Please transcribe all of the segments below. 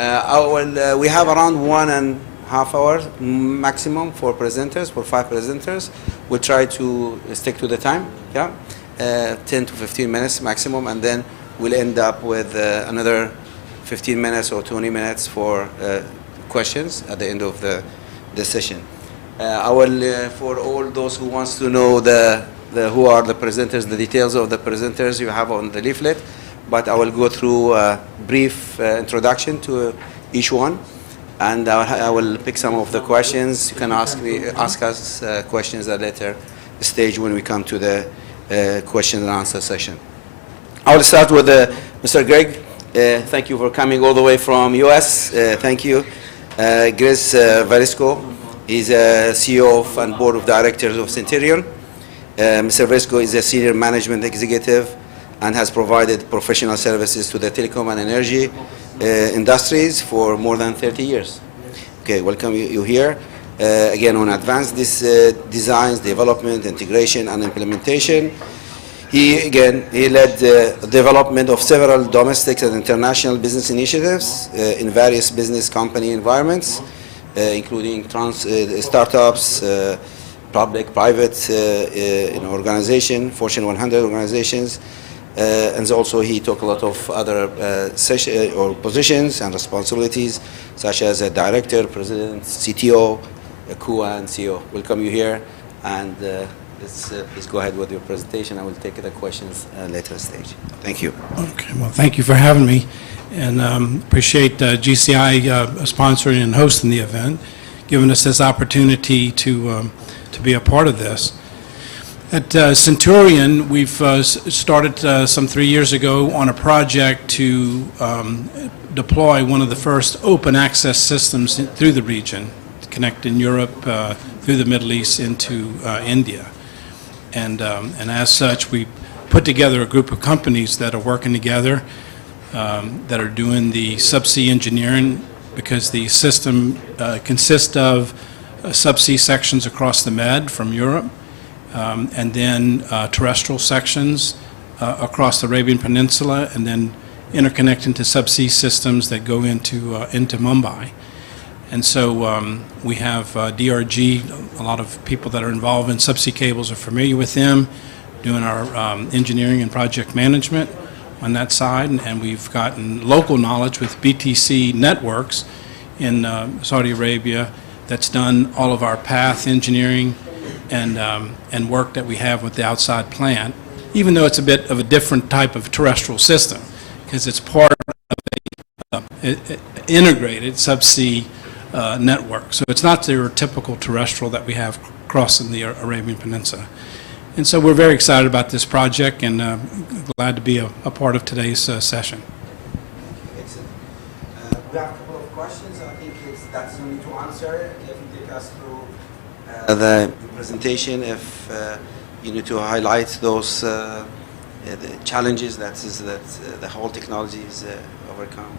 We have around 1.5 hours maximum for presenters, for 5 presenters. We'll try to stick to the time, 10 to 15 minutes maximum, and then we'll end up with another 15 minutes or 20 minutes for questions at the end of the session. For all those who wants to know who are the presenters, the details of the presenters you have on the leaflet, but I will go through a brief introduction to each one, and I will pick some of the questions. You can ask us questions at a later stage when we come to the question and answer session. I will start with Mr. Greg. Thank you for coming all the way from US. Thank you. Grace Varisco. He's a CEO and Board of Directors of Centurion. Mr. Varisco is a Senior Management Executive and has provided professional services to the telecom and energy industries for more than 30 years. Okay, welcome you here. Again, on advanced designs, development, integration, and implementation. He led the development of several domestic and international business initiatives in various business company environments, including startups, public, private organization, Fortune 100 organizations, and also he took a lot of other positions and responsibilities, such as a director, president, CTO, CUA, and CEO. Welcome you here, and please go ahead with your presentation. I will take the questions later stage. Thank you. Okay, well, thank you for having me, and appreciate GCI sponsoring and hosting the event, giving us this opportunity to be a part of this. At Centurion, we've started some 3 years ago on a project to deploy one of the first open access systems through the region, connecting Europe through the Middle East into India. And as such, we put together a group of companies that are working together, that are doing the subsea engineering, because the system consists of subsea sections across the Med from Europe, and then terrestrial sections across the Arabian Peninsula, and then interconnecting to subsea systems that go into Mumbai. And so we have DRG, a lot of people that are involved in subsea cables are familiar with them, doing our engineering and project management on that side. And we've gotten local knowledge with BTC Networks in Saudi Arabia that's done all of our path engineering and work that we have with the outside plant, even though it's a bit of a different type of terrestrial system, because it's part of an integrated subsea network. So it's not your typical terrestrial that we have crossing the Arabian Peninsula. And so we're very excited about this project, and glad to be a part of today's session. Excellent. We have a couple of questions. I think that's only to answer. If you take us through the presentation, if you need to highlight those the challenges that the whole technology is overcome.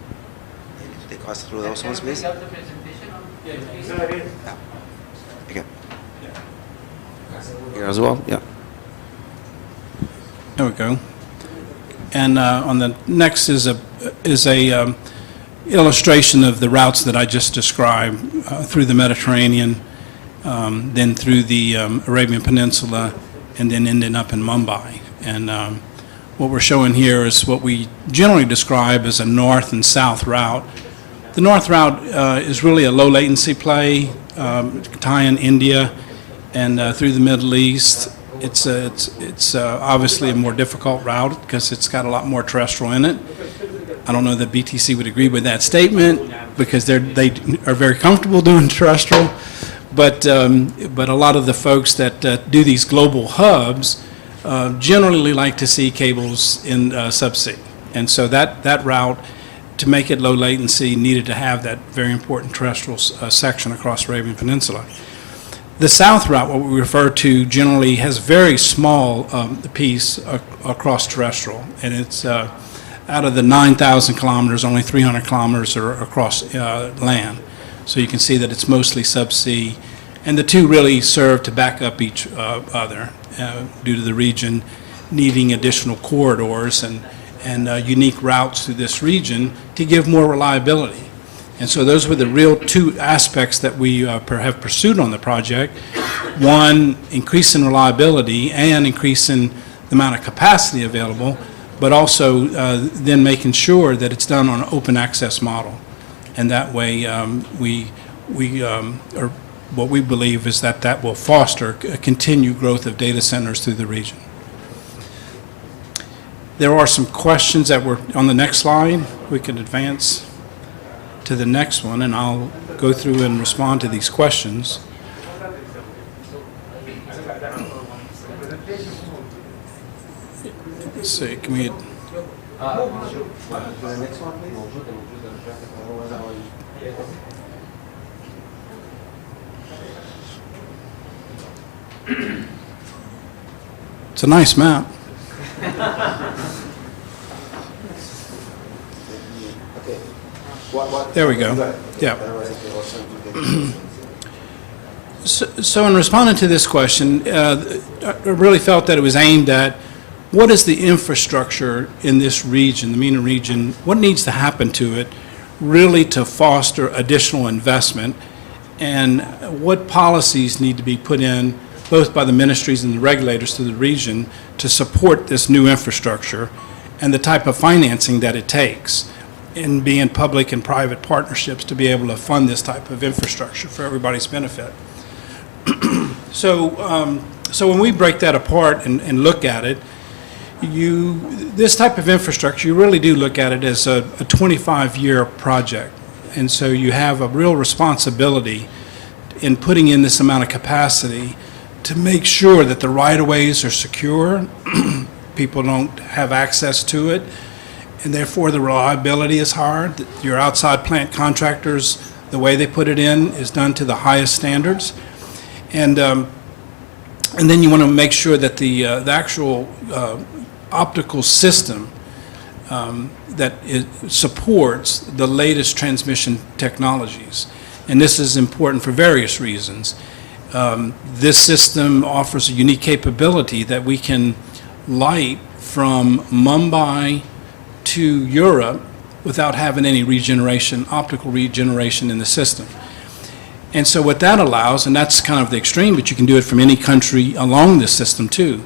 Take us through those ones, please. Yeah. Okay. Here as well, yeah. There we go. And on the next is a illustration of the routes that I just described through the Mediterranean, then through the Arabian Peninsula, and then ending up in Mumbai. And what we're showing here is what we generally describe as a north and south route. The north route is really a low latency play, tying India and through the Middle East. It's obviously a more difficult route because it's got a lot more terrestrial in it. I don't know that BTC would agree with that statement because they are very comfortable doing terrestrial, but a lot of the folks that do these global hubs generally like to see cables in subsea, and so that route, to make it low latency, needed to have that very important terrestrial section across the Arabian Peninsula. The south route, what we refer to, generally has a very small piece across terrestrial, and it's out of the 9,000 kilometers, only 300 kilometers are across land. So you can see that it's mostly subsea, and the two really serve to back up each other due to the region needing additional corridors and unique routes through this region to give more reliability. And so those were the real two aspects that we have pursued on the project. One, increasing reliability and increasing the amount of capacity available, but also then making sure that it's done on an open access model. And that way or what we believe is that that will foster a continued growth of data centers through the region. There are some questions that were on the next slide. We can advance to the next one, and I'll go through and respond to these questions. Let's see, can we... It's a nice map. There we go. Yeah. So in responding to this question, I really felt that it was aimed at what is the infrastructure in this region, the MENA region, what needs to happen to it really to foster additional investment, and what policies need to be put in both by the ministries and the regulators to the region to support this new infrastructure and the type of financing that it takes in being public and private partnerships to be able to fund this type of infrastructure for everybody's benefit. So when we break that apart and look at it, this type of infrastructure, you really do look at it as a 25-year project. And so you have a real responsibility in putting in this amount of capacity to make sure that the right-of-ways are secure, people don't have access to it, and therefore the reliability is hard. Your outside plant contractors, the way they put it in is done to the highest standards. And then you want to make sure that the actual optical system that it supports the latest transmission technologies. And this is important for various reasons. This system offers a unique capability that we can light from Mumbai to Europe without having any regeneration, optical regeneration in the system. And so what that allows, and that's kind of the extreme, but you can do it from any country along this system too.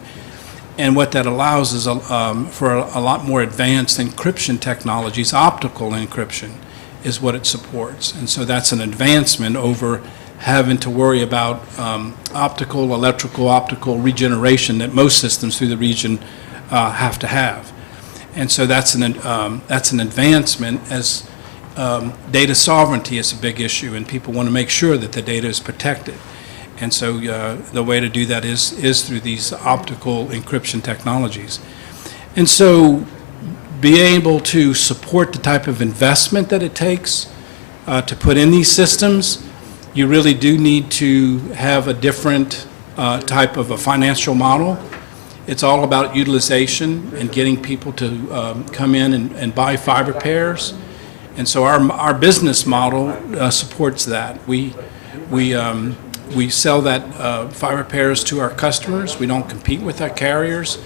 And what that allows is for a lot more advanced encryption technologies. Optical encryption is what it supports. And so that's an advancement over having to worry about optical, electrical, optical regeneration that most systems through the region have to have. And so that's an advancement as data sovereignty is a big issue, and people want to make sure that the data is protected. And so the way to do that is through these optical encryption technologies. And so being able to support the type of investment that it takes to put in these systems, you really do need to have a different type of a financial model. It's all about utilization and getting people to come in and buy fiber pairs. And so our business model supports that. We sell that fiber pairs to our customers. We don't compete with our carriers.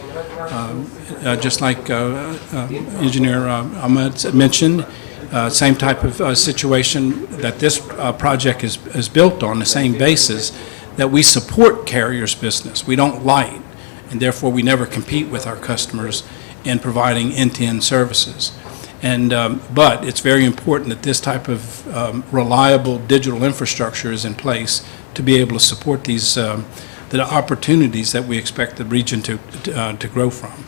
Just like Engineer Ahmed mentioned, same type of situation that this project is built on, the same basis that we support carriers' business. We don't light, and therefore we never compete with our customers in providing end-to-end services. And but it's very important that this type of reliable digital infrastructure is in place to be able to support these the opportunities that we expect the region to grow from.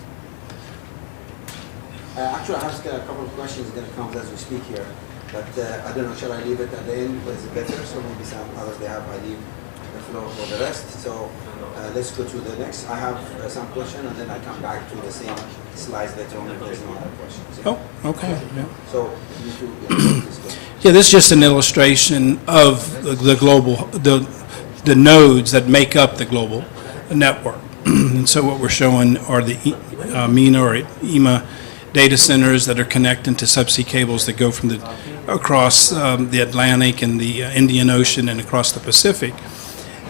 Actually, I have a couple of questions that come as we speak here, but I don't know, shall I leave it at the end? Is it better? So maybe some others they have, I leave the floor for the rest. So let's go to the next. I have some question, and then I come back to the same slides later on if there's no other questions. Yeah? Oh, okay. Yeah. So you two, yeah, this is just an illustration of the global, the nodes that make up the global network. And so what we're showing are the MENA or EMA data centers that are connecting to subsea cables that go from across the Atlantic and the Indian Ocean and across the Pacific.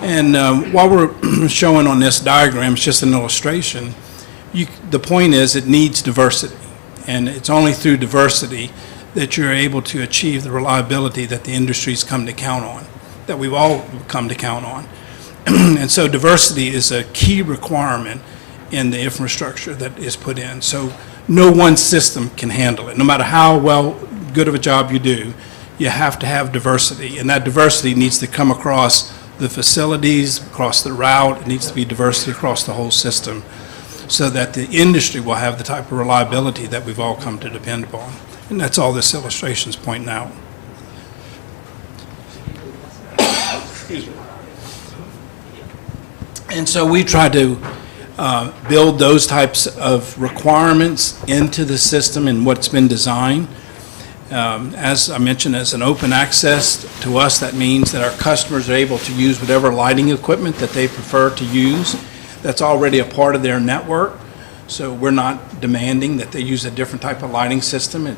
And while we're showing on this diagram, it's just an illustration, the point is it needs diversity. And it's only through diversity that you're able to achieve the reliability that the industry's come to count on, that we've all come to count on. And so diversity is a key requirement in the infrastructure that is put in. So no one system can handle it. No matter how good of a job you do, you have to have diversity. And that diversity needs to come across the facilities, across the route. It needs to be diversity across the whole system so that the industry will have the type of reliability that we've all come to depend upon. And that's all this illustration's pointing out. Excuse me. And so we try to build those types of requirements into the system and what's been designed. As I mentioned, as an open access to us, that means that our customers are able to use whatever lighting equipment that they prefer to use. That's already a part of their network. So we're not demanding that they use a different type of lighting system.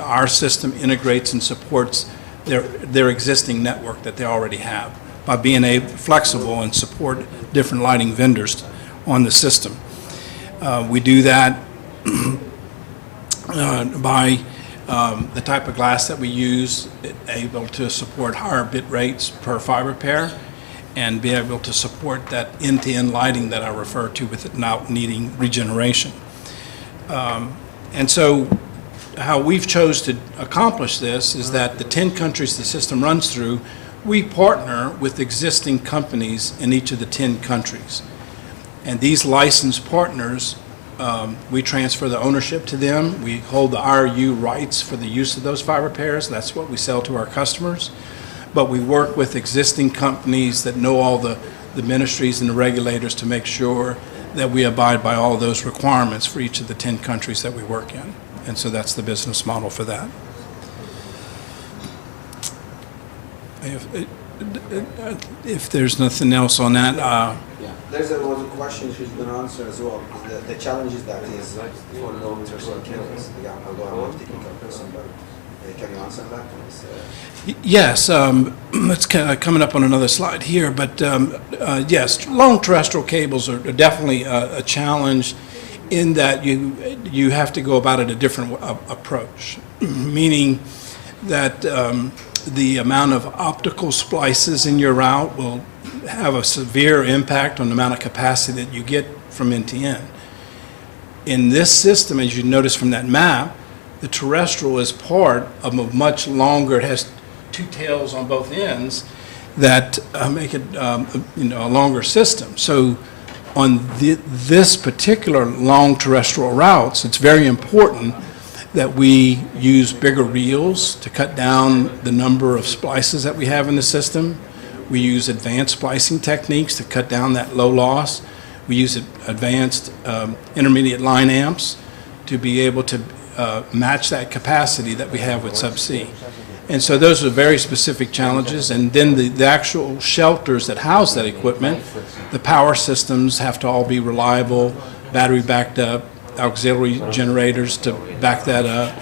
Our system integrates and supports their existing network that they already have by being flexible and support different lighting vendors on the system. We do that by the type of glass that we use, able to support higher bit rates per fiber pair, and be able to support that end-to-end lighting that I refer to without needing regeneration. And so how we've chose to accomplish this is that the 10 countries the system runs through, we partner with existing companies in each of the 10 countries. And these licensed partners, we transfer the ownership to them. We hold the IRU rights for the use of those fiber pairs. That's what we sell to our customers. But we work with existing companies that know all the ministries and the regulators to make sure that we abide by all those requirements for each of the 10 countries that we work in. And so that's the business model for that. If there's nothing else on that, yeah, there's one question she's going to answer as well. The challenges that is for low terrestrial cables. Yeah, although I'm not a technical person, but can you answer that? yes, it's coming up on another slide here, but yes, long terrestrial cables are definitely a challenge in that you have to go about it a different approach, meaning that the amount of optical splices in your route will have a severe impact on the amount of capacity that you get from end to end. In this system, as you notice from that map, the terrestrial is part of a much longer, it has two tails on both ends that make it a longer system. So on this particular long terrestrial routes, it's very important that we use bigger reels to cut down the number of splices that we have in the system. We use advanced splicing techniques to cut down that low loss. We use advanced intermediate line amps to be able to match that capacity that we have with subsea. And so those are very specific challenges. And then the actual shelters that house that equipment, the power systems have to all be reliable, battery backed up, auxiliary generators to back that up,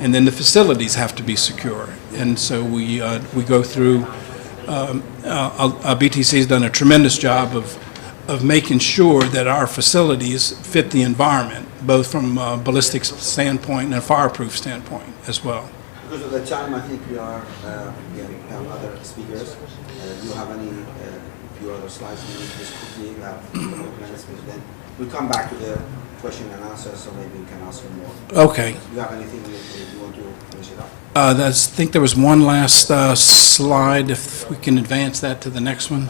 and then the facilities have to be secure. And so we go through, BTC has done a tremendous job of making sure that our facilities fit the environment, both from a ballistics standpoint and a fireproof standpoint as well. Because of the time, I think we have other speakers. Do you have any few other slides? Maybe just quickly, we have a couple of minutes, but then we'll come back to the question and answer, so maybe we can ask you more. Okay. Do you have anything you want to finish it up? I think there was one last slide, if we can advance that to the next one.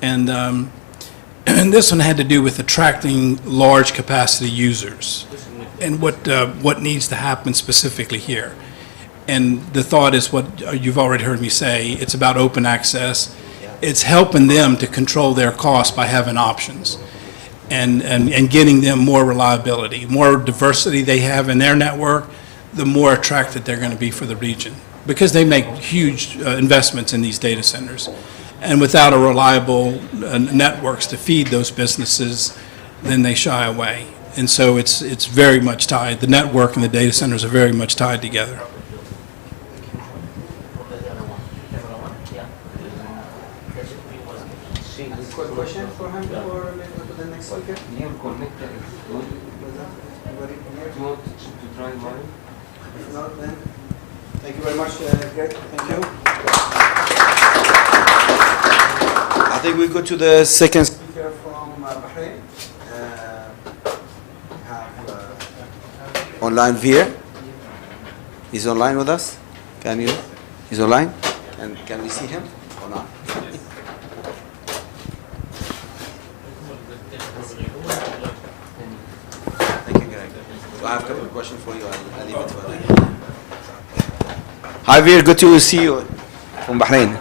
And this one had to do with attracting large capacity users and what needs to happen specifically here. And the thought is what you've already heard me say, it's about open access. It's helping them to control their costs by having options and getting them more reliability. More diversity they have in their network, the more attracted they're going to be for the region, because they make huge investments in these data centers. And without a reliable networks to feed those businesses, then they shy away. And so it's very much tied. The network and the data centers are very much tied together. Quick question for him before we go to the next speaker? Your connector is good. To try one? If not, then thank you very much, Greg. Thank you. I think we go to the second speaker from Bahrain. Online Veer. He's online with us. Can you? He's online. Can we see him or not? Thank you, Greg. So I have a couple of questions for you. I'll leave it for later. Hi, Veer. Good to see you from Bahrain.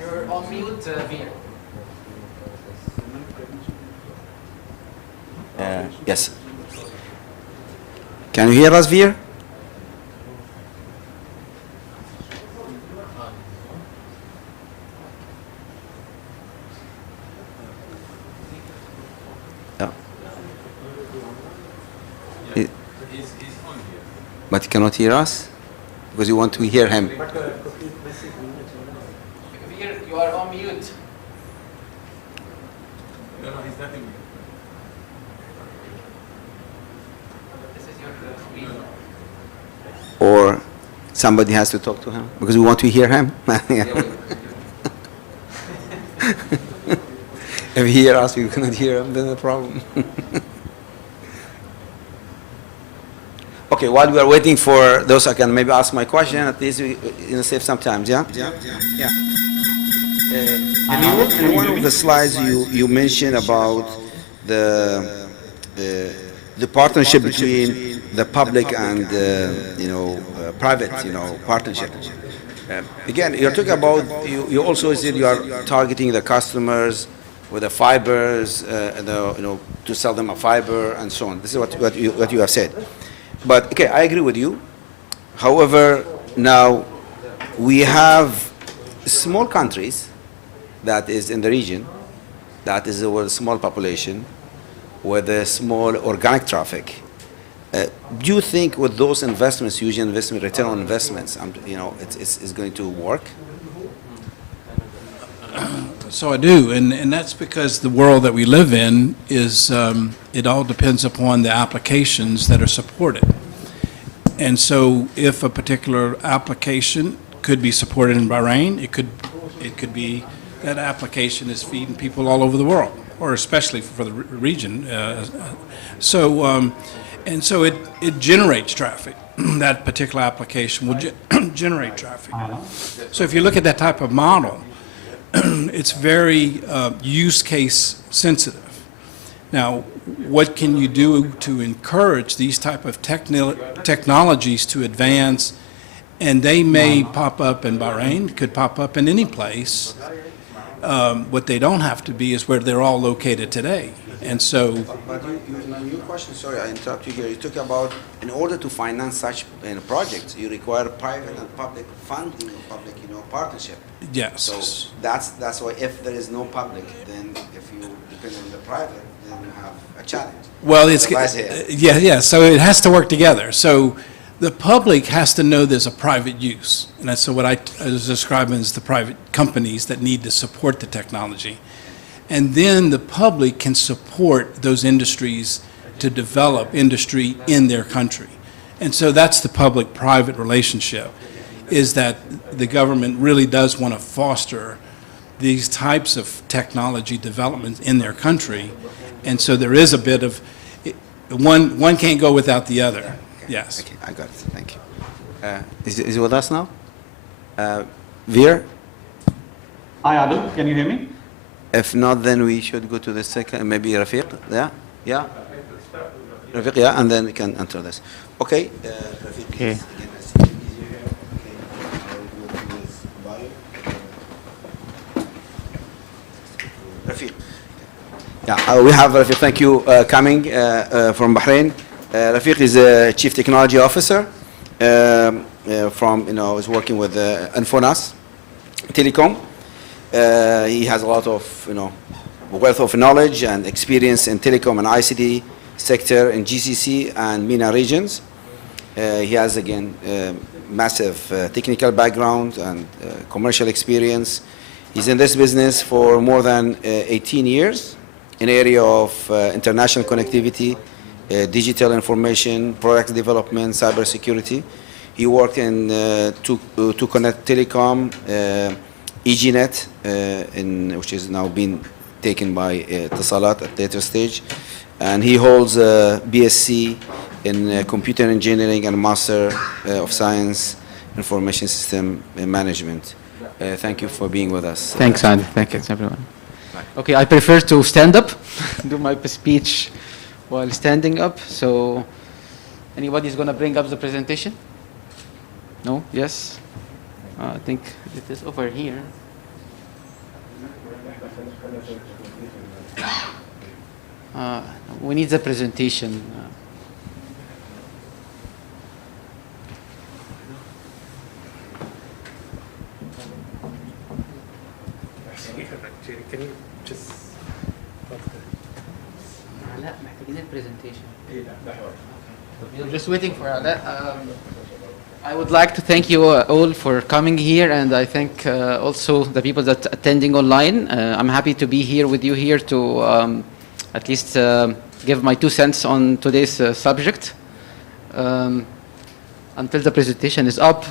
You're on mute, Veer. Yes. Can you hear us, Veer? Yeah. But he cannot hear us because you want to hear him. Veer, you are on mute. This is your screen. Or somebody has to talk to him because we want to hear him. If he hears us, we cannot hear him, then the problem. Okay, while we are waiting for those, I can maybe ask my question. At least we save some time. Yeah. In one of the slides, you mentioned about the partnership between the public and private partnership. Again, you're talking about you also said you are targeting the customers with the fibers, to sell them a fiber and so on. This is what you have said. But okay, I agree with you. However, now we have small countries that is in the region, that is with a small population, with a small organic traffic. Do you think with those investments, huge investment, return on investments, it's going to work? So I do, and that's because the world that we live in is, it all depends upon the applications that are supported. And so if a particular application could be supported in Bahrain, it could be that application is feeding people all over the world, or especially for the region. And so it generates traffic. That particular application will generate traffic. So if you look at that type of model, it's very use case sensitive. Now, what can you do to encourage these type of technologies to advance? And they may pop up in Bahrain, could pop up in any place. What they don't have to be is where they're all located today. And so, but your question, sorry, I interrupt you here. You talk about in order to finance such projects, you require private and public funding, public partnership. yes. So that's why if there is no public, then if you depend on the private, then you have a challenge. Well, it's, Otherwise, yeah. yeah, so it has to work together. So the public has to know there's a private use. And that's what I was describing as the private companies that need to support the technology. And then the public can support those industries to develop industry in their country. And so that's the public-private relationship, is that the government really does want to foster these types of technology development in their country. And so there is a bit of, one can't go without the other. Yes. Okay, I got it. Thank you. Is it with us now? Veer? Hi, Adil. Can you hear me? If not, then we should go to the second, maybe Rafiq. Yeah? Rafiq, yeah, and then we can enter this. Okay. Rafiq, Okay. Rafiq. Yeah, we have Rafiq. Thank you coming from Bahrain. Rafiq is a Chief Technology Officer is working with Infonas Telecom. He has a lot of, wealth of knowledge and experience in telecom and ICT sector in GCC and MENA regions. He has, again, massive technical background and commercial experience. He's in this business for more than 18 years in area of international connectivity digital information, product development, cybersecurity. He worked in to connect telecom, EGNet, which is now been taken by اتصالات at later stage, and he holds a BSc in computer engineering and Master of Science Information System Management. Thank you for being with us. Thanks, Adi. Thank you, everyone. Okay, I prefer to stand up, do my speech while standing up. So, anybody's going to bring up the presentation? No? Yes? I think it is over here. We need the presentation. Can you just لا محتاجين البرزنتيشن. We're just waiting for Ala. I would like to thank you all for coming here, and I thank also the people that are attending online. I'm happy to be here with you here to at least give my 2 cents on today's subject. Until the presentation is up,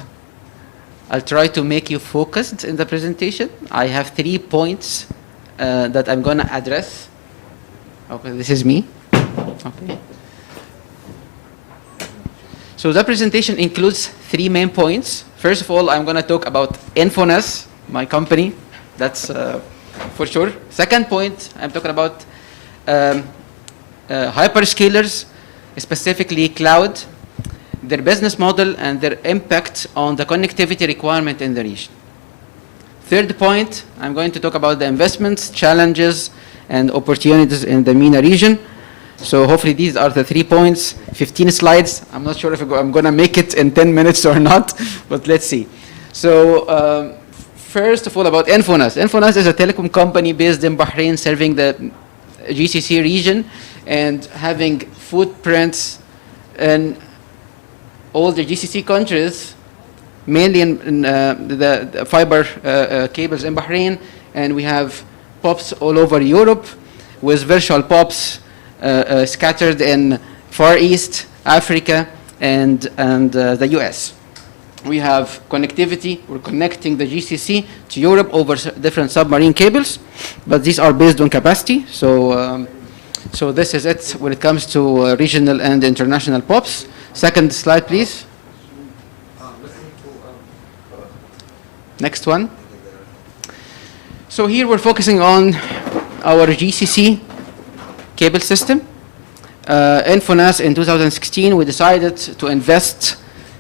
I'll try to make you focused in the presentation. I have 3 points that I'm going to address. Okay, this is me. Okay. So the presentation includes 3 main points. First of all, I'm going to talk about Infonas, my company. That's for sure. Second point, I'm talking about hyperscalers, specifically cloud, their business model and their impact on the connectivity requirement in the region. Third point, I'm going to talk about the investments, challenges, and opportunities in the MENA region. So hopefully these are the 3 points, 15 slides. I'm not sure if I'm going to make it in 10 minutes or not, but let's see. So first of all, about Infonas. Infonas is a telecom company based in Bahrain serving the GCC region and having footprints in all the GCC countries, mainly in the fiber cables in Bahrain, and we have POPs all over Europe with virtual POPs scattered in Far East, Africa, and the US. We have connectivity. We're connecting the GCC to Europe over different submarine cables, but these are based on capacity. So, so this is it when it comes to regional and international POPs. Second slide, please. Next one. So here we're focusing on our GCC cable system. Infonas in 2016, we decided to invest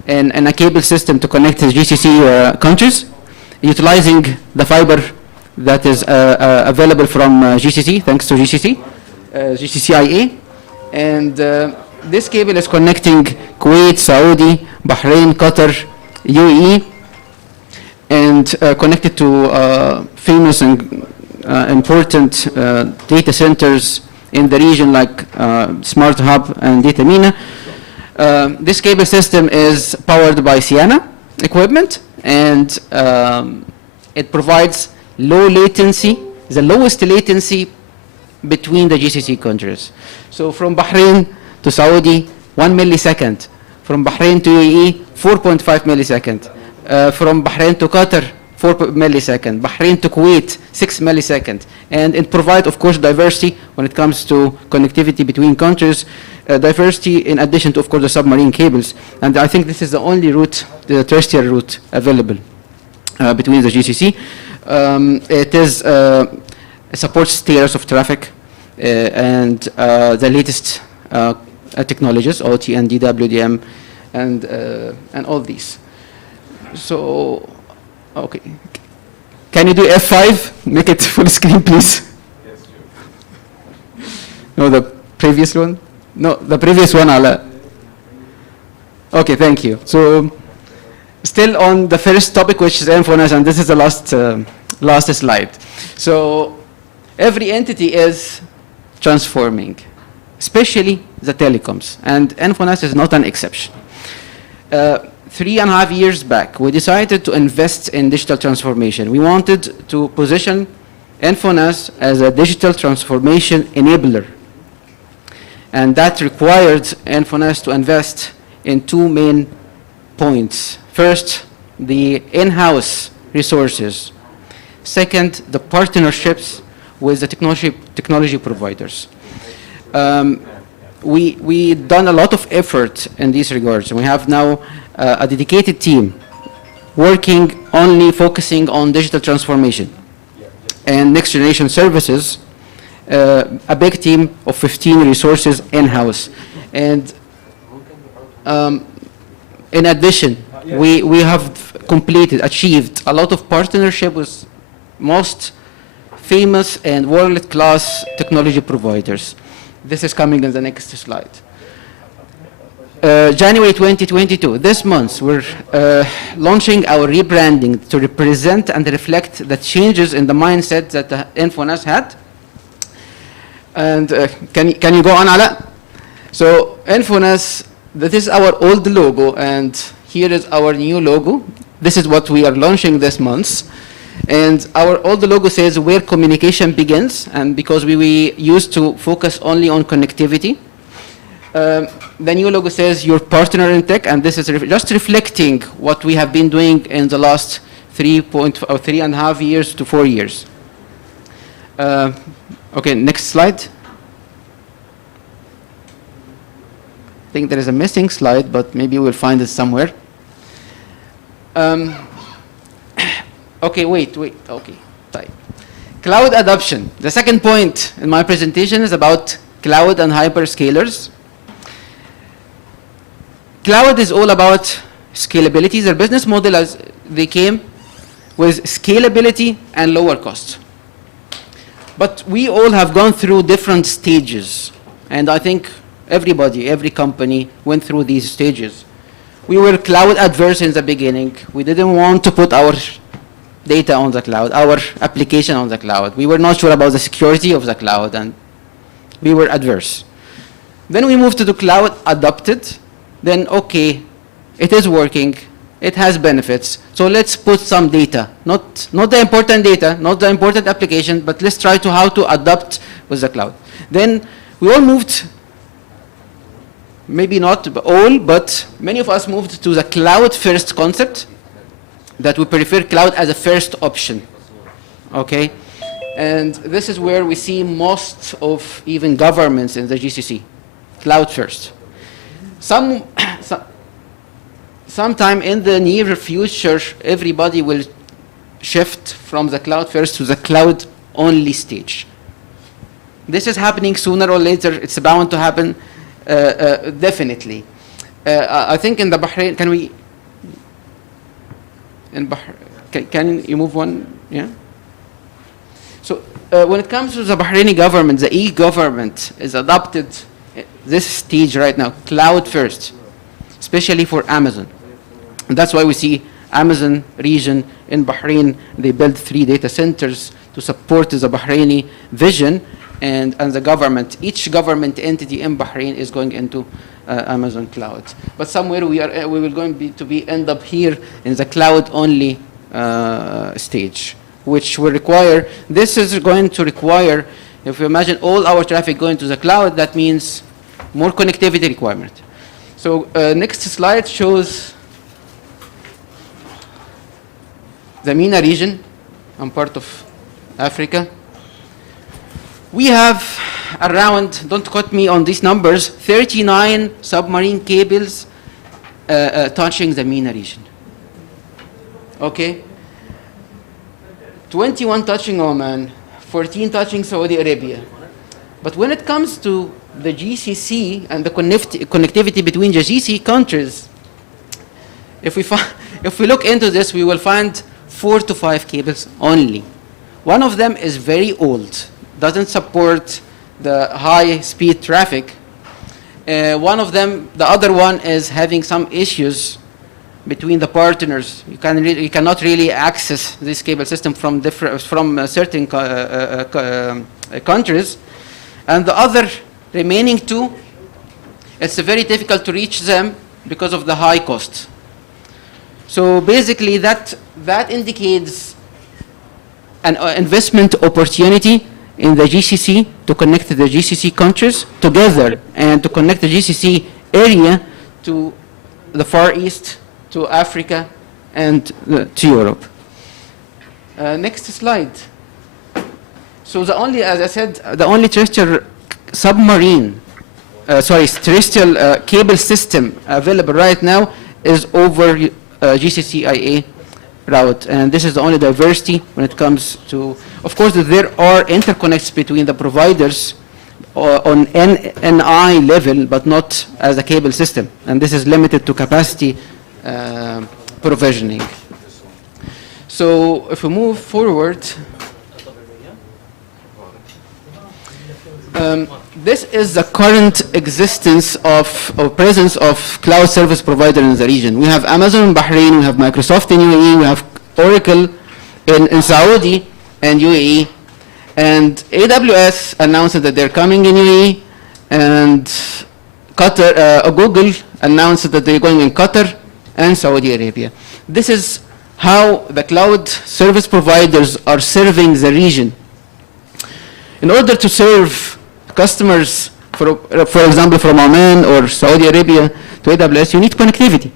in a cable system to connect the GCC countries, utilizing the fiber that is available from GCC, thanks to GCCIA. And this cable is connecting Kuwait, Saudi, Bahrain, Qatar, UAE, and connected to famous and important data centers in the region like Smart Hub and Data MENA. This cable system is powered by Sienna equipment, and it provides low latency, the lowest latency between the GCC countries. So from Bahrain to Saudi, 1 millisecond. From Bahrain to UAE, 4.5 millisecond. From Bahrain to Qatar, 4 millisecond. Bahrain to Kuwait, 6 millisecond. And it provides, of course, diversity when it comes to connectivity between countries, diversity in addition to, of course, the submarine cables. And I think this is the only route, the terrestrial route available between the GCC. It supports tiers of traffic and the latest technologies, OT and DWDM, and all these. So, okay. Can you do F5? Make it full screen, please. Yes, sure. No, the previous one? No, the previous one, Ala. Okay, thank you. So, still on the first topic, which is Infonas, and this is the last slide. So, every entity is transforming, especially the telecoms, and Infonas is not an exception. 3.5 years back, we decided to invest in digital transformation. We wanted to position Infonas as a digital transformation enabler. And that required Infonas to invest in two main points. First, the in-house resources. Second, the partnerships with the technology providers. We done a lot of effort in these regards. We have now a dedicated team working only focusing on digital transformation and next generation services, a big team of 15 resources in-house. And in addition, we have achieved a lot of partnership with most famous and world-class technology providers. This is coming in the next slide. January 2022, this month, we're launching our rebranding to represent and reflect the changes in the mindset that Infonas had. And can you go on, Ala? So Infonas, that is our old logo, and here is our new logo. This is what we are launching this month. And our old logo says where communication begins, and because we used to focus only on connectivity. The new logo says your partner in tech, and this is just reflecting what we have been doing in the last 3.5 years to 4 years. Okay, next slide. I think there is a missing slide, but maybe we'll find it somewhere. Okay, wait, okay, type. Cloud adoption. The second point in my presentation is about cloud and hyperscalers. Cloud is all about scalability. Their business model, as they came with scalability and lower cost. But we all have gone through different stages, and I think everybody, every company went through these stages. We were cloud adverse in the beginning. We didn't want to put our data on the cloud, our application on the cloud. We were not sure about the security of the cloud, and we were adverse. Then we moved to the cloud adopted. Then, okay, it is working, it has benefits, so let's put some data, not the important data, not the important application, but let's try to how to adapt with the cloud. Then we all moved, maybe not all, but many of us moved to the cloud first concept, that we prefer cloud as a first option, okay? And this is where we see most of even governments in the GCC, cloud first. Sometime in the near future, everybody will shift from the cloud first to the cloud only stage. This is happening sooner or later. It's bound to happen, definitely. I think in the Bahrain, can you move one? Yeah. So when it comes to the Bahraini government, the e-government is adopted this stage right now, cloud first, especially for Amazon. And that's why we see Amazon region in Bahrain, they built 3 data centers to support the Bahraini vision, and the government, each government entity in Bahrain is going into Amazon cloud. But somewhere we will going to end up here in the cloud only stage, which will require, this is going to require, if you imagine all our traffic going to the cloud, that means more connectivity requirement. So next slide shows the MENA region. I'm part of Africa. We have around, don't quote me on these numbers, 39 submarine cables touching the MENA region. Okay? 21 touching Oman, 14 touching Saudi Arabia. But when it comes to the GCC and the connectivity between the GCC countries, if we look into this, we will find 4 to 5 cables only. One of them is very old, doesn't support the high-speed traffic. One of them, the other one is having some issues between the partners. You cannot really access this cable system from certain countries. And the other remaining 2, it's very difficult to reach them because of the high cost. So basically that indicates an investment opportunity in the GCC to connect the GCC countries together and to connect the GCC area to the Far East, to Africa, and to Europe. Next slide. So the only, as I said, the only terrestrial submarine, terrestrial cable system available right now is over GCC-IA route, and this is the only diversity when it comes to, of course, there are interconnects between the providers on NI level, but not as a cable system, and this is limited to capacity provisioning. So if we move forward, this is the current existence of or presence of cloud service provider in the region. We have Amazon in Bahrain, we have Microsoft in UAE, we have Oracle in Saudi and UAE, and AWS announced that they're coming in UAE, and Qatar, Google announced that they're going in Qatar and Saudi Arabia. This is how the cloud service providers are serving the region. In order to serve customers, for example, from Oman or Saudi Arabia to AWS, you need connectivity.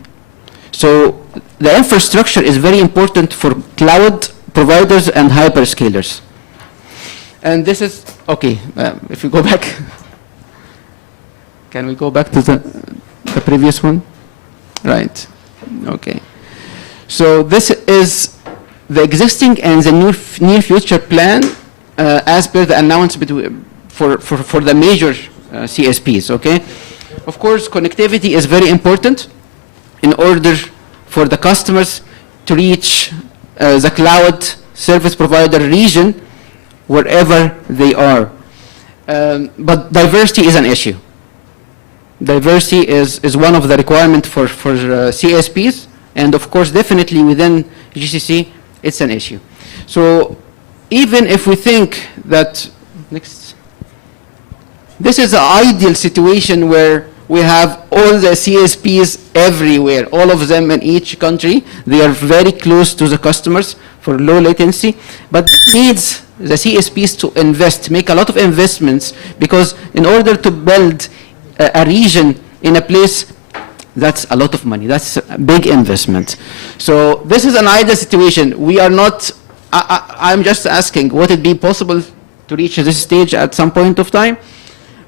So the infrastructure is very important for cloud providers and hyperscalers. And this is, okay, if we go back, can we go back to the previous one? Right, okay. So this is the existing and the near future plan as per the announcement for the major CSPs, okay? Of course, connectivity is very important in order for the customers to reach the cloud service provider region wherever they are. But diversity is an issue. Diversity is one of the requirements for CSPs, and of course, definitely within GCC, it's an issue. So even if we think that, next, this is an ideal situation where we have all the CSPs everywhere, all of them in each country. They are very close to the customers for low latency, but it needs the CSPs to invest, make a lot of investments, because in order to build a region in a place, that's a lot of money. That's a big investment. So this is an ideal situation. We are not, I'm just asking, would it be possible to reach this stage at some point of time?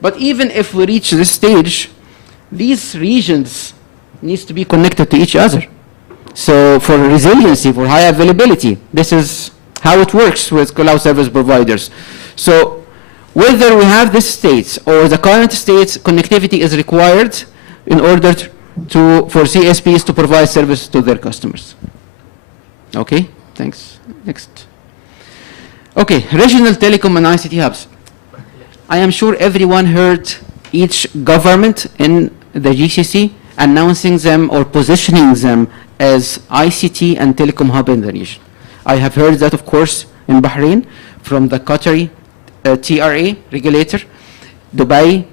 But even if we reach this stage, these regions needs to be connected to each other. So for resiliency, for high availability, this is how it works with cloud service providers. So whether we have this state or the current state, connectivity is required in order for CSPs to provide service to their customers. Okay, thanks. Next. Okay, regional telecom and ICT hubs. I am sure everyone heard each government in the GCC announcing them or positioning them as ICT and telecom hub in the region. I have heard that, of course, in Bahrain from the Qatari TRA regulator, Dubai,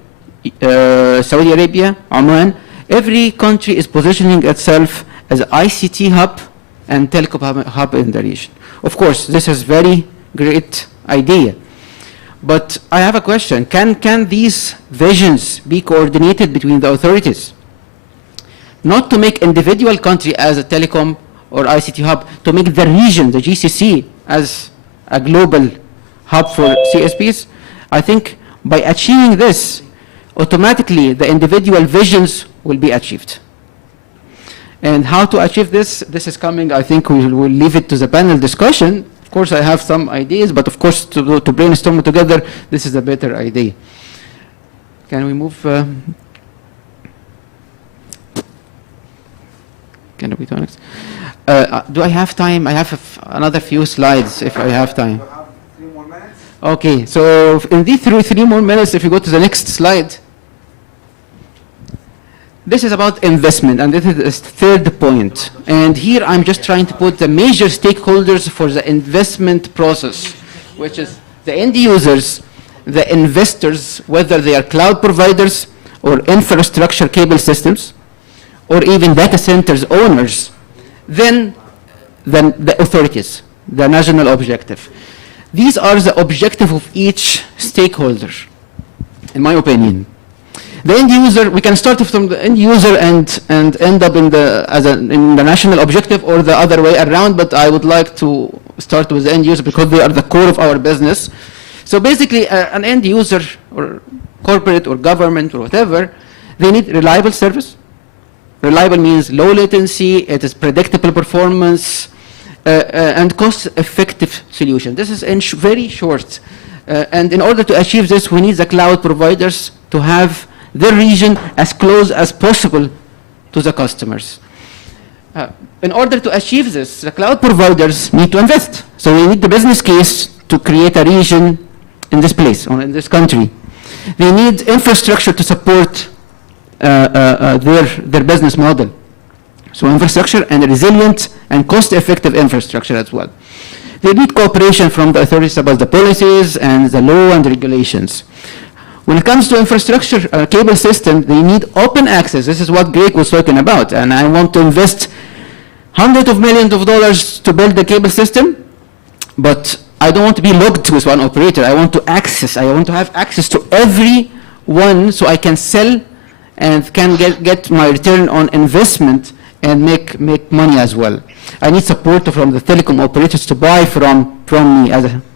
Saudi Arabia, Oman. Every country is positioning itself as an ICT hub and telecom hub in the region. Of course, this is very great idea. But I have a question. Can these visions be coordinated between the authorities? Not to make individual country as a telecom or ICT hub, to make the region, the GCC, as a global hub for CSPs. I think by achieving this, automatically the individual visions will be achieved. And how to achieve this is coming, I think we will leave it to the panel discussion. Of course, I have some ideas, but of course, to brainstorm together, this is a better idea. Can we move? Can we do next? Do I have time? I have another few slides if I have time. You have 3 more minutes? Okay, so in these three more minutes, if you go to the next slide, this is about investment, and this is the third point. And here I'm just trying to put the major stakeholders for the investment process, which is the end users, the investors, whether they are cloud providers or infrastructure cable systems, or even data centers owners, then the authorities, the national objective. these are the objective of each stakeholder, in my opinion. The end user, we can start from the end user and end up in the national objective or the other way around, but I would like to start with the end user because they are the core of our business. So basically, an end user or corporate or government or whatever, they need reliable service. Reliable means low latency, it is predictable performance, and cost-effective solution. This is in very short. And in order to achieve this, we need the cloud providers to have their region as close as possible to the customers. In order to achieve this, the cloud providers need to invest. So we need the business case to create a region in this place or in this country. They need infrastructure to support their business model. So infrastructure and resilient and cost-effective infrastructure as well. They need cooperation from the authorities about the policies and the law and regulations. When it comes to infrastructure, cable system, they need open access. This is what Greg was talking about. And I want to invest hundreds of millions of dollars to build the cable system, but I don't want to be locked with one operator. I want to have access to every one so I can sell and can get my return on investment and make money as well. I need support from the telecom operators to buy from me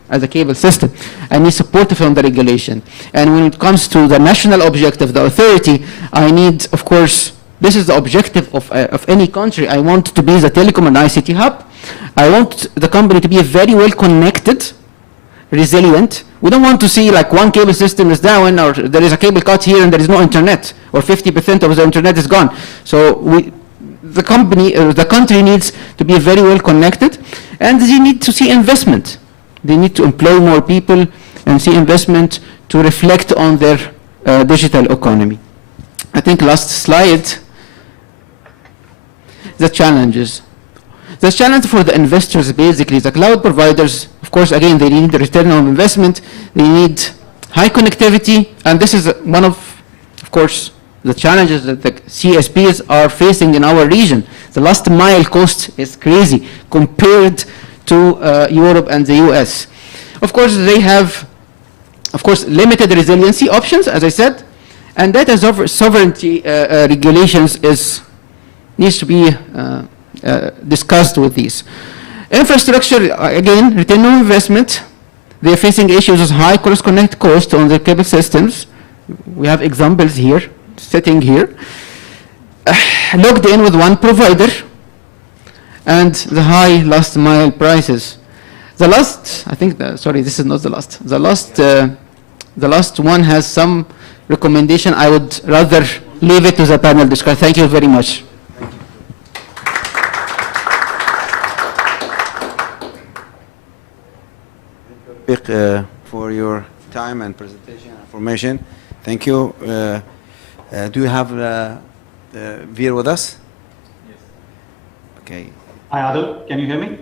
as a cable system. I need support from the regulation. And when it comes to the national objective, the authority, I need, of course, this is the objective of any country. I want to be the telecom and ICT hub. I want the company to be very well connected, resilient. We don't want to see like one cable system is down or there is a cable cut here and there is no internet or 50% of the internet is gone. So the country needs to be very well connected, and they need to see investment. They need to employ more people and see investment to reflect on their digital economy. I think last slide, the challenges. The challenge for the investors, basically, the cloud providers, of course, again, they need the return on investment. They need high connectivity, and this is one of course, the challenges that the CSPs are facing in our region. The last mile cost is crazy compared to Europe and the US. Of course, they have, limited resiliency options, as I said, and data sovereignty regulations needs to be discussed with these. Infrastructure, again, return on investment. They are facing issues of high cross-connect cost on the cable systems. We have examples here, sitting here. Logged in with one provider, and the high last mile prices. The last, I think, sorry, this is not the last. The last one has some recommendation. I would rather leave it to the panel discussion. Thank you very much. For your time and presentation and information. Thank you. Do you have Veer with us? Yes. Okay. Hi, Adil. Can you hear me?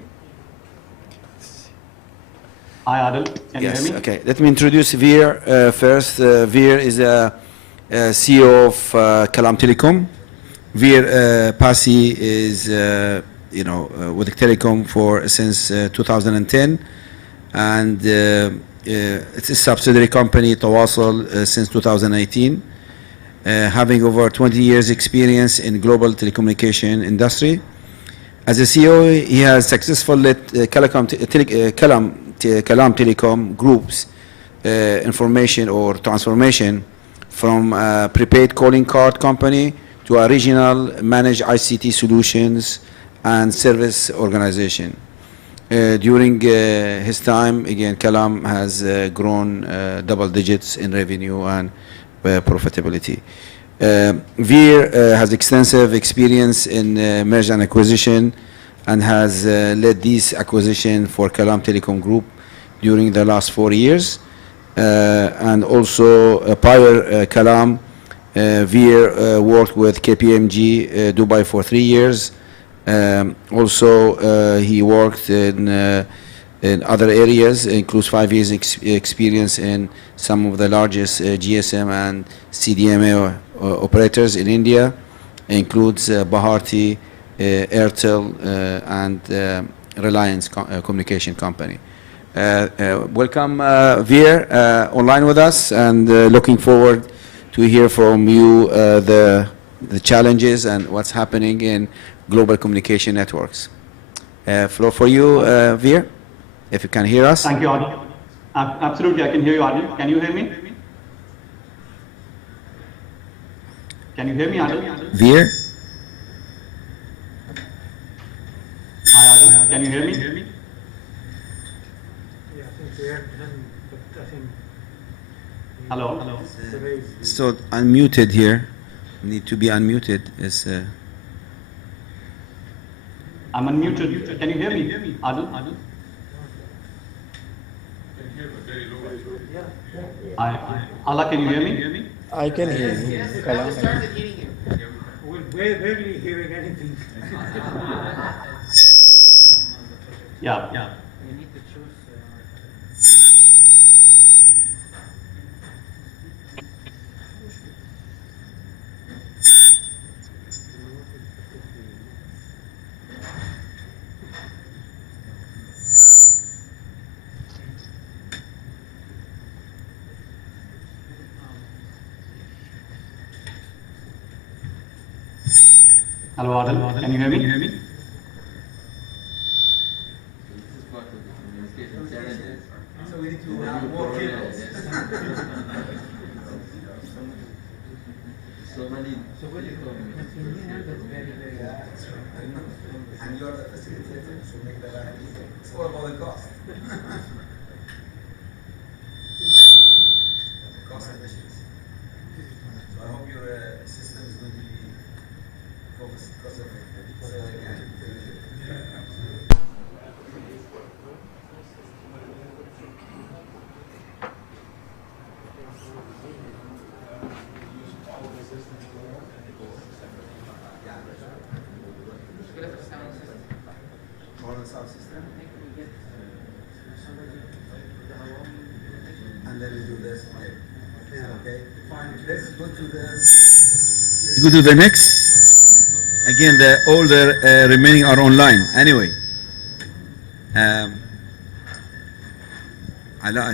Hi, Adil. Can you hear me? Okay. Let me introduce Veer first. Veer is a CEO of Kalam Telecom. Veer Pasi is, with Telecom since 2010. And it's a subsidiary company, Tawasul, since 2018, having over 20 years experience in global telecommunication industry. As a CEO, he has successfully led Kalam Telecom Group's information or transformation from a prepaid calling card company to a regional managed ICT solutions and service organization. During his time, again, Kalam has grown double digits in revenue and profitability. Veer has extensive experience in merger and acquisition and has led this acquisition for Kalam Telecom Group during the last 4 years. And also prior Kalam, Veer worked with KPMG Dubai for 3 years. Also, he worked in other areas, includes 5 years experience in some of the largest GSM and CDMA operators in India, includes Bharti, Airtel, and Reliance Communication Company. Welcome, Veer, online with us, and looking forward to hear from you the challenges and what's happening in global communication networks. Floor for you, Veer, if you can hear us. Thank you, Adil. Absolutely, I can hear you, Adil. Can you hear me? Can you hear me, Adil? Veer? Hi, Adil. Can you hear me? Yeah, I think we had done, but I think Hello? Hello? the raise. So unmuted here. Need to be unmuted. I'm unmuted. Can you hear me, Adil? Adil? Allah, can you hear me? I can hear you. Yes, I started hearing you. We're barely hearing anything. Yeah, yeah. We need to choose. Hello, Adil. Can you hear me? So we need to have more cables. So many. So what do you call it? That's very, very. And you're the facilitator, so make that easy. It's all about the cost. Cost efficiency. So I hope your system is going to be cost effective. Good for sound system. More the sound system. And then we do this. Okay. Fine. Let's go to the. Let's go to the next. Again, all the remaining are online. Anyway, I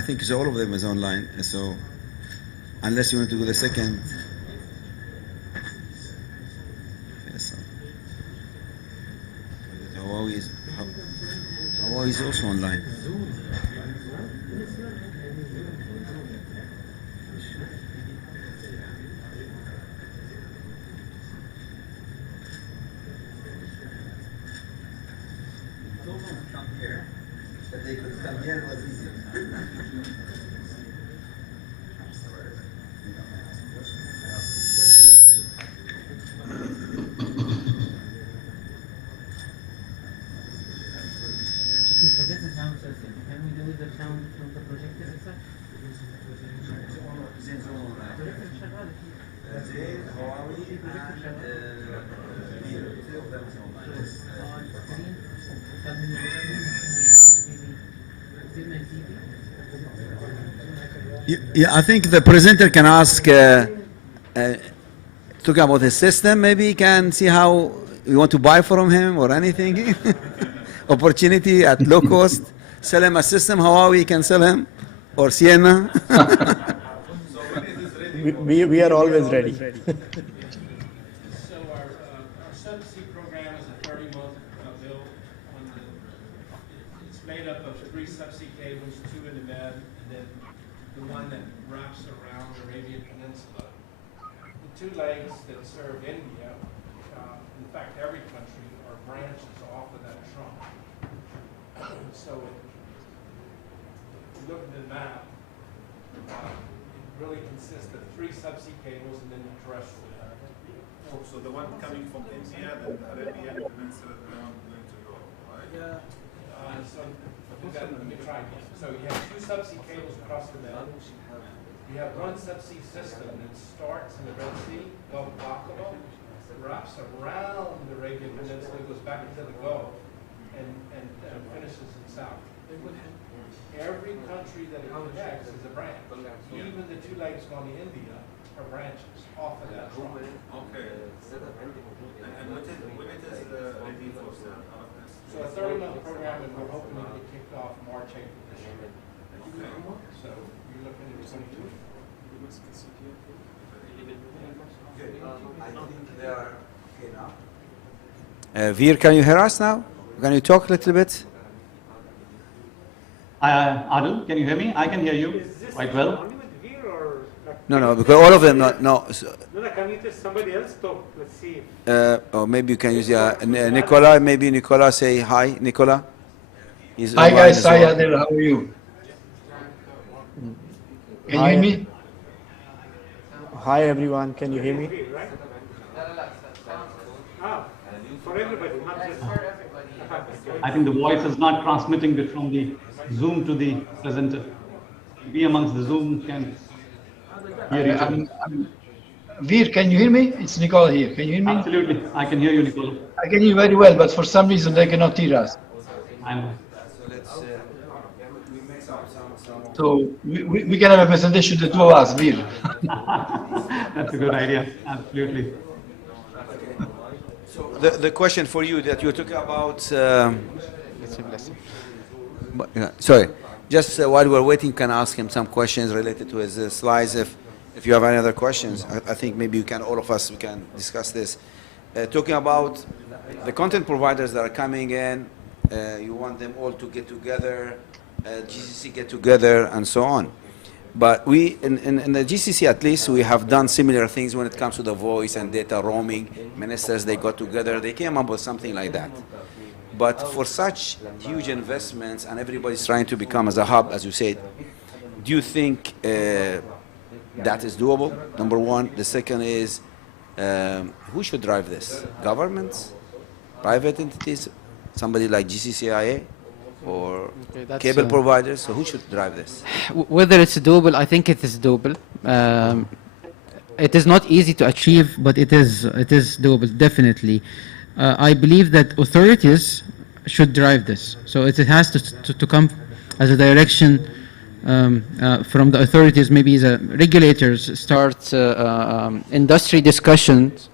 think all of them is online. So, unless you want to go the second. Yes. Hawaii is also online. Come here. That they could come here was easy. For this is sound system. Can we do the sound from the projector itself? Zain, Hawaii, and Veer. Three of them is online. Yeah, I think the presenter can ask, talk about the system. Maybe he can see how you want to buy from him or anything. Opportunity at low cost. Sell him a system. Huawei can sell him, or Sienna. We are always ready. So our subsea program is a 30-month bill. It's made up of 3 subsea cables, 2 in the Med, and then the one that wraps around the Arabian Peninsula. The 2 legs that serve India, in fact every country, are branches off of that trunk. So if you look at the map, it really consists of 3 subsea cables and then the terrestrial. So the one coming from India, then the Arabian Peninsula, the one going to Europe, right? Yeah. Let me try again. So you have 2 subsea cables across the middle. You have 1 subsea system that starts in the Red Sea, Gulf of Aqaba, wraps around the Arabian Peninsula, goes back into the Gulf, and finishes in south. Every country that it connects is a branch. Even the 2 legs going to India are branches off of that trunk. Okay. And when it is ready for sale? So a 30-month program, and we're hoping to get kicked off March, April this year. Veer, can you hear us now? Can you talk a little bit? Adil, can you hear me? I can hear you quite well. Only with Veer or like, No, because all of them, no. no, can you just somebody else talk? Let's see. Or maybe you can use Nicola. Maybe Nicola, say hi, Nicola. He's Hi online guys, as hi well. Adil, how are you? Can Hi. you hear me? Hi everyone, can you hear me? Veer, right? Ah, for everybody, not just. I think the voice is not transmitting it from the Zoom to the presenter. We amongst the Zoom can hear each other. Veer, can you hear me? It's Nicole here. Can you hear me? Absolutely, I can hear you, Nicola. I can hear you very well, but for some reason they cannot hear us. I know. So we can have a presentation, the two of us, Veer. That's a good idea. Absolutely. The question for you that you're talking about. Sorry, just while we're waiting, can I ask him some questions related to his slides? If you have any other questions, I think maybe you can, all of us, we can discuss this. Talking about the content providers that are coming in, you want them all to get together, GCC get together, and so on. But we, in the GCC at least, we have done similar things when it comes to the voice and data roaming. Ministers, they got together, they came up with something like that. But for such huge investments and everybody's trying to become as a hub, as you said, do you think that is doable? Number one. The second is, who should drive this? Governments? Private entities? Somebody like GCCIA? Or cable providers? So who should drive this? Whether it's doable, I think it is doable. It is not easy to achieve, but it is doable, definitely. I believe that authorities should drive this. So it has to come as a direction from the authorities. Maybe the regulators start industry discussions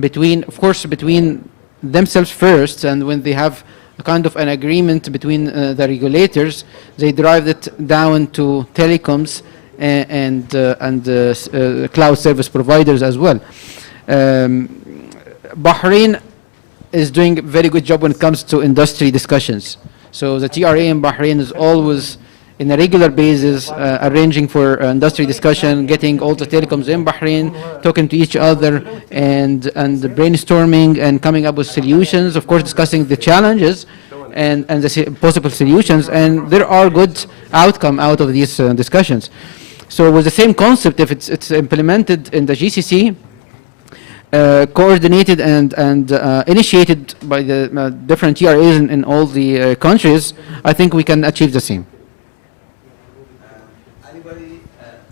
between, of course, between themselves first, and when they have a kind of an agreement between the regulators, they drive it down to telecoms and cloud service providers as well. Bahrain is doing a very good job when it comes to industry discussions. So the TRA in Bahrain is always in a regular basis arranging for industry discussion, getting all the telecoms in Bahrain, talking to each other and brainstorming and coming up with solutions, of course discussing the challenges and the possible solutions, and there are good outcome out of these discussions. So with the same concept, if it's implemented in the GCC, coordinated and initiated by the different TRAs in all the countries, I think we can achieve the same. Anybody,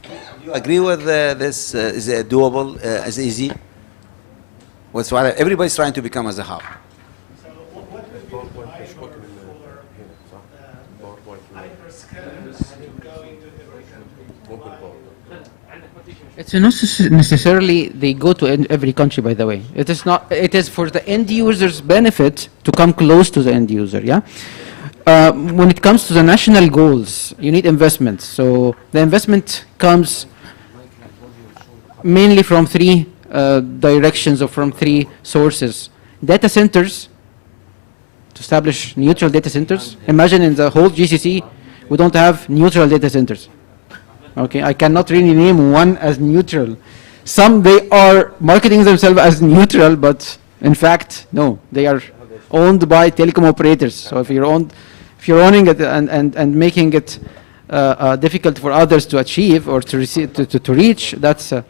do you agree with this? Is it doable? Is it easy? What's what? Everybody's trying to become as a hub. It's not necessarily they go to every country, by the way. It is not. It is for the end user's benefit to come close to the end user. Yeah. When it comes to the national goals, you need investment. So the investment comes mainly from three directions or from three sources. Data centers, to establish neutral data centers. Imagine in the whole GCC, we don't have neutral data centers. Okay, I cannot really name one as neutral. Some, they are marketing themselves as neutral, but in fact, no, they are owned by telecom operators. So if you're owning it and making it difficult for others to achieve or to receive, to reach, that's an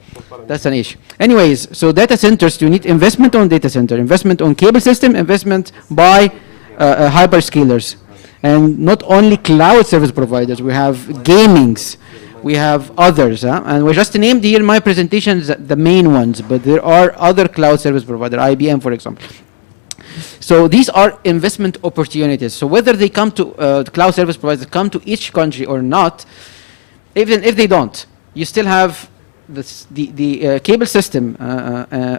issue. Anyways, so data centers, you need investment on data center, investment on cable system, investment by hyperscalers, and not only cloud service providers. We have gamings. We have others, and we just named here in my presentations the main ones, but there are other cloud service providers, IBM, for example. So these are investment opportunities. So whether they come to cloud service providers, come to each country or not, even if they don't, you still have the cable system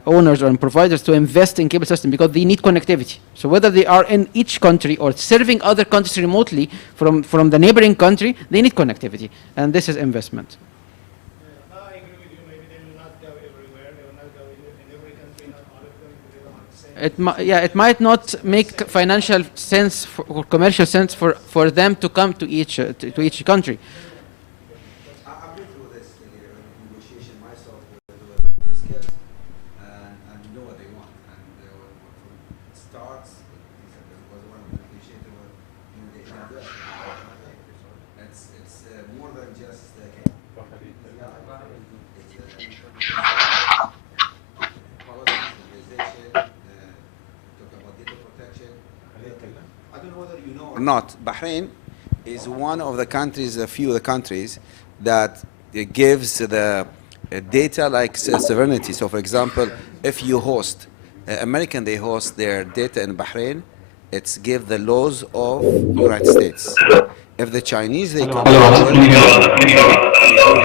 owners or providers to invest in cable system because they need connectivity. So whether they are in each country or serving other countries remotely from the neighboring country, they need connectivity, and this is investment. it might not make financial sense or commercial sense for them to come to each country. I've been through this negotiation myself with the skills and know what they want. And from starts, was one of the negotiators it's more than just or not, Bahrain is one of the countries, a few of the countries that gives the data like sovereignty. So for example, if you host, American, they host their data in Bahrain, it's give the laws of United States. If the Chinese, they come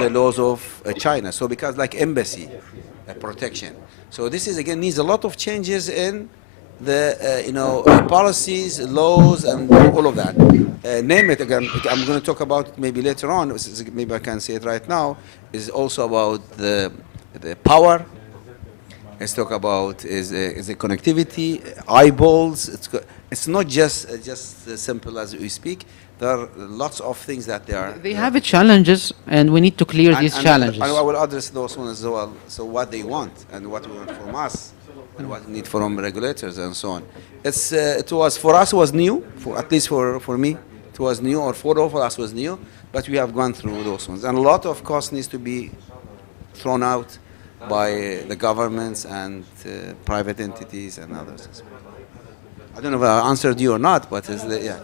the laws of China. So because like embassy protection. So this is again needs a lot of changes in the policies, laws, and all of that. Name it again. I'm going to talk about it maybe later on. Maybe I can say it right now. Is also about the power. Let's talk about is the connectivity, eyeballs. It's not just as simple as we speak. There are lots of things that They have challenges, and we need to clear these challenges. And I will address those ones as well. So what they want and what we want from us, and what we need from regulators and so on. It was for us was new, at least for me, it was new, or for all of us was new. But we have gone through those ones, and a lot of cost needs to be thrown out by the governments and private entities and others as well. I don't know if I answered you or not, but yeah.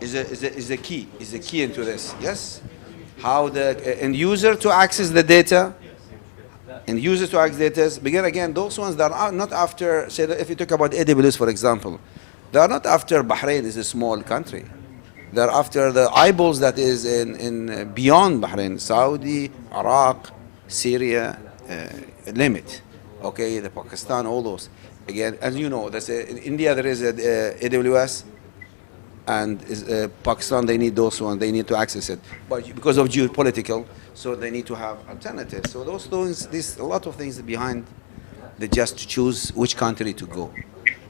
Is the key into this? Yes. How the end user to access the data, and users to access data. Begin again. Those ones that are not after. Say if you talk about AWS, for example, they are not after Bahrain is a small country. They're after the eyeballs that is in beyond Bahrain, Saudi, Iraq, Syria, name it. Okay, the Pakistan, all those. Again, as you know, in India there is AWS, and Pakistan they need those ones. They need to access it, but because of geopolitical, so they need to have alternatives. So those things, there's a lot of things behind the just to choose which country to go,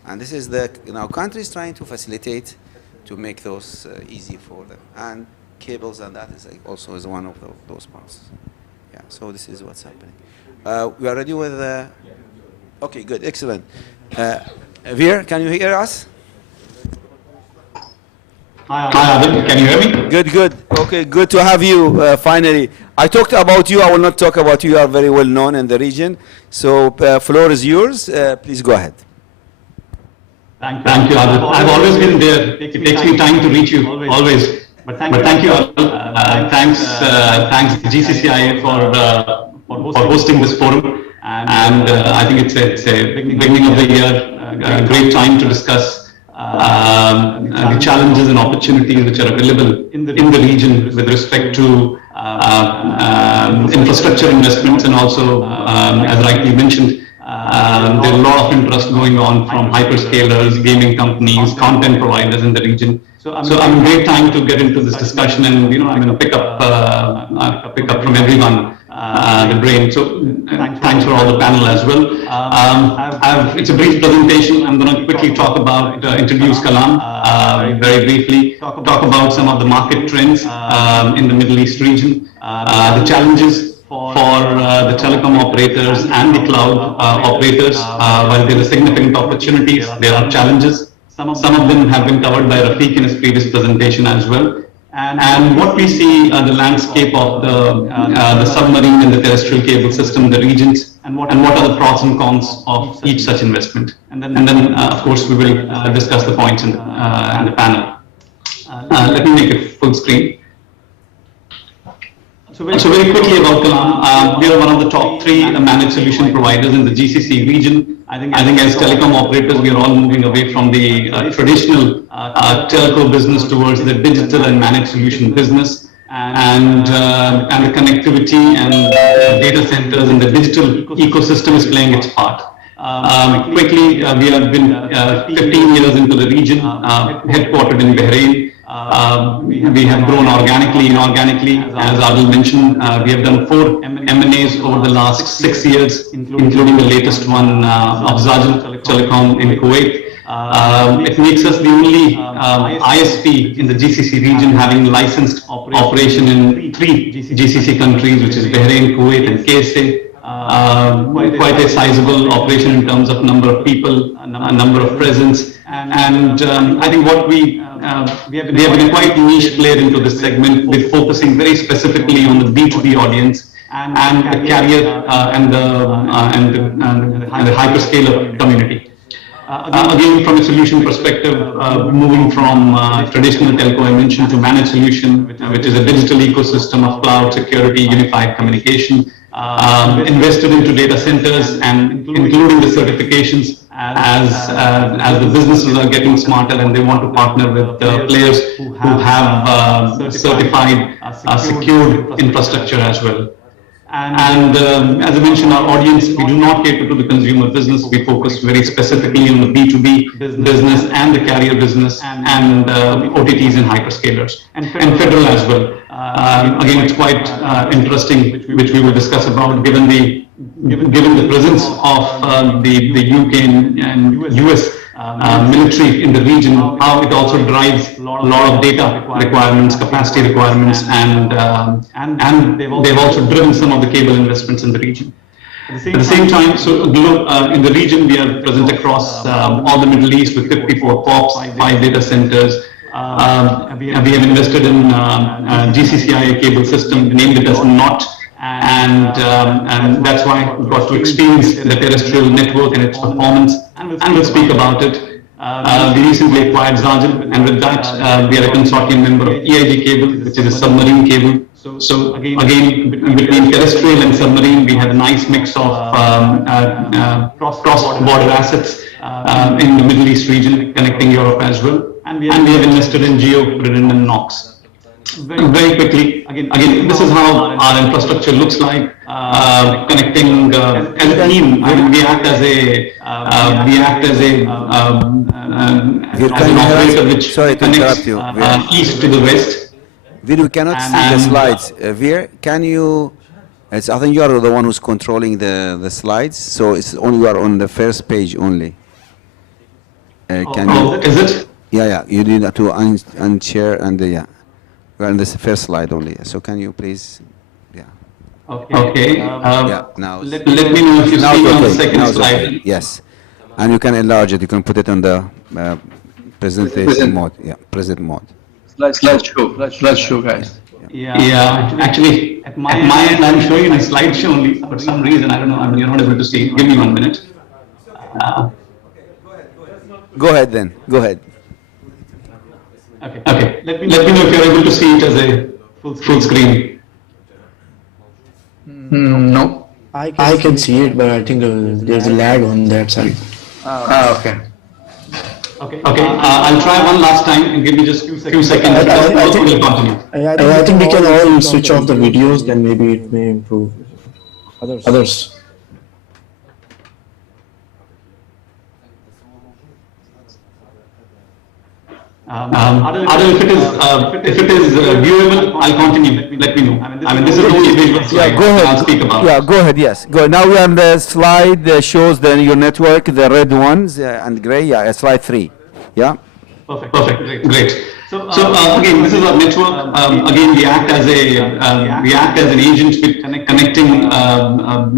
and this is the countries trying to facilitate to make those easy for them, and cables, and that is also is one of those parts. Yeah. So this is what's happening. We are ready with. Okay, good, excellent. Veer, can you hear us? Hi, can you hear me? Good. Okay, good to have you finally. I talked about you. I will not talk about you. You are very well known in the region. So floor is yours. Please go ahead. Thank you. I've always been there. It takes me time to reach you, always. But thank you. Thanks GCCIA for hosting this forum. And I think it's a beginning of the year, a great time to discuss the challenges and opportunities which are available in the region with respect to infrastructure investments, and also, as rightly mentioned, there's a lot of interest going on from hyperscalers, gaming companies, content providers in the region. So I'm a great time to get into this discussion, and I'm going to pick up from everyone the brain. So thanks for all the panel as well. It's a brief presentation. I'm going to quickly talk about, introduce Kalam very briefly, talk about some of the market trends in the Middle East region, the challenges for the telecom operators and the cloud operators. While there are significant opportunities, there are challenges. Some of them have been covered by Rafiq in his previous presentation as well. And what we see the landscape of the submarine and the terrestrial cable system, the regions, and what are the pros and cons of each such investment. And then of course, we will discuss the points in the panel. Let me make it full screen. So very quickly about Kalam, we are one of the top 3 managed solution providers in the GCC region. I think as telecom operators, we are all moving away from the traditional telco business towards the digital and managed solution business, and the connectivity and data centers and the digital ecosystem is playing its part. Quickly, we have been 15 years into the region, headquartered in Bahrain. We have grown organically, inorganically. As Adil mentioned, we have done 4 M&As over the last 6 years, including the latest one of Zajil Telecom in Kuwait. It makes us the only ISP in the GCC region having licensed operation in 3 GCC countries, which is Bahrain, Kuwait, and KSA. Quite a sizable operation in terms of number of people, number of presence, and I think what we have been a quite niche player into this segment, with focusing very specifically on the B2B audience and the carrier and the hyperscaler community. Again, from a solution perspective, moving from traditional telco I mentioned to managed solution, which is a digital ecosystem of cloud, security, unified communication, invested into data centers and including the certifications as the businesses are getting smarter and they want to partner with players who have certified secured infrastructure as well. And as I mentioned, our audience, we do not cater to the consumer business. We focus very specifically on the B2B business and the carrier business and OTTs and hyperscalers and federal as well. Again, it's quite interesting, which we will discuss about, given the presence of the UK and US military in the region, how it also drives a lot of data requirements, capacity requirements, and they've also driven some of the cable investments in the region. At the same time, so in the region, we are present across all the Middle East with 54 POPs, 5 data centers. We have invested in GCCIA cable system, named it as NOT, and that's why we got to experience the terrestrial network and its performance, and we'll speak about it. We recently acquired Zajil, and with that, we are a consortium member of EIG cable, which is a submarine cable. So again, between terrestrial and submarine, we have a nice mix of cross-border assets in the Middle East region, connecting Europe as well. And we have invested in geo redundant NOCs. Very quickly, again, this is how our infrastructure looks like. Connecting as a team, we act as an operator which connects east to the west. Veer, we cannot see the slides. Veer, can you? I think you are the one who's controlling the slides, so it's only you are on the first page only. Can you? Is it? Yeah. You need to unshare and yeah. We're on this first slide only. So can you please? Yeah. Okay. Yeah. Now Let me know if you see on the second slide. Okay. Yes. And you can enlarge it. You can put it on the presentation mode. Yeah. Present mode. Slideshow, guys. Yeah. Actually, at my end, I'm showing a slideshow only for some reason. I don't know. You're not able to see. Give me 1 minute. Go ahead then. Go ahead. Okay. Let me know if you're able to see it as a full screen. No. I can see it, but I think there's a lag on that side. Okay. Okay. I'll try one last time and give me just few seconds. We'll continue. I think we can all switch off the videos, then maybe it may improve. Others. Adil, if it is viewable, I'll continue. Let me know. I mean, this is the only visual slide. Yeah, go ahead. I'll speak about. Yeah, go ahead. Yes, go. Now we are on the slide that shows your network, the red ones and gray. Yeah, slide 3. Yeah. Perfect. Great. So again, this is our network. Again, we act as an agent with connecting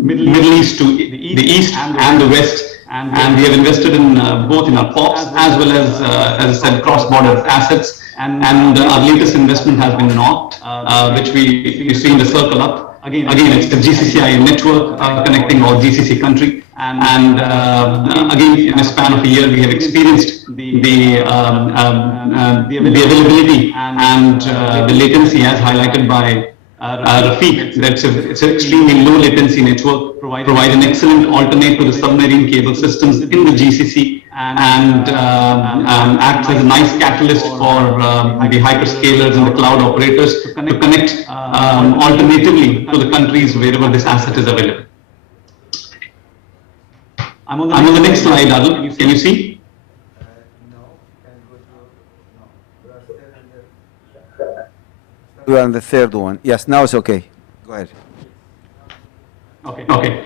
Middle East to the east and the west. And we have invested in both in our POPs as well as I said, cross-border assets. And our latest investment has been NOT, which you see in the circle up. Again, it's the GCCIA network connecting all GCC country. And again, in a span of a year, we have experienced the availability and the latency as highlighted by Rafiq. It's an extremely low latency network, provide an excellent alternate to the submarine cable systems in the GCC, and acts as a nice catalyst for the hyperscalers and the cloud operators to connect alternatively to the countries wherever this asset is available. I'm on the next slide, Adil. Can you see? We are on the third one. Yes, now it's okay. Go ahead. Okay.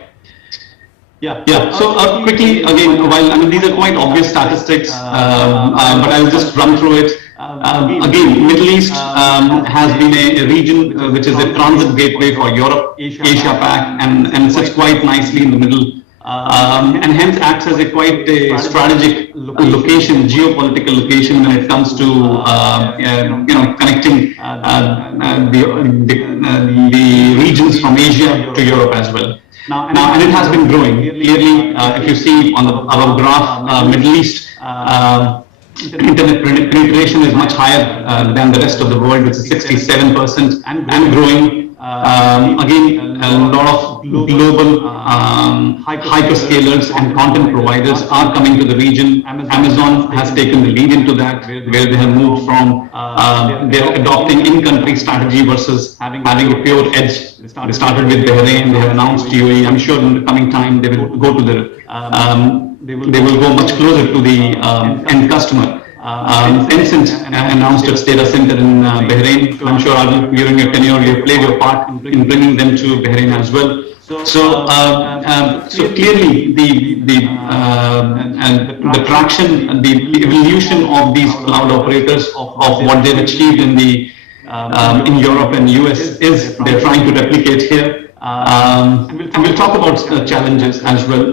Yeah. So quickly, again, while I mean these are quite obvious statistics, but I'll just run through it. Again, Middle East has been a region which is a transit gateway for Europe, Asia Pac, and sits quite nicely in the middle. And hence acts as a quite a strategic location, geopolitical location when it comes to connecting the regions from Asia to Europe as well. Now, and it has been growing. Clearly, if you see on our graph, Middle East internet penetration is much higher than the rest of the world, which is 67% and growing. Again, a lot of global hyperscalers and content providers are coming to the region. Amazon has taken the lead into that, where they have moved from they're adopting in-country strategy versus having a pure edge. They started with Bahrain, they have announced UAE. I'm sure in the coming time they will go to the they will go much closer to the end customer. Tencent announced its data center in Bahrain. I'm sure during your tenure you played your part in bringing them to Bahrain as well. So clearly the traction, the evolution of these cloud operators of what they've achieved in Europe and US is they're trying to replicate here. And we'll talk about challenges as well.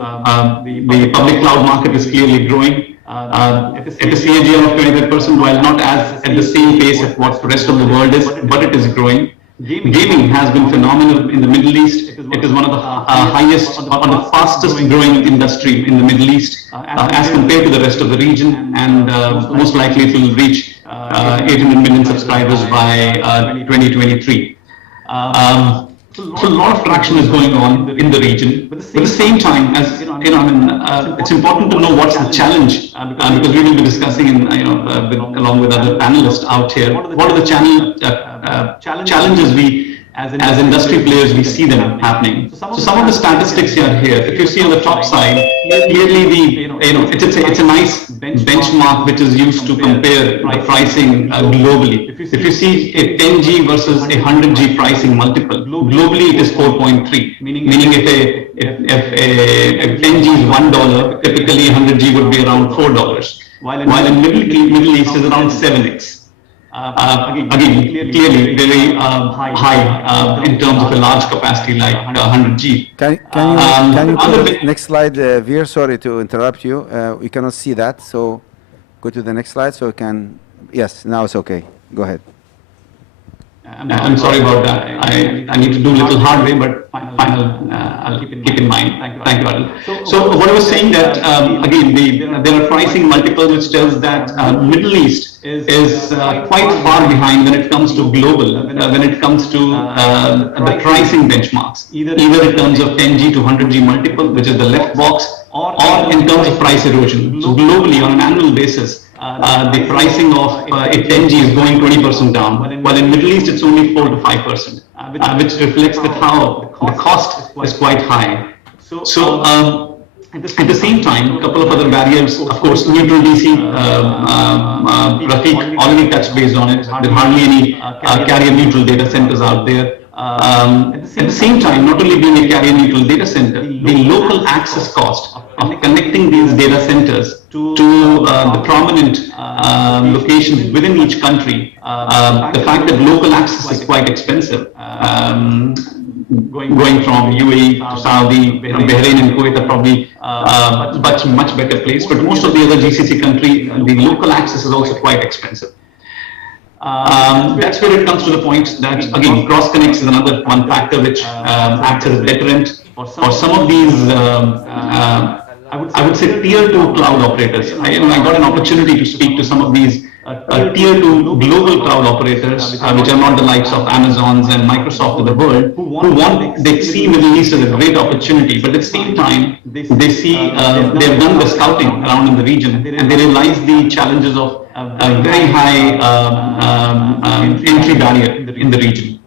The public cloud market is clearly growing. At a CAGR of 25%, while not as at the same pace at what the rest of the world is, but it is growing. Gaming has been phenomenal in the Middle East. It is one of the highest or the fastest growing industry in the Middle East as compared to the rest of the region, and most likely it will reach 800 million subscribers by 2023. So a lot of traction is going on in the region. But at the same time, as it's important to know what's the challenge, because we will be discussing, along with other panelists out here, what are the challenges we, as industry players, we see them happening. So some of the statistics are here. If you see on the top side, clearly it's a nice benchmark which is used to compare the pricing globally. If you see a 10G versus a 100G pricing multiple, globally it is 4.3, meaning if a 10G is $1, typically 100G would be around $4, while in Middle East is around 7x. Again, clearly very high in terms of a large capacity like 100G. Can you go to the next slide, Veer? Sorry to interrupt you. We cannot see that, so go to the next slide so you can. Yes, now it's okay. Go ahead. I'm sorry about that. I need to do a little hard way, but final I'll keep in mind. Thank you, Adil. So what I was saying that again, there are pricing multiples which tells that Middle East is quite far behind when it comes to global, when it comes to the pricing benchmarks, either in terms of 10G to 100G multiple, which is the left box, or in terms of price erosion. So globally, on an annual basis, the pricing of a 10G is going 20% down, while in Middle East it's only 4 to 5%, which reflects that how the cost is quite high. So at the same time, a couple of other barriers, of course, neutral DC, Rafiq already touched base on it. There are hardly any carrier neutral data centers out there. At the same time, not only being a carrier neutral data center, the local access cost of connecting these data centers to the prominent locations within each country, the fact that local access is quite expensive. Going from UAE to Saudi, Bahrain and Kuwait are probably much better place, but most of the other GCC country, the local access is also quite expensive. That's where it comes to the point that, again, cross connects is another one factor which acts as a deterrent for some of these, I would say, tier 2 cloud operators. I got an opportunity to speak to some of these tier 2 global cloud operators, which are not the likes of Amazons and Microsoft of the world, they see Middle East as a great opportunity, but at the same time, they see, they've done the scouting around in the region, and they realize the challenges of a very high entry barrier in the region.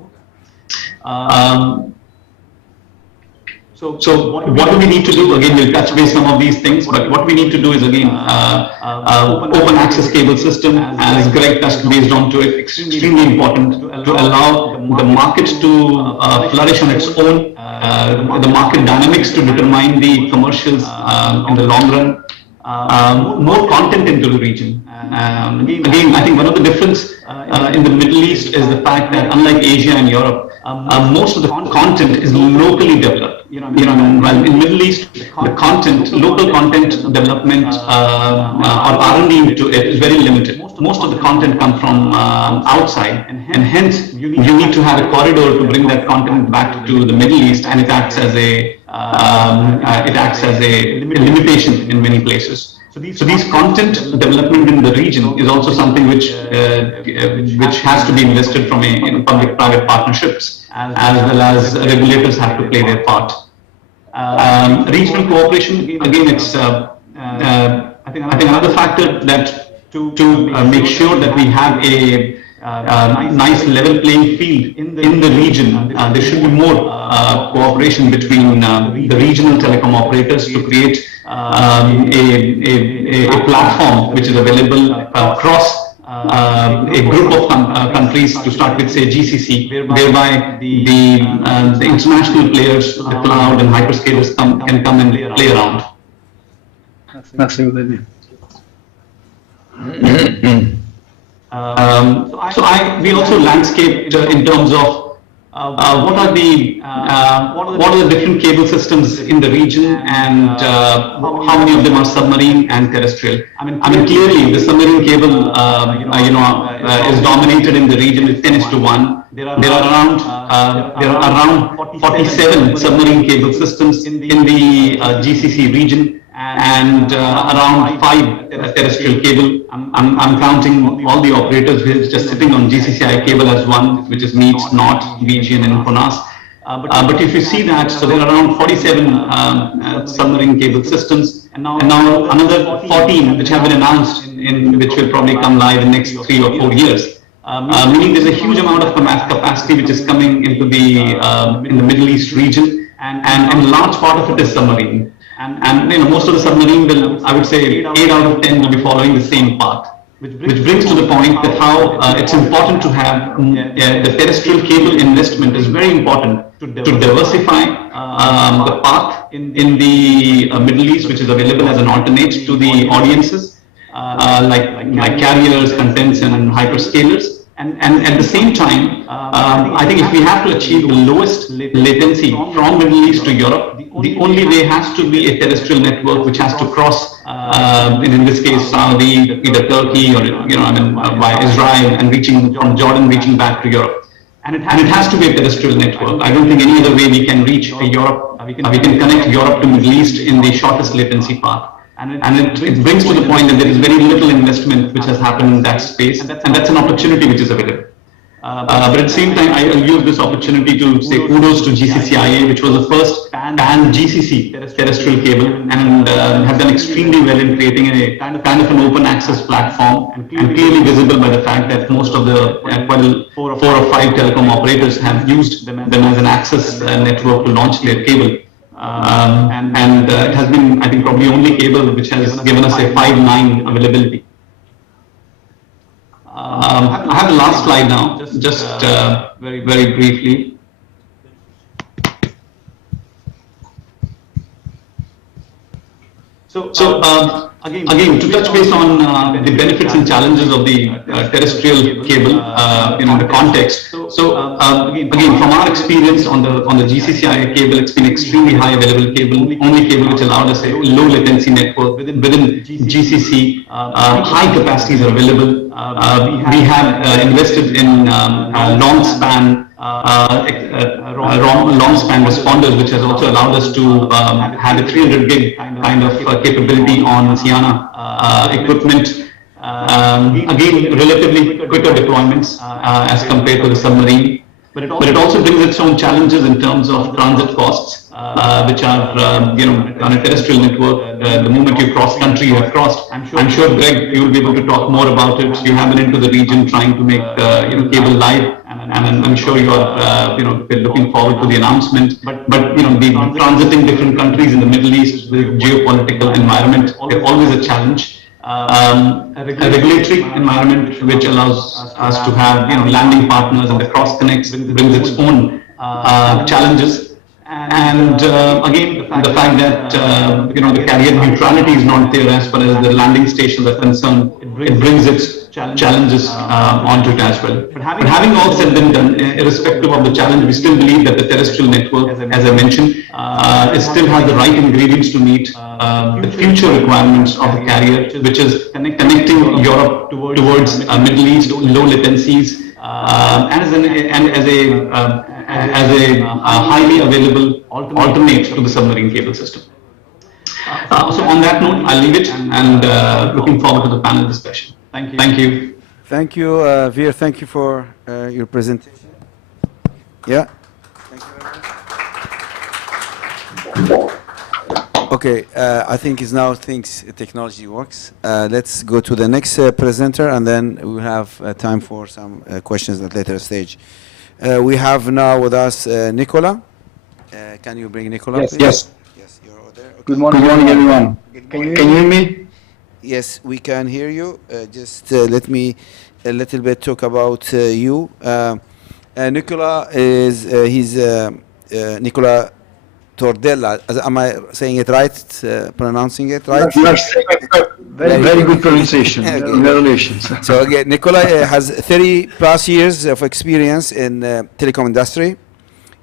So what do we need to do? Again, we'll touch base some of these things, but what we need to do is, again, open access cable system, as Greg touched based on to it, extremely important to allow the market to flourish on its own, the market dynamics to determine the commercials in the long run, more content into the region. Again, I think one of the difference in the Middle East is the fact that unlike Asia and Europe, most of the content is locally developed. While in Middle East, the content, local content development or R&D into it is very limited. Most of the content comes from outside, and hence you need to have a corridor to bring that content back to the Middle East, and it acts as a limitation in many places. So these content development in the region is also something which has to be invested from public-private partnerships, as well as regulators have to play their part. Regional cooperation, again, it's I think another factor that to make sure that we have a nice level playing field in the region. There should be more cooperation between the regional telecom operators to create a platform which is available across a group of countries, to start with, say, GCC, whereby the international players, the cloud and hyperscalers can come and play around. That's a good idea. We also landscaped in terms of what are the different cable systems in the region, and how many of them are submarine and terrestrial. I mean, clearly the submarine cable is dominated in the region with 10:1. There are around 47 submarine cable systems in the GCC region, and around 5 terrestrial cable. I'm counting all the operators who is just sitting on GCCI cable as one, which is MEETS, NOT, BGN and FONAS. But if you see that, so there are around 47 submarine cable systems, and now another 14 which have been announced, which will probably come live in the next 3 or 4 years. Meaning there's a huge amount of capacity which is coming into in the Middle East region, and a large part of it is submarine. And most of the submarine will, I would say, 8 out of 10 will be following the same path, which brings to the point that how it's important to have the terrestrial cable investment is very important to diversify the path in the Middle East, which is available as an alternate to the audiences, like carriers, contents, and hyperscalers. And at the same time, I think if we have to achieve the lowest latency from Middle East to Europe, the only way has to be a terrestrial network which has to cross, in this case, Saudi, either Turkey, or by Israel, and reaching from Jordan, reaching back to Europe. And it has to be a terrestrial network. I don't think any other way we can reach Europe. We can connect Europe to Middle East in the shortest latency path. And it brings to the point that there is very little investment which has happened in that space, and that's an opportunity which is available. But at the same time, I'll use this opportunity to say kudos to GCCIA, which was the first pan-GCC terrestrial cable, and have done extremely well in creating a kind of an open access platform, and clearly visible by the fact that most of the 4 or 5 telecom operators have used them as an access network to launch their cable. It has been, I think, probably only cable which has given us a 5/9 availability. I have the last slide now, just very briefly. So again, to touch base on the benefits and challenges of the terrestrial cable in the context. So again, from our experience on the GCCI cable, it's been extremely high available cable, only cable which allowed us a low latency network within GCC. High capacities are available. We have invested in long span responders, which has also allowed us to have a 300 gig kind of capability on Sienna equipment. Again, relatively quicker deployments as compared to the submarine. But it also brings its own challenges in terms of transit costs, which are, on a terrestrial network, the moment you cross country, you have crossed. I'm sure, Greg, you will be able to talk more about it. You have been into the region trying to make, cable live, and I'm sure you are, we're looking forward to the announcement. But the transiting different countries in the Middle East with geopolitical environment, they're always a challenge. A regulatory environment which allows us to have landing partners and the cross connects brings its own challenges. And again, the fact that the carrier neutrality is not there as far as the landing stations are concerned, it brings its challenges onto it as well. But having all said and done, irrespective of the challenge, we still believe that the terrestrial network, as I mentioned, it still has the right ingredients to meet the future requirements of the carrier, which is connecting Europe towards Middle East, low latencies, and as a highly available alternate to the submarine cable system. So on that note, I'll leave it and looking forward to the panel discussion. Thank you. Thank you. Thank you, Veer. Thank you for your presentation. Yeah. Thank you very much. Okay, I think it's now technology works. Let's go to the next presenter, and then we'll have time for some questions at a later stage. We have now with us Nicola. Can you bring Nicola, Yes, please? yes. Yes, you're over there. Okay. Good morning, everyone. Can you hear me? Yes, we can hear you. Just let me a little bit talk about you. Nicola is Nicola Tordella. Am I saying it right? Pronouncing it right? Very good pronunciation. Okay. Congratulations. So again, Nicola has 30 plus years of experience in telecom industry,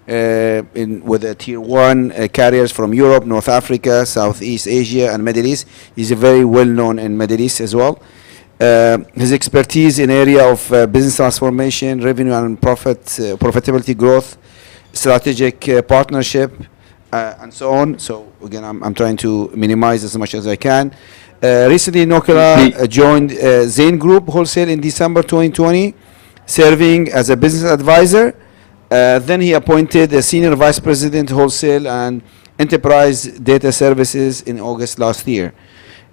with tier 1 carriers from Europe, North Africa, Southeast Asia, and Middle East. He's very well known in Middle East as well. His expertise in area of business transformation, revenue and profitability growth, strategic partnership, and so on. So again, I'm trying to minimize as much as I can. Recently, Nicola joined Zain Group Wholesale in December 2020, serving as a business advisor. Then he appointed a senior vice president wholesale and enterprise data services in August last year.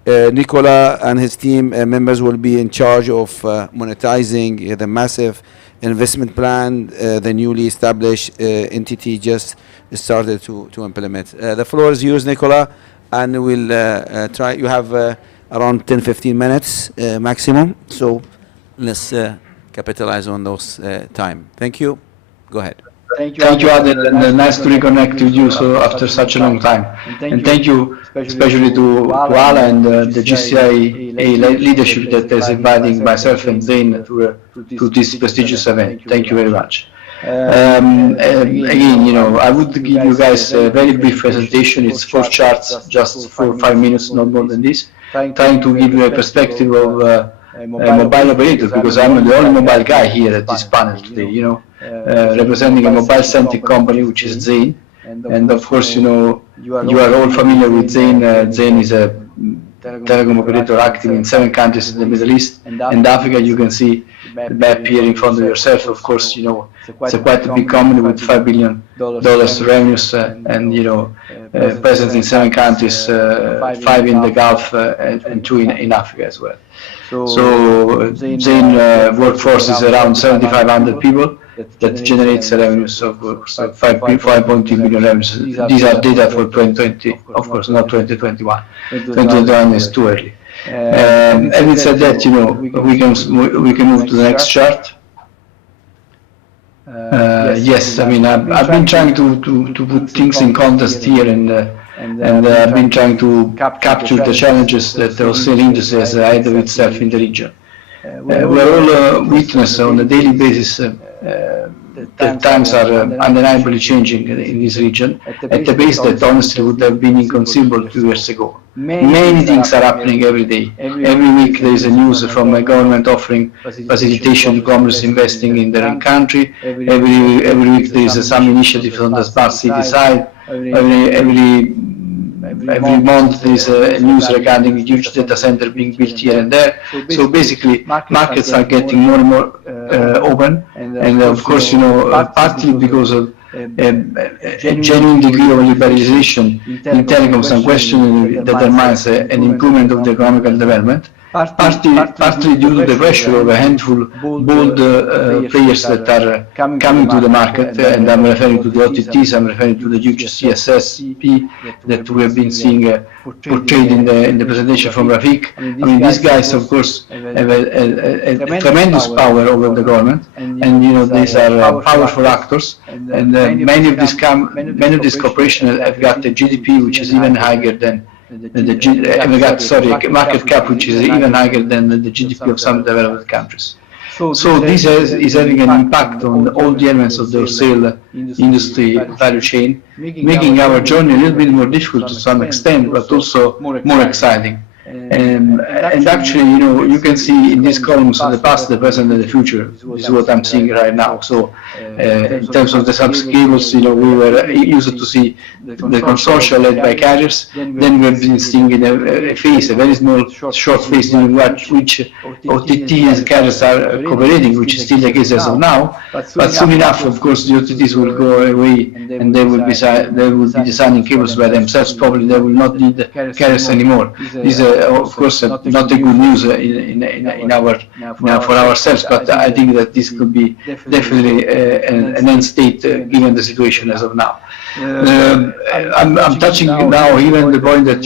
Nicola and his team members will be in charge of monetizing the massive investment plan the newly established entity just started to implement. The floor is yours, Nicola, and we'll try. You have around 10-15 minutes maximum, so let's capitalize on those time. Thank you. Go ahead. Thank you, Adel, and nice to reconnect with you after such a long time. And thank you especially to Ala and the GCI leadership that is inviting myself and Zain to this prestigious event. Thank you very much. Again, I would give you guys a very brief presentation. It's 4 charts, just 4 or 5 minutes, not more than this, trying to give you a perspective of a mobile operator, because I'm the only mobile guy here at this panel today, representing a mobile-centric company, which is Zain. And of course, you are all familiar with Zain. Zain is a telecom operator active in 7 countries in the Middle East and Africa. You can see the map here in front of yourself. Of course, it's quite a big company with $5 billion revenues and presence in 7 countries, 5 in the Gulf and 2 in Africa as well. So Zain workforce is around 7,500 people that generates revenues of 5.2 million revenues. These are data for 2020, of course, not 2021. 2021 is too early. Having said that, we can move to the next chart. Yes, I mean, I've been trying to put things in context here, and I've been trying to capture the challenges that the wholesale industry has ahead of itself in the region. We are all witness on a daily basis that times are undeniably changing in this region at a pace that honestly would have been inconceivable 2 years ago. Many things are happening every day. Every week there is a news from a government offering facilitation to commerce investing in their own country. Every week there is some initiative on the smart city side. Every month there is a news regarding a huge data center being built here and there. So basically, markets are getting more and more open, and of course, partly because of a genuine degree of liberalization in telecoms unquestionably determines an improvement of the economical development. partly due to the pressure of a handful bold players that are coming to the market, and I'm referring to the OTTs, I'm referring to the huge CSSP that we have been seeing portrayed in the presentation from Rafik. I mean, these guys, of course, have a tremendous power over the government, and these are powerful actors, and many of these corporations have got a GDP which is even higher than market cap which is even higher than the GDP of some developed countries. So this is having an impact on all the elements of the wholesale industry value chain, making our journey a little bit more difficult to some extent, but also more exciting. And actually, you can see in these columns the past, the present, and the future. This is what I'm seeing right now. So, in terms of the subcables, we were used to see the consortia led by carriers. Then we've been seeing in a phase, a very small, short phase, in which OTT and carriers are cooperating, which is still the case as of now. But soon enough, of course, the OTTs will go away, and they will be designing cables by themselves. Probably they will not need the carriers anymore. These are, of course, not a good news for ourselves, but I think that this could be definitely an end state given the situation as of now. I'm touching now even the point that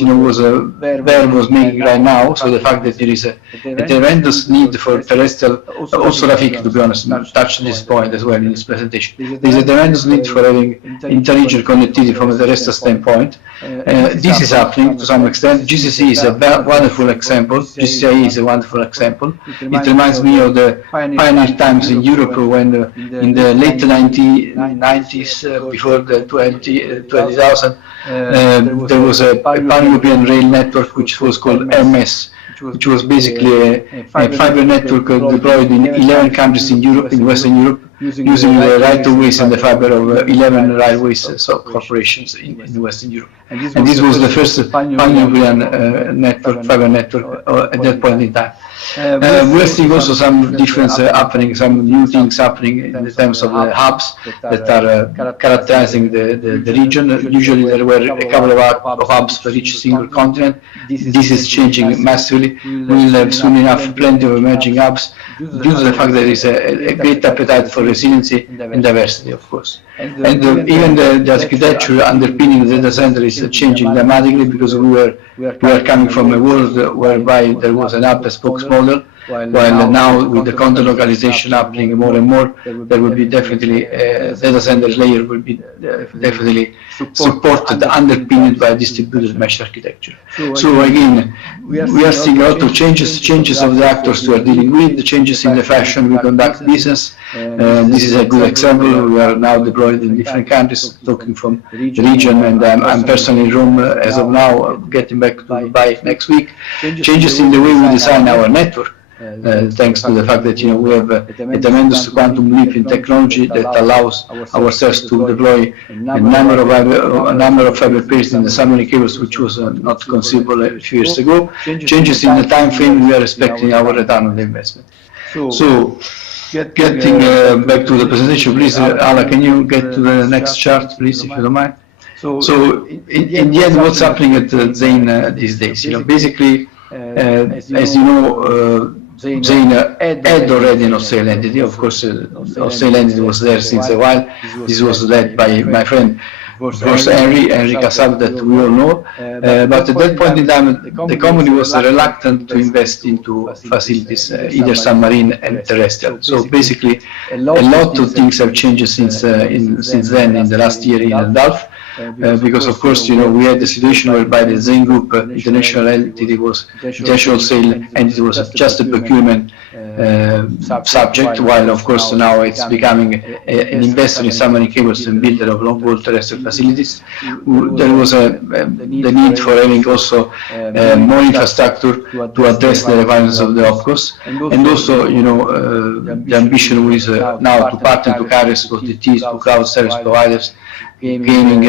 Bear was making right now. So the fact that there is a tremendous need for terrestrial, also Rafik, to be honest, touched this point as well in his presentation. There is a tremendous need for having intelligent connectivity from a terrestrial standpoint. This is happening to some extent. GCC is a wonderful example. GCI is a wonderful example. It reminds me of the pioneer times in Europe when in the late 90s, before the 20,000, there was a pan-European rail network which was called Hermes, which was basically a fiber network deployed in 11 countries in Europe, in Western Europe, using the right-of-ways and the fiber of 11 railways corporations in Western Europe. And this was the first pan-European fiber network at that point in time. We're seeing also some difference happening, some new things happening in terms of the hubs that are characterizing the region. Usually there were a couple of hubs for each single continent. This is changing massively. We will have soon enough plenty of emerging hubs due to the fact that there is a great appetite for resiliency and diversity, of course. And even the architecture underpinning the data center is changing dramatically, because we are coming from a world whereby there was an hub-and-spoke model, while now with the content localization happening more and more, there will be definitely data center layer will be definitely supported, underpinned by distributed mesh architecture. So again, we are seeing a lot of changes of the actors we are dealing with, the changes in the fashion we conduct business. This is a good example. We are now deployed in different countries, talking from the region, and I'm personally in Rome as of now, getting back to Dubai next week. Changes in the way we design our network. Thanks to the fact that we have a tremendous quantum leap in technology that allows ourselves to deploy a number of fiber pairs in the submarine cables, which was not conceivable a few years ago. Changes in the time frame we are expecting our return on the investment. So, getting back to the presentation, please, Ala, can you get to the next chart, please, if you don't mind? So, in the end, what's happening at Zain these days? Basically, as you know, Zain had already an Australian entity. Of course, the Australian entity was there since a while. This was led by my friend, of course, Henry Kassab, that we all know. But at that point in time, the company was reluctant to invest into facilities, either submarine and terrestrial. So basically, a lot of things have changed since then, in the last year and a half. Because of course, we had the situation whereby the Zain Group international entity was international sale entity was just a procurement subject, while of course now it's becoming an investor in submarine cables and builder of long-haul terrestrial facilities. There was the need for having also more infrastructure to address the requirements of the OPCOs, and also the ambition was now to partner to carriers, OTTs, to cloud service providers, gaming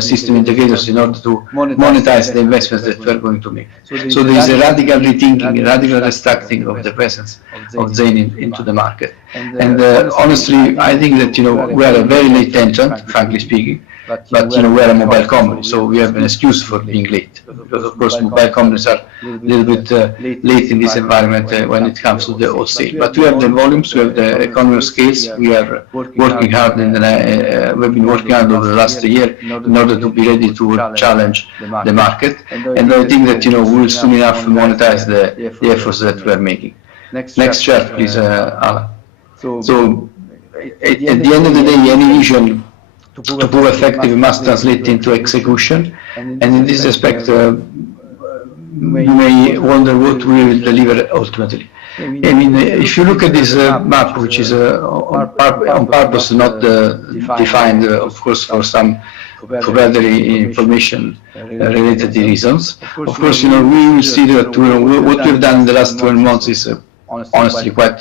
system integrators, in order to monetize the investments that we are going to make. So there is a radical rethinking, a radical restructuring of the presence of Zain into the market. And honestly, I think that we are a very late entrant, frankly speaking. but we are a mobile company, so we have an excuse for being late. Because of course mobile companies are a little bit late in this environment when it comes to the wholesale. But we have the volumes, we have the economy of scales. We are working hard, and we've been working hard over the last year in order to be ready to challenge the market. And I think that we will soon enough monetize the efforts that we are making. Next chart, please, Alan. So at the end of the day, any vision to prove effective must translate into execution, and in this respect, you may wonder what we will deliver ultimately. I mean, if you look at this map, which is on purpose not defined, of course, for some proprietary information related reasons, of course, we will see that what we've done in the last 12 months is honestly quite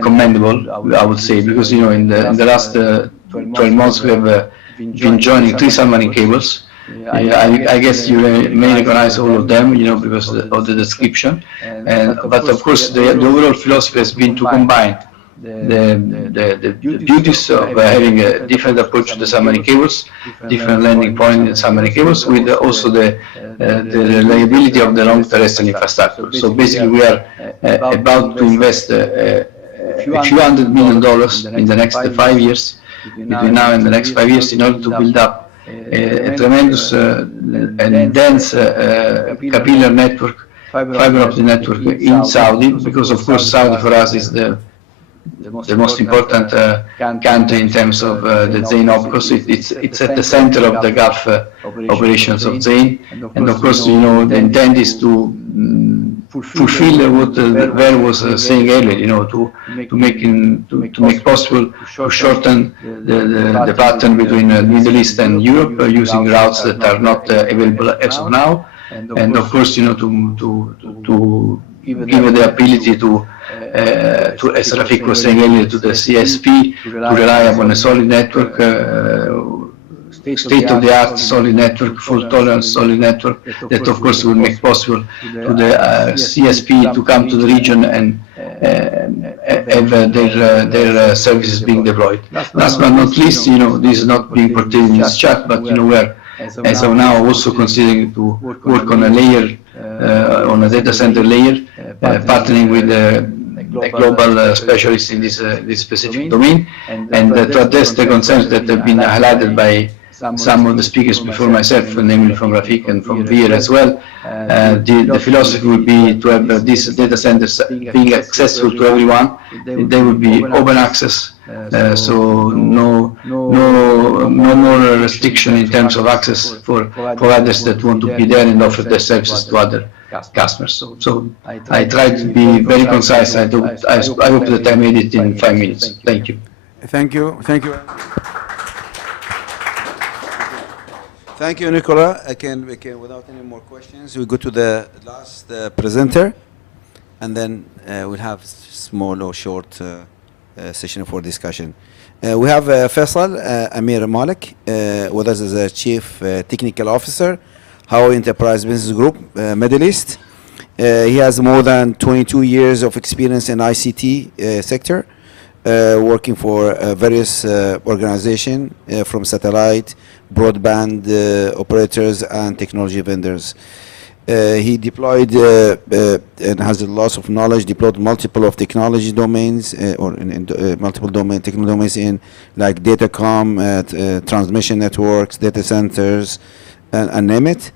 commendable, I would say, because in the last 12 months we have been joining 3 submarine cables. I guess you may recognize all of them, because of the description. But of course, the overall philosophy has been to combine the beauties of having a different approach to the submarine cables, different landing point in the submarine cables, with also the reliability of the long terrestrial infrastructure. So basically, we are about to invest a few $100 million in the next 5 years, between now and the next 5 years, in order to build up a tremendous and dense capillary network, fiber optic network in Saudi, because of course Saudi for us is the most important country in terms of the Zain OPCOs. It's at the center of the Gulf operations of Zain, and of course the intent is to fulfill what Ver was saying earlier, to make possible to shorten the pattern between the Middle East and Europe using routes that are not available as of now, and of course to give the ability to, as Rafik was saying earlier, to the CSP to rely upon a solid network, state-of-the-art solid network, full tolerance solid network, that of course will make possible to the CSP to come to the region and have their services being deployed. Last but not least, this is not being portrayed in this chart, but we are, as of now, also considering to work on a layer, on a data center layer, partnering with a global specialist in this specific domain, and to address the concerns that have been highlighted by some of the speakers before myself, namely from Rafik and from Veer as well. The philosophy would be to have these data centers being accessible to everyone. They would be open access, so no more restriction in terms of access for providers that want to be there and offer their services to other customers. So I tried to be very concise. I hope that I made it in 5 minutes. Thank you. Thank you. Thank you. Thank you, Nicola. Again, without any more questions, we go to the last presenter, and then we'll have small or short session for discussion. We have Faisal Amir Malik with us as a Chief Technical Officer, Huawei Enterprise Business Group, Middle East. He has more than 22 years of experience in ICT sector, working for various organizations from satellite, broadband operators and technology vendors. He deployed and has a lot of knowledge, deployed multiple of technology domains or in multiple technical domains in like datacom, transmission networks, data centers, and name it.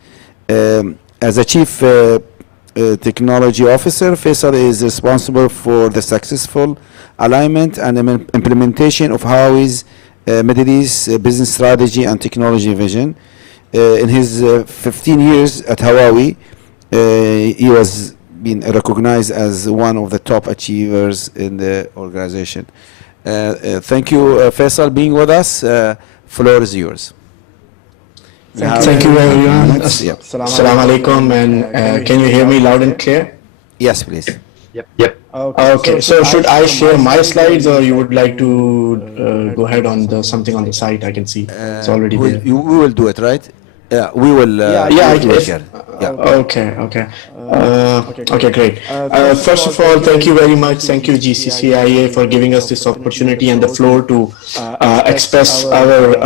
As a Chief Technology Officer, Faisal is responsible for the successful alignment and implementation of Huawei's Middle East business strategy and technology vision. In his 15 years at Huawei, he was been recognized as one of the top achievers in the organization. Thank you, Faisal, being with us. Floor is yours. Thank you, everyone. Assalamu alaikum, and can you hear me loud and clear? Yes, please. Yep. Okay, so should I share my slides, or you would like to go ahead on something on the site? I can see it's already there. We will do it, right? Yeah, we will. Yeah, do it here. Yeah. Okay. Okay, great. First of all, thank you very much. Thank you, GCCIA, for giving us this opportunity and the floor to express our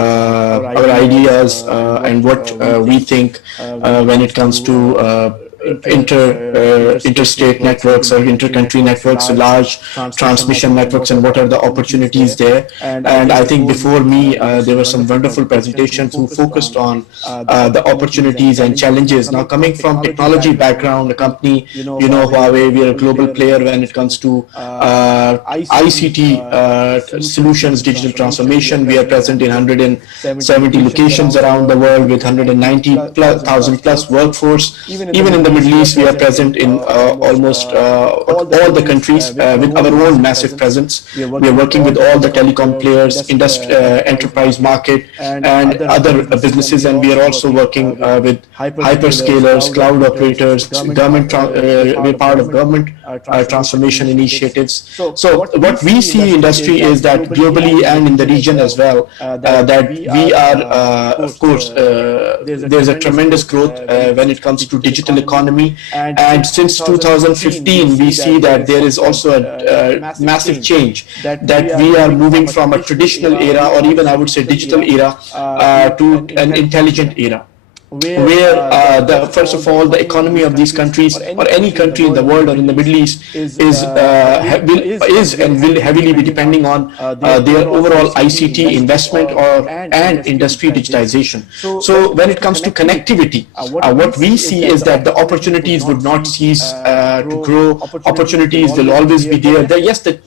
ideas and what we think when it comes to interstate networks or inter-country networks, large transmission networks, and what are the opportunities there. And I think before me, there were some wonderful presentations who focused on the opportunities and challenges. Now, coming from technology background, a company, Huawei, we are a global player when it comes to ICT solutions, digital transformation. We are present in 170 locations around the world with 190,000 plus workforce. Even in the Middle East, we are present in almost all the countries with our own massive presence. We are working with all the telecom players, enterprise market, and other businesses, and we are also working with hyperscalers, cloud operators, government. We're part of government transformation initiatives. So what we see in industry is that globally and in the region as well, that we are, of course, there's a tremendous growth when it comes to digital economy. And since 2015, we see that there is also a massive change, that we are moving from a traditional era, or even I would say digital era, to an intelligent era, where first of all, the economy of these countries, or any country in the world or in the Middle East, is and will heavily be depending on their overall ICT investment and industry digitization. So when it comes to connectivity, what we see is that the opportunities would not cease to grow. Opportunities will always be there. Yes, the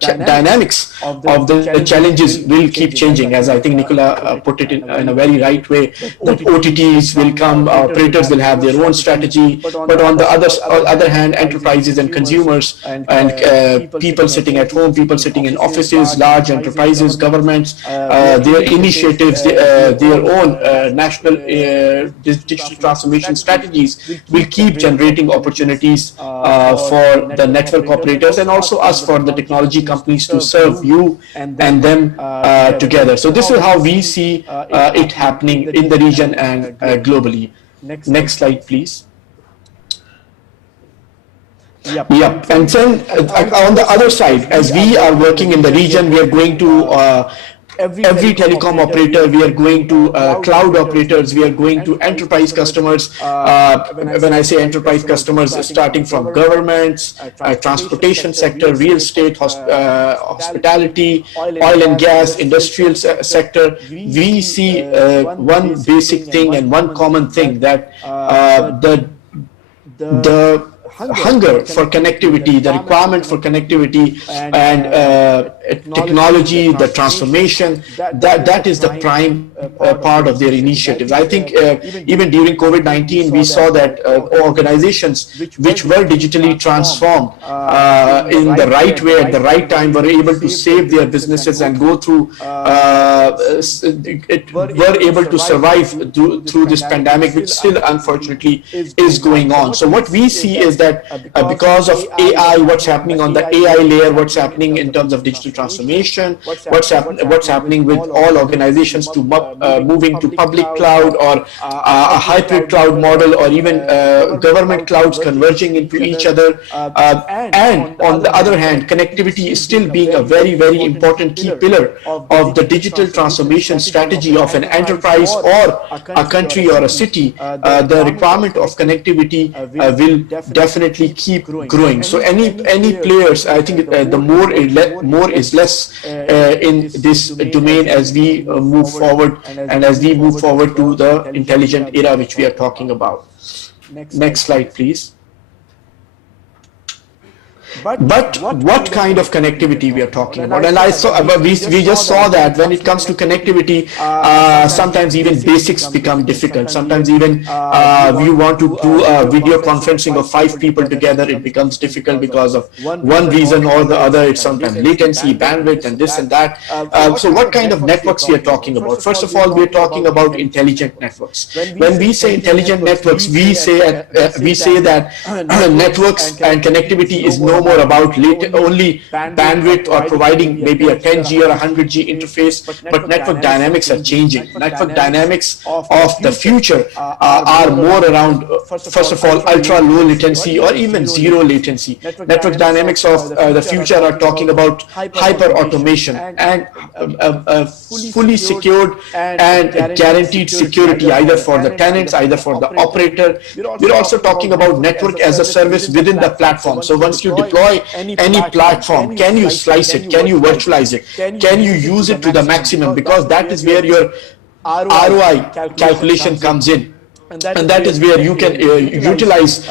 dynamics of the challenges will keep changing, as I think Nicola put it in a very right way, that OTTs will come, operators will have their own strategy, but on the other hand, enterprises and consumers and people sitting at home, people sitting in offices, large enterprises, governments, their initiatives, their own national digital transformation strategies will keep generating opportunities for the network operators and also us, for the technology companies, to serve you and them together. So this is how we see it happening in the region and globally. Next slide, please. Yep. And then on the other side, as we are working in the region, we are going to every telecom operator, we are going to cloud operators, we are going to enterprise customers. When I say enterprise customers, starting from governments, transportation sector, real estate, hospitality, oil and gas, industrial sector, we see one basic thing and one common thing, that the hunger for connectivity, the requirement for connectivity and technology, the transformation, that is the prime part of their initiatives. I think even during COVID-19, we saw that organizations which were digitally transformed in the right way at the right time were able to save their businesses and go through, were able to survive through this pandemic, which still unfortunately is going on. So what we see is that because of AI, what's happening on the AI layer, what's happening in terms of digital transformation, what's happening with all organizations to moving to public cloud or a hybrid cloud model, or even government clouds converging into each other. And on the other hand, connectivity is still being a very, very important key pillar of the digital transformation strategy of an enterprise or a country or a city. The requirement of connectivity will definitely keep growing. So any players, I think the more is less in this domain as we move forward, and as we move forward to the intelligent era which we are talking about. Next slide, please. But what kind of connectivity we are talking about? And we just saw that when it comes to connectivity, sometimes even basics become difficult. Sometimes even you want to do a video conferencing of 5 people together, it becomes difficult because of one reason or the other. It's sometimes latency, bandwidth, and this and that. So what kind of networks we are talking about? First of all, we are talking about intelligent networks. When we say intelligent networks, we say that networks and connectivity is no no more about only bandwidth or providing maybe a 10G or a 100G interface, but network dynamics are changing. Network dynamics of the future are more around, first of all, ultra low latency or even zero latency. Network dynamics of the future are talking about hyper automation and fully secured and guaranteed security, either for the tenants, either for the operator. We're also talking about network as a service within the platform. So once you deploy any platform, can you slice it? Can you virtualize it? Can you use it to the maximum? Because that is where your ROI calculation comes in. And that is where you can utilize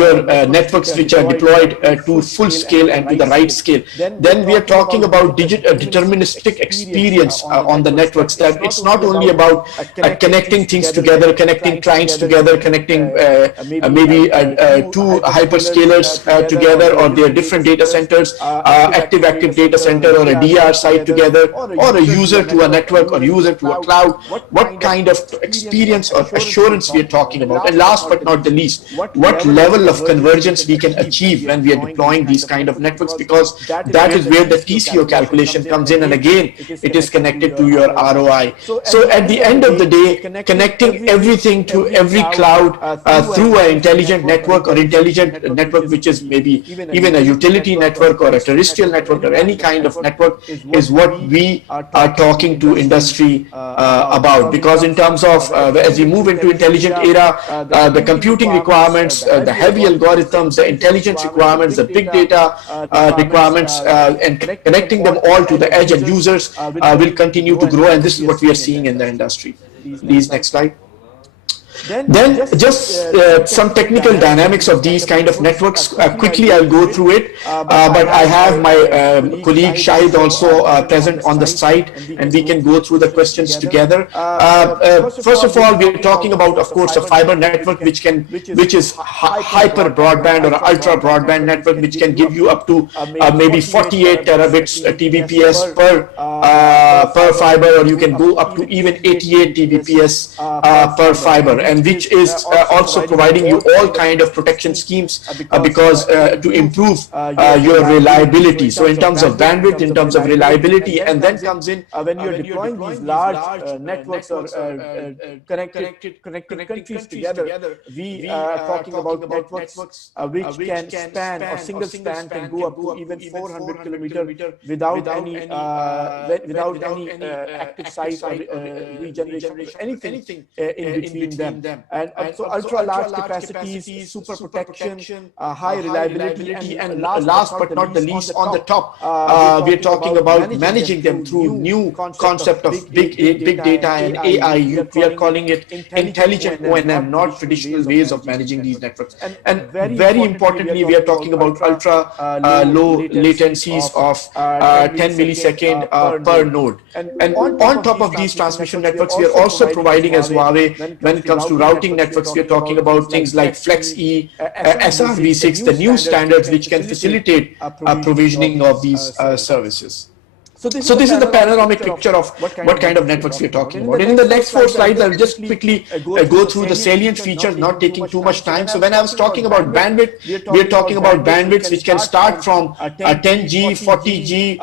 your networks which are deployed to full scale and to the right scale. Then we are talking about deterministic experience on the networks, that it's not only about connecting things together, connecting clients together, connecting maybe two hyperscalers together, or their different data centers, active data center or a DR site together, or a user to a network or user to a cloud. What kind of experience or assurance we are talking about? And last but not the least, what level of convergence we can achieve when we are deploying these kind of networks, because that is where the TCO calculation comes in, and again it is connected to your ROI. So at the end of the day, connecting everything to every cloud through an intelligent network, or intelligent network which is maybe even a utility network or a terrestrial network or any kind of network, is what we are talking to industry about. Because in terms of as we move into intelligent era, the computing requirements, the heavy algorithms, the intelligence requirements, the big data requirements, and connecting them all to the edge and users will continue to grow, and this is what we are seeing in the industry. Please, next slide. Then just some technical dynamics of these kind of networks. Quickly I'll go through it, but I have my colleague Shahid also present on the site, and we can go through the questions together. First of all, we're talking about, of course, a fiber network which is hyper broadband or ultra broadband network, which can give you up to maybe 48 terabits TBPS per fiber, or you can go up to even 88 TBPS per fiber, and which is also providing you all kind of protection schemes because to improve your reliability. So in terms of bandwidth, in terms of reliability, and then comes in when you're deploying these large networks or connected countries together, we are talking about networks which can span, or single span can go up to even 400 kilometers without any active site or regeneration, anything in between them. And so ultra large capacities, super protection, high reliability, and last but not the least, on the top, we are talking about managing them through new concept of big data and AI. We are calling it intelligent O&M, not traditional ways of managing these networks. And very importantly, we are talking about ultra low latencies of 10 millisecond per node. And on top of these transmission networks, we are also providing, as Huawei, when it comes to routing networks, we are talking about things like FlexE, SRv6, the new standards which can facilitate provisioning of these services. So this is the panoramic picture of what kind of networks we are talking about. And in the next 4 slides, I'll just quickly go through the salient features, not taking too much time. So when I was talking about bandwidth, we are talking about bandwidths which can start from 10G, 40G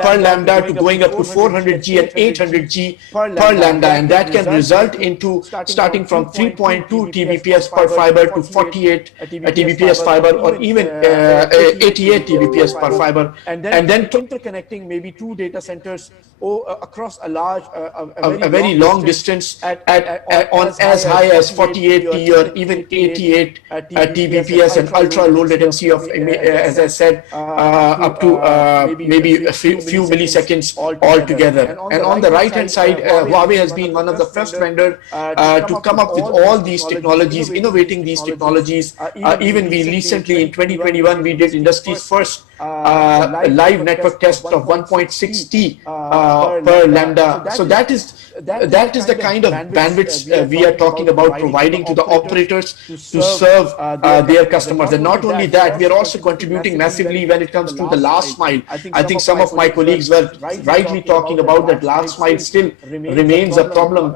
per lambda to going up to 400G and 800G per lambda. And that can result into starting from 3.2 TBPS per fiber to 48 TBPS fiber, or even 88 TBPS per fiber. And then interconnecting maybe 2 data centers across a very long distance on as high as 48 T or even 88 TBPS, and ultra low latency of, as I said, up to maybe a few milliseconds altogether. And on the right hand side, Huawei has been one of the first vendors to come up with all these technologies, innovating these technologies. Even we recently in 2021 we did industry's first live network test of 1.6 60 per lambda. So that is the kind of bandwidth we are talking about providing to the operators to serve their customers. And not only that, we are also contributing massively when it comes to the last mile. I think some of my colleagues were rightly talking about that last mile still remains a problem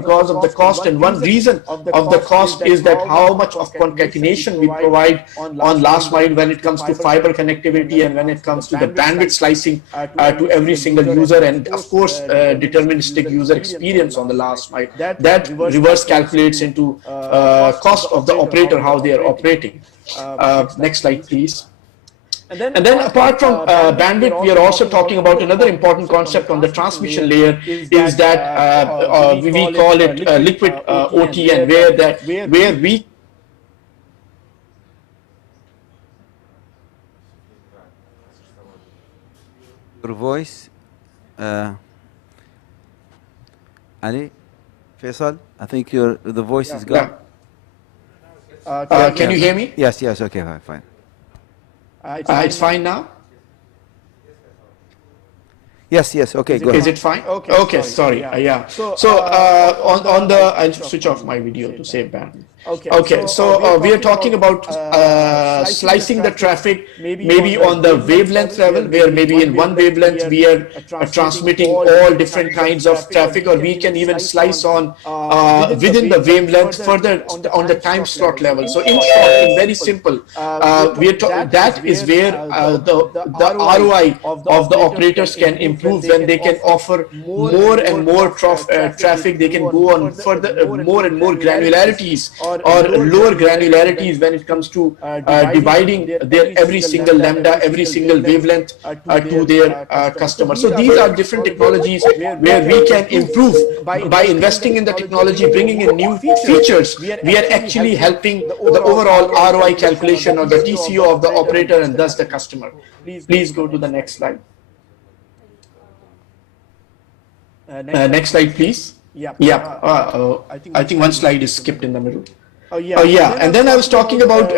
because of the cost. And one reason of the cost is that how much of concatenation we provide on last mile when it comes to fiber connectivity and when it comes to the bandwidth slicing to every single user, and of course deterministic user experience on the last mile. That reverse calculates into cost of the operator, how they are operating. Next slide, please. And then apart from bandwidth, we are also talking about another important concept on the transmission layer is that we call it liquid OTN, where we your voice, Ali, Faisal, I think the voice is gone. Can you hear me? Yes, okay, fine. It's fine now? Yes, okay, go ahead. Is it fine? Okay, sorry. Yeah. So on the, I'll switch off my video to save bandwidth. Okay, so we are talking about slicing the traffic maybe on the wavelength level, where maybe in one wavelength we are transmitting all different kinds of traffic, or we can even slice on within the wavelength further on the time slot level. So in short, in very simple, that is where the ROI of the operators can improve when they can offer more and more traffic. They can go on further more and more granularities or lower granularities when it comes to dividing their every single lambda, every single wavelength to their customers. So these are different technologies where we can improve by investing in the technology, bringing in new features. We are actually helping the overall ROI calculation or the TCO of the operator and thus the customer. Please go to the next slide. Next slide, please. I think one slide is skipped in the middle. And then I was talking about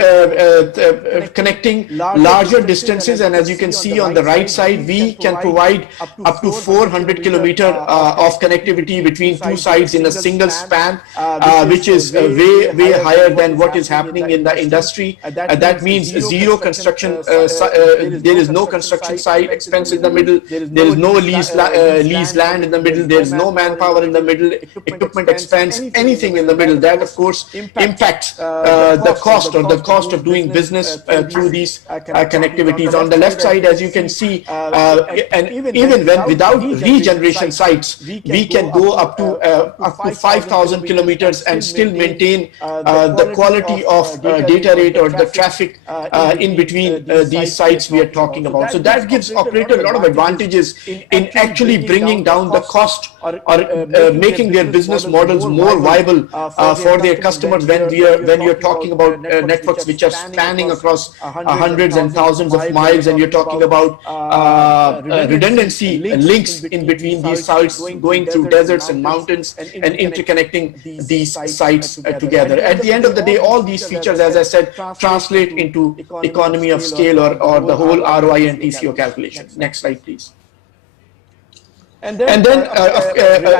connecting larger distances, and as you can see on the right side, we can provide up to 400 kilometer of connectivity between two sites in a single span, which is way higher than what is happening in the industry. That means zero construction, there is no construction site expense in the middle, there is no lease land in the middle, there is no manpower in the middle, equipment expense, anything in the middle. That of course impacts the cost of doing business through these connectivities. On the left side, as you can see, and even when without regeneration sites, we can go up to 5,000 kilometers and still maintain the quality of data rate or the traffic in between these sites we are talking about. So that gives operator a lot of advantages in actually bringing down the cost or making their business models more viable for their customers when you're talking about networks which are spanning across hundreds and thousands of miles, and you're talking about redundancy links in between these sites going through deserts and mountains and interconnecting these sites together. At the end of the day, all these features, as I said, translate into economy of scale or the whole ROI and TCO calculation. Next slide, please. And then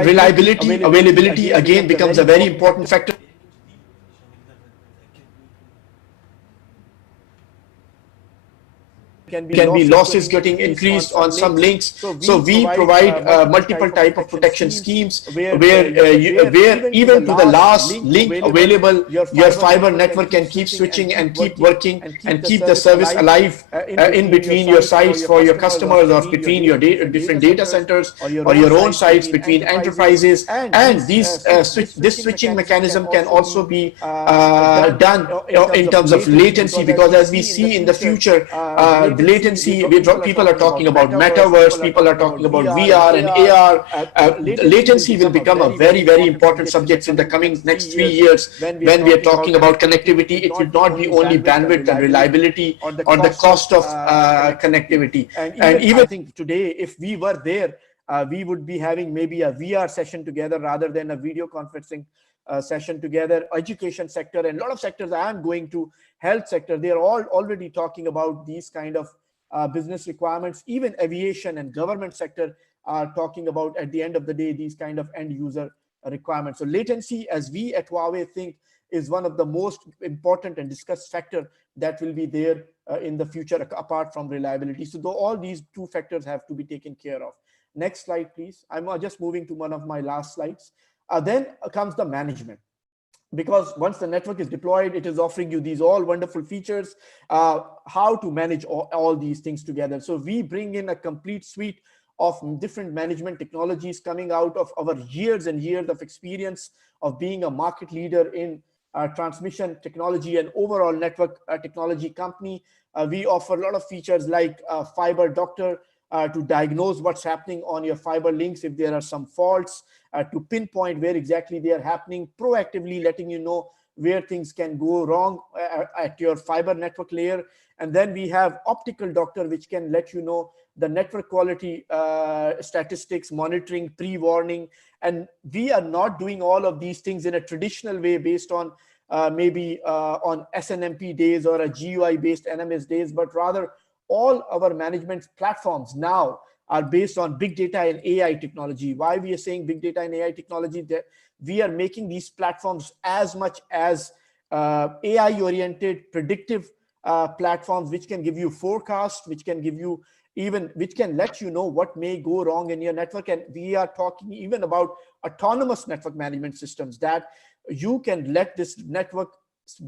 reliability, availability again becomes a very important factor. Can be losses getting increased on some links. So we provide multiple type of protection schemes where even to the last link available, your fiber network can keep switching and keep working and keep the service alive in between your sites for your customers, or between your different data centers or your own sites, between enterprises. And this switching mechanism can also be done in terms of latency, because as we see in the future, the latency, people are talking about metaverse, people are talking about VR and AR. Latency will become a very, very important subject in the coming next 3 years. When we are talking about connectivity, it will not be only bandwidth and reliability or the cost of connectivity. And even I think today, if we were there, we would be having maybe a VR session together rather than a video conferencing session together. Education sector and a lot of sectors I am going to, health sector, they are all already talking about these kind of business requirements. Even aviation and government sector are talking about, at the end of the day, these kind of end user requirements. So latency, as we at Huawei think, is one of the most important and discussed factor that will be there in the future, apart from reliability. So all these two factors have to be taken care of. Next slide, please. I'm just moving to one of my last slides. Then comes the management. Because once the network is deployed, it is offering you these all wonderful features, how to manage all these things together. So we bring in a complete suite of different management technologies coming out of our years and years of experience of being a market leader in transmission technology and overall network technology company. We offer a lot of features like Fiber Doctor to diagnose what's happening on your fiber links if there are some faults, to pinpoint where exactly they are happening, proactively letting you know where things can go wrong at your fiber network layer. And then we have Optical Doctor, which can let you know the network quality statistics, monitoring, pre-warning. And we are not doing all of these things in a traditional way based on maybe on SNMP days or a GUI based NMS days, but rather all our management platforms now are based on big data and AI technology. Why we are saying big data and AI technology? That we are making these platforms as much as AI oriented predictive platforms, which can give you forecasts, which can give you which can let you know what may go wrong in your network. And we are talking even about autonomous network management systems, that you can let this network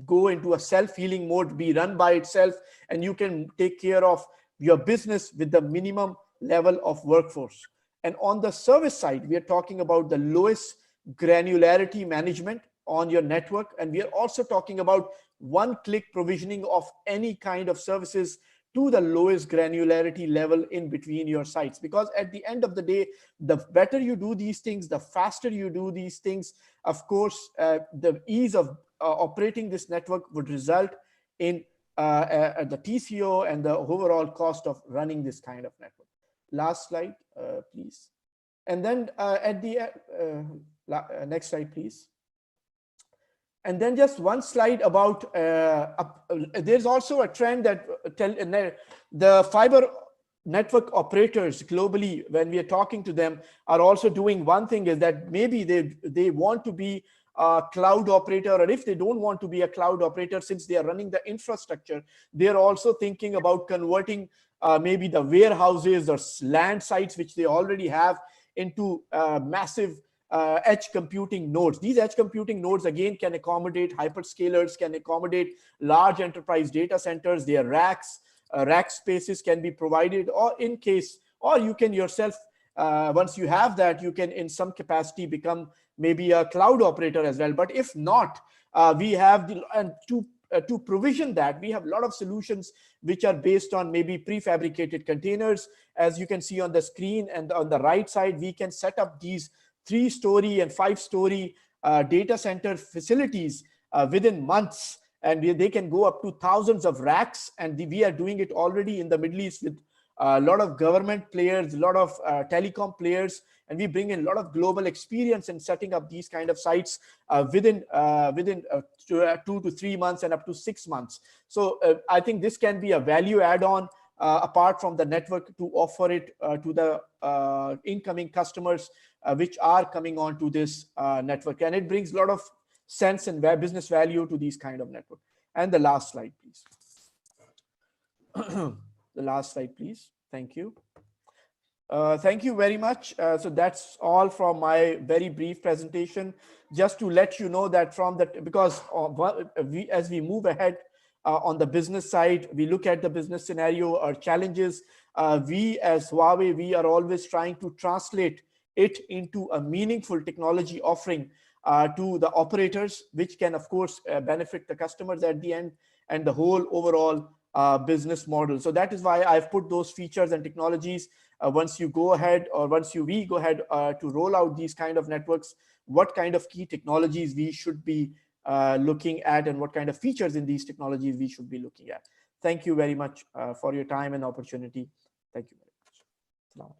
go into a self-healing mode, be run by itself, and you can take care of your business with the minimum level of workforce. And on the service side, we are talking about the lowest granularity management on your network. And we are also talking about one-click provisioning of any kind of services to the lowest granularity level in between your sites. Because at the end of the day, the better you do these things, the faster you do these things, of course, the ease of operating this network would result in the TCO and the overall cost of running this kind of network. Last slide, please. And then at the next slide, please. And then just one slide about, there's also a trend that the fiber network operators globally, when we are talking to them, are also doing one thing, is that maybe they want to be a cloud operator, or if they don't want to be a cloud operator, since they are running the infrastructure, they're also thinking about converting maybe the warehouses or land sites, which they already have, into massive edge computing nodes. These edge computing nodes, again, can accommodate hyperscalers, can accommodate large enterprise data centers. Their racks, rack spaces can be provided, or in case, or you can yourself, once you have that, you can in some capacity become maybe a cloud operator as well. But if not, we have to provision that, we have a lot of solutions which are based on maybe prefabricated containers. As you can see on the screen, and on the right side, we can set up these 3-story and 5-story data center facilities within months, and they can go up to thousands of racks. And we are doing it already in the Middle East with a lot of government players, a lot of telecom players, and we bring in a lot of global experience in setting up these kind of sites within 2 to 3 months and up to 6 months. So I think this can be a value add-on apart from the network, to offer it to the incoming customers which are coming on to this network, and it brings a lot of sense and business value to these kind of network. And the last slide, please. The last slide, please. Thank you. Thank you very much. So that's all from my very brief presentation. Just to let you know that from that, because as we move ahead on the business side, we look at the business scenario or challenges. We as Huawei, we are always trying to translate it into a meaningful technology offering to the operators, which can of course benefit the customers at the end and the whole overall business model. So that is why I've put those features and technologies. Once you go ahead, or we go ahead to roll out these kind of networks, what kind of key technologies we should be looking at, and what kind of features in these technologies we should be looking at. Thank you very much for your time and opportunity. Thank you very much.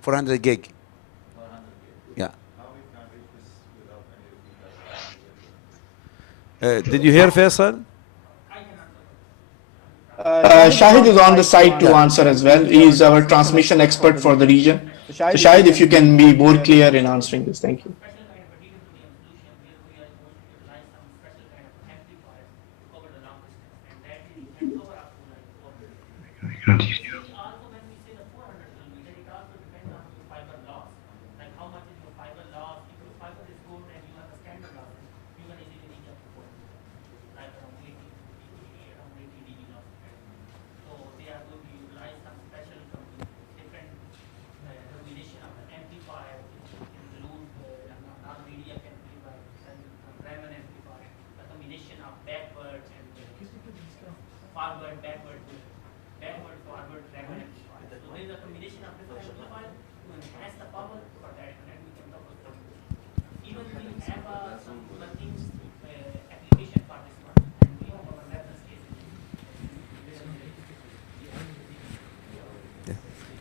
400 gig. Yeah. Did you hear Faisal? Shahid is on the side to answer as well. He is our transmission expert for the region. So Shahid, if you can be more clear in answering this, thank you.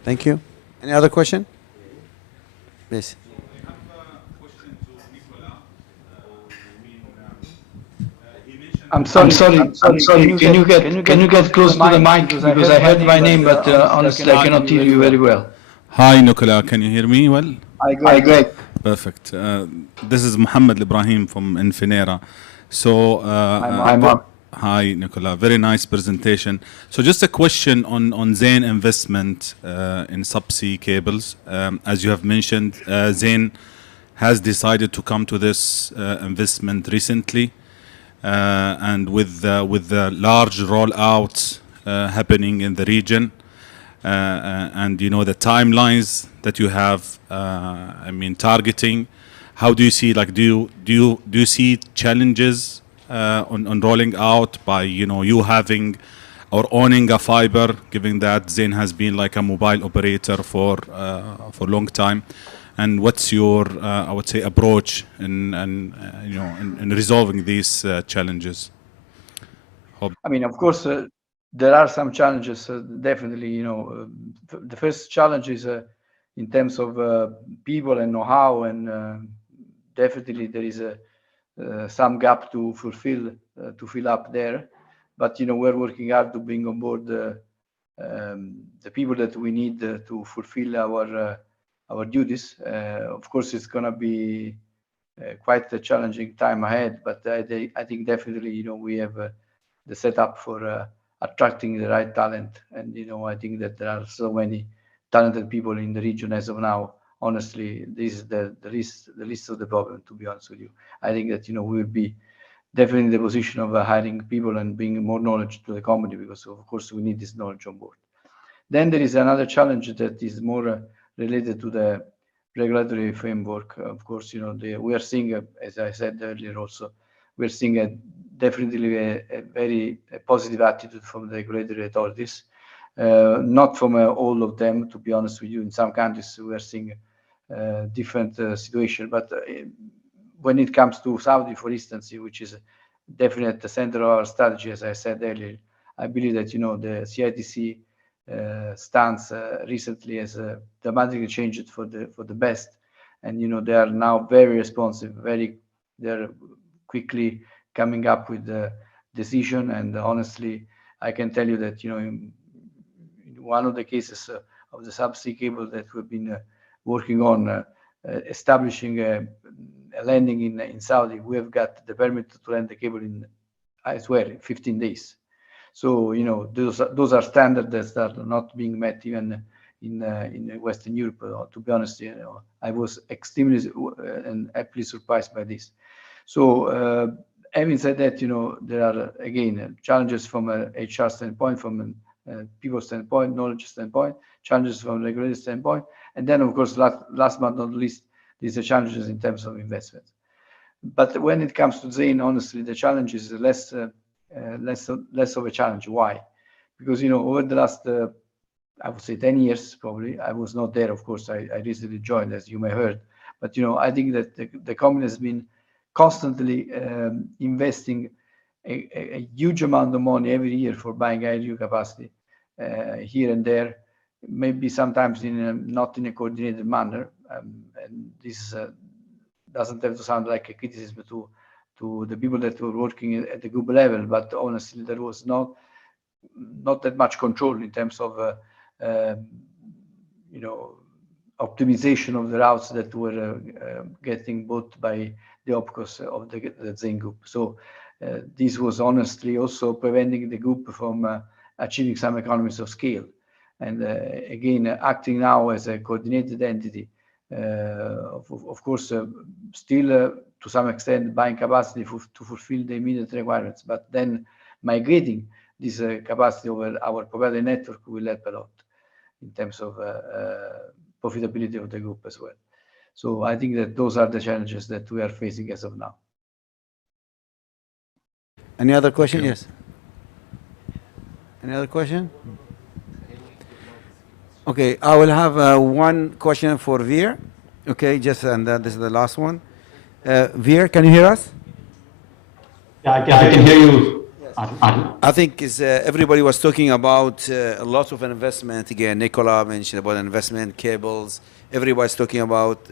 Thank you. Any other question? Yes. I'm sorry. Can you get close to the mic because I heard my name, but honestly I cannot hear you very well. Hi, Nicola. Can you hear me well? Hi, great. Perfect. This is Mohammed Ibrahim from Infinera. So, hi, Nicola. Very nice presentation. So, just a question on Zain investment in subsea cables. As you have mentioned, Zain has decided to come to this investment recently, and with the large rollouts happening in the region. And you know the timelines that you have, targeting. How do you see, like, do you see challenges on rolling out by you having or owning a fiber, given that Zain has been like a mobile operator for a long time, and what's your I would say approach in resolving these challenges? I mean, of course. There are some challenges, definitely. The first challenge is in terms of people and know-how, and definitely there is some gap to fill up there. But we're working hard to bring on board the people that we need to fulfill our duties. Of course, it's going to be quite a challenging time ahead, but I think definitely we have the setup for attracting the right talent. And I think that there are so many talented people in the region as of now. Honestly, this is the least of the problem, to be honest with you. I think that we will be definitely in the position of hiring people and bringing more knowledge to the company, because of course we need this knowledge on board. Then there is another challenge that is more related to the regulatory framework. Of course, we are seeing, as I said earlier also, we're seeing definitely a very positive attitude from the regulatory authorities, not from all of them, to be honest with you. In some countries, we are seeing different situation. But when it comes to Saudi, for instance, which is definitely at the center of our strategy, as I said earlier, I believe that the CITC stance recently has dramatically changed for the best, and they are now very responsive, they're quickly coming up with the decision. And honestly, I can tell you that in one of the cases of the subsea cable that we've been working on, establishing a landing in Saudi, we have got the permit to land the cable in, I swear, in 15 days. So those are standards that are not being met even in Western Europe. To be honest, I was extremely and happily surprised by this. So having said that, there are again challenges from a HR standpoint, from a people standpoint, knowledge standpoint, challenges from a regulatory standpoint, and then of course last but not least, these are challenges in terms of investment. But when it comes to Zain, honestly, the challenge is less of a challenge. Why? Because over the last I would say 10 years probably, I was not there, of course. I recently joined, as you may have heard, but I think that the company has been constantly investing a huge amount of money every year for buying IRU capacity here and there. maybe sometimes not in a coordinated manner. And this doesn't have to sound like a criticism to the people that were working at the group level, but honestly, there was not that much control in terms of optimization of the routes that were getting bought by the opcos of the Zen group. So this was honestly also preventing the group from achieving some economies of scale. And again, acting now as a coordinated entity, of course, still to some extent buying capacity to fulfill the immediate requirements, but then migrating this capacity over our proprietary network will help a lot in terms of profitability of the group as well. So I think that those are the challenges that we are facing as of now. Any other question? Yes. Any other question? Okay, I will have one question for Veer. Okay, and this is the last one. Veer, can you hear us? Yeah, I can hear you. I think everybody was talking about a lot of investment. Again, Nicola mentioned about investment, cables. Everybody's talking about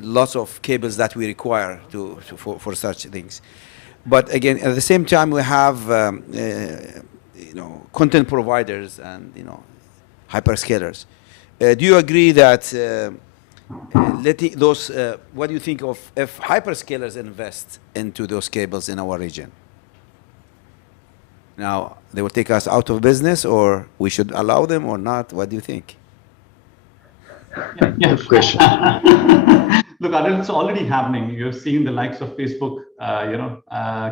lots of cables that we require for such things. But again, at the same time, we have content providers and hyperscalers. Do you agree that letting those? What do you think of if hyperscalers invest into those cables in our region? Now they will take us out of business, or we should allow them or not? What do you think? Yeah. Good question. Look, Adil, it's already happening. You're seeing the likes of Facebook,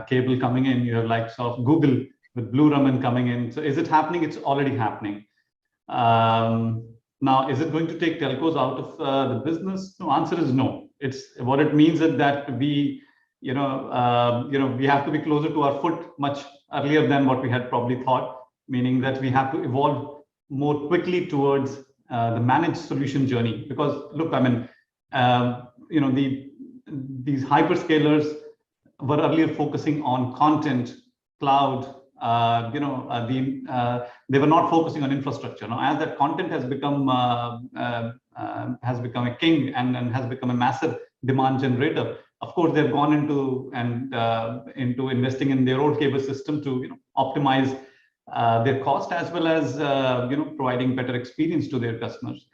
cable coming in. You have likes of Google with Blue Raman coming in. So is it happening? It's already happening. Now, is it going to take telcos out of the business? No, answer is no. It's what it means is that we have to be closer to our foot much earlier than what we had probably thought. Meaning that we have to evolve more quickly towards the managed solution journey. Because look, I mean, these hyperscalers were earlier focusing on content, cloud. They were not focusing on infrastructure. Now, as that content has become a king and has become a massive demand generator, of course, they've gone into investing in their own cable system to optimize their cost as well as providing better experience to their customers.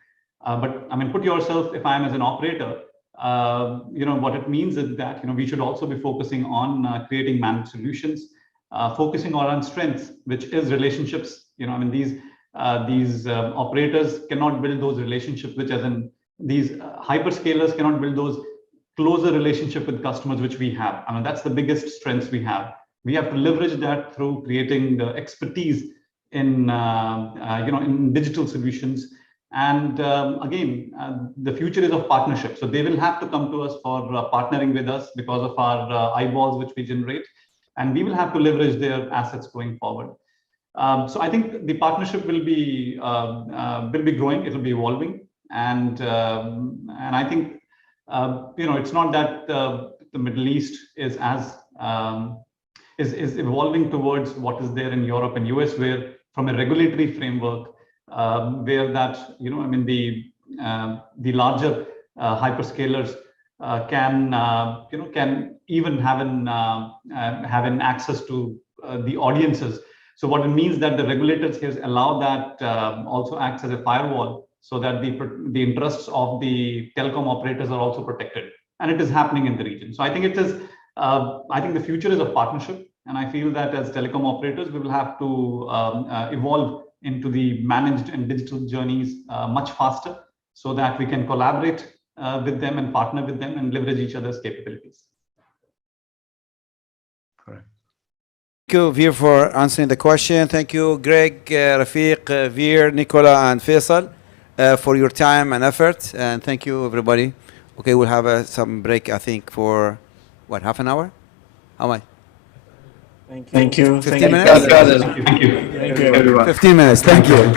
But I mean, put yourself, if I am as an operator, what it means is that we should also be focusing on creating managed solutions. Focusing on our strengths, which is relationships. I mean, these operators cannot build those relationships, which as in these hyperscalers cannot build those closer relationship with customers, which we have. I mean, that's the biggest strengths we have. We have to leverage that through creating the expertise in digital solutions. And again, the future is of partnership. So they will have to come to us for partnering with us because of our eyeballs which we generate. And we will have to leverage their assets going forward. So I think the partnership will be growing. It will be evolving, and I think it's not that the Middle East is evolving towards what is there in Europe and US, where from a regulatory framework, where that I mean the larger hyperscalers can even have an access to the audiences. So what it means that the regulators here allow that also acts as a firewall, so that the interests of the telecom operators are also protected, and it is happening in the region. So I think it is. I think the future is a partnership, and I feel that as telecom operators, we will have to evolve into the managed and digital journeys much faster, so that we can collaborate with them and partner with them and leverage each other's capabilities. Correct. Thank you, Veer, for answering the question. Thank you, Greg, Rafiq, Veer, Nicola, and Faisal for your time and effort. And thank you, everybody. Okay, we'll have some break, I think, for, what, half an hour? How much? Thank you. 15 minutes? Thank you. Thank you, everyone. 15 minutes. Thank you.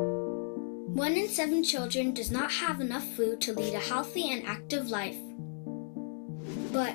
1 in 7 children does not have enough food to lead a healthy and active life. But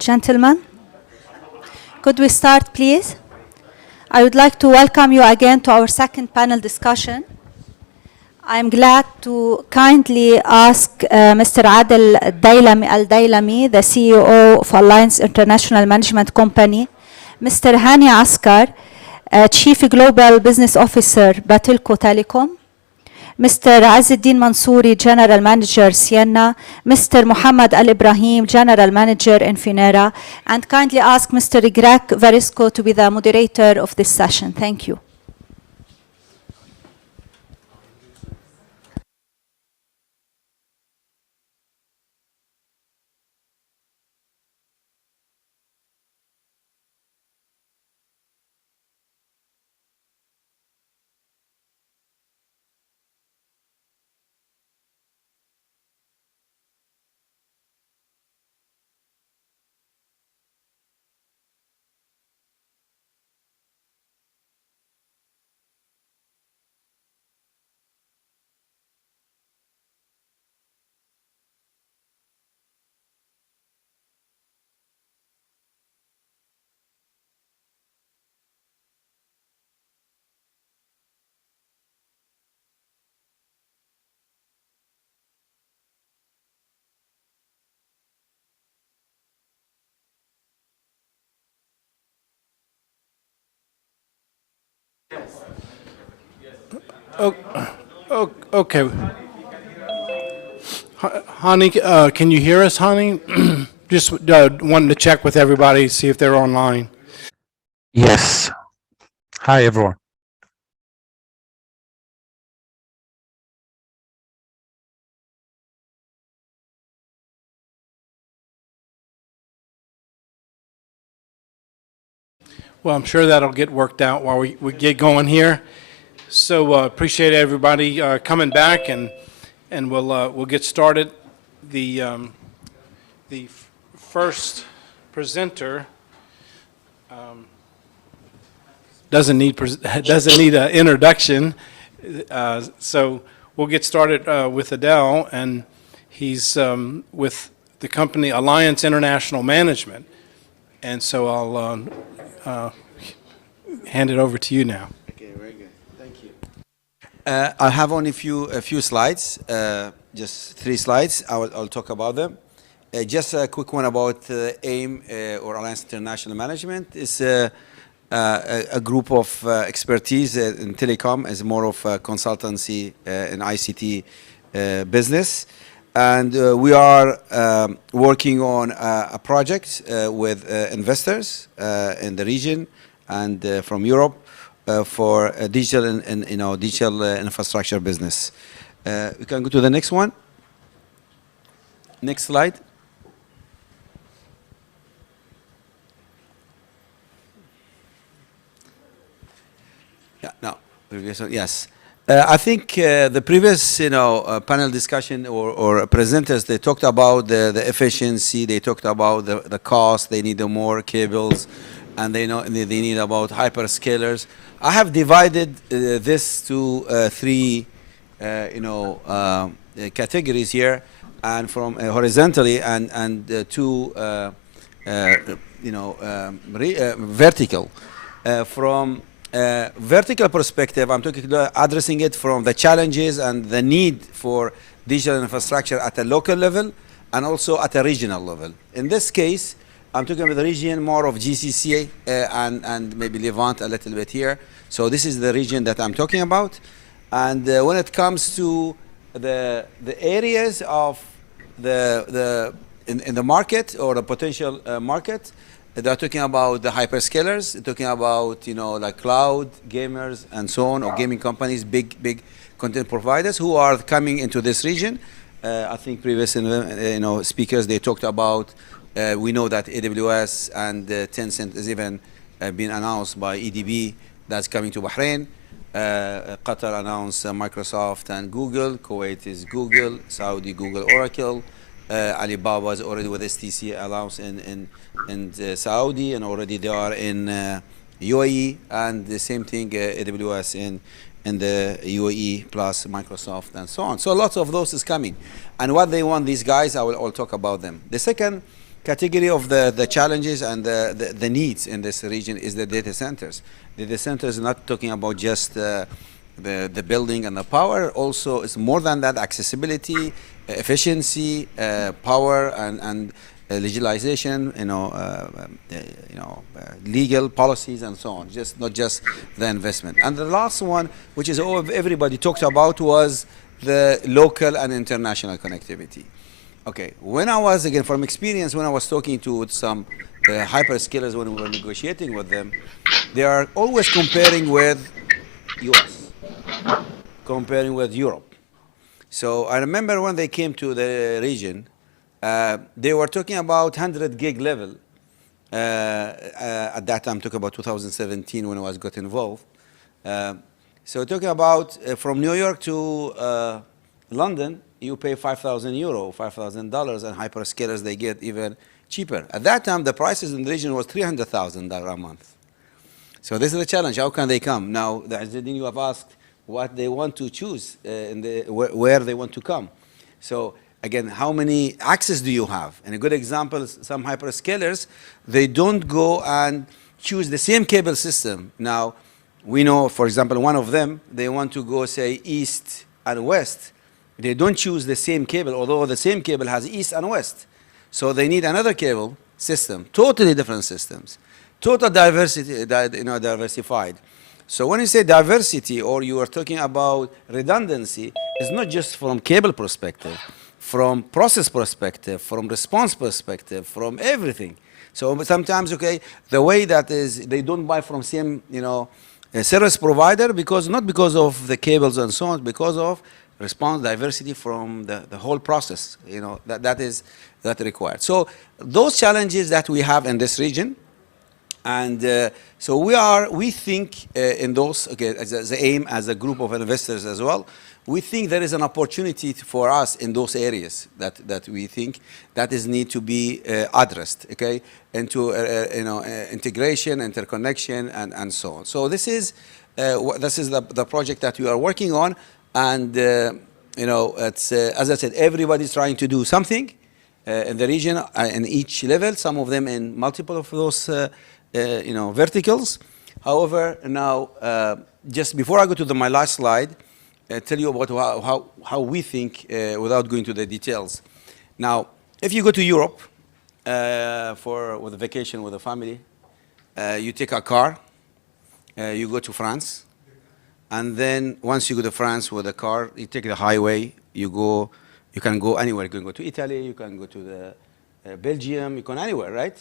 gentlemen. Could we start, please? I would like to welcome you again to our second panel discussion. I'm glad to kindly ask Mr. Adel Al-Dailami, the CEO of Alliance International Management Company, Mr. Hani Askar, Chief Global Business Officer, Batilco Telecom, Mr. Azzuddin Mansouri, General Manager, Sienna, Mr. Muhammad Al-Ibrahim, General Manager, Infinera, and kindly ask Mr. Greg Varisco to be the moderator of this session. Thank you. Oh, okay. Hani, can you hear us, Hani? Just wanted to check with everybody, see if they're online. Yes. Hi, everyone. Well, I'm sure that'll get worked out while we get going here. So appreciate everybody coming back, and we'll get started. The first presenter doesn't need an introduction, so we'll get started with Adel, and he's with the company Alliance International Management, and so I'll hand it over to you now. Okay, very good. Thank you. I have only a few slides, just 3 slides. I'll talk about them. Just a quick one about AIM, or Alliance International Management. It's a group of expertise in telecom, as more of a consultancy in ICT business. And we are working on a project with investors in the region and from Europe for digital digital infrastructure business. We can go to the next one. Next slide. Yeah. No. Yes. I think the previous, panel discussion or presenters, they talked about the efficiency, they talked about the cost, they need more cables, and they need about hyperscalers. I have divided this to 3, categories here, and from horizontally and 2, vertical. From vertical perspective, I'm addressing it from the challenges and the need for digital infrastructure at a local level and also at a regional level. In this case, I'm talking about the region more of GCC and maybe Levant a little bit here. So this is the region that I'm talking about. And when it comes to the areas of in the market or the potential market, they're talking about the hyperscalers, they're talking about, like cloud, gamers, and so on, or gaming companies, big content providers who are coming into this region. I think previous, speakers, they talked about, we know that AWS and Tencent has even been announced by EDB that's coming to Bahrain. Qatar announced Microsoft and Google. Kuwait is Google. Saudi, Google, Oracle. Alibaba is already with STC announced in Saudi, and already they are in UAE, and the same thing AWS in the UAE plus Microsoft and so on. So lots of those is coming, and what they want, these guys, I'll talk about them. The second category of the challenges and the needs in this region is the data centers. Data centers are not talking about just the building and the power. Also, it's more than that: accessibility, efficiency, power, and legalization. Legal policies and so on. Not just the investment. And the last one, which is all everybody talked about, was the local and international connectivity. Okay, when I was, again, from experience, when I was talking to some hyperscalers when we were negotiating with them, they are always comparing with US, comparing with Europe. So I remember when they came to the region, they were talking about 100 gig level. At that time, talking about 2017 when I got involved. So talking about from New York to London, you pay €5,000, $5,000, and hyperscalers, they get even cheaper. At that time, the prices in the region was $300,000 a month. So this is the challenge. How can they come? Now, you have asked what they want to choose, where they want to come. So again, how many access do you have? And a good example is some hyperscalers, they don't go and choose the same cable system. Now, we know, for example, one of them, they want to go, say, east and west. They don't choose the same cable, although the same cable has east and west. So they need another cable system, totally different systems, total diversity, diversified. So when you say diversity, or you are talking about redundancy, it's not just from cable perspective, from process perspective, from response perspective, from everything. So sometimes, okay, the way that is, they don't buy from same, service provider not because of the cables and so on, because of response diversity from the whole process, that required. So those challenges that we have in this region, and so we think in those, okay, as the aim as a group of investors as well, we think there is an opportunity for us in those areas that we think that is need to be addressed, okay, into integration, interconnection, and so on. So this is the project that we are working on, and it's as I said, everybody's trying to do something in the region in each level. Some of them in multiple of those verticals. However, now just before I go to my last slide, tell you about how we think without going to the details. Now, if you go to Europe with a vacation with a family, you take a car, you go to France, and then once you go to France with a car, you take the highway, you can go anywhere. You can go to Italy, you can go to the Belgium, you can anywhere, right?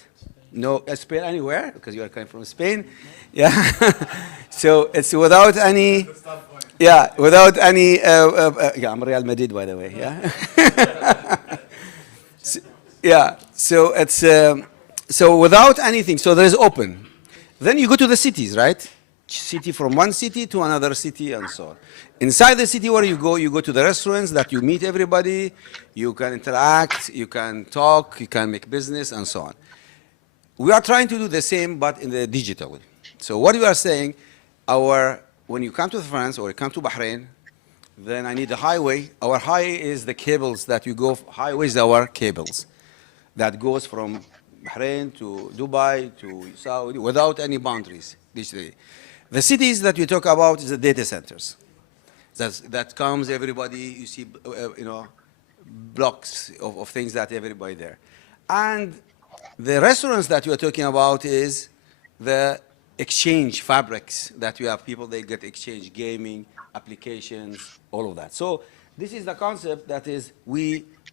No, Spain, anywhere, because you are coming from Spain. Yeah. So it's without any, without any, I'm Real Madrid, by the way, so it's, so without anything, so there is open. Then you go to the cities, right? City from one city to another city and so on. Inside the city where you go to the restaurants that you meet everybody, you can interact, you can talk, you can make business and so on. We are trying to do the same, but in the digital. So what we are saying, when you come to France or you come to Bahrain, then I need the highway. Our highway is the cables that you go, highway is our cables that goes from Bahrain to Dubai to Saudi without any boundaries digitally. The cities that we talk about is the data centers. That comes everybody, you see, blocks of things that everybody there. And the restaurants that you are talking about is the exchange fabrics that you have people, they get exchange gaming, applications, all of that. So this is the concept that is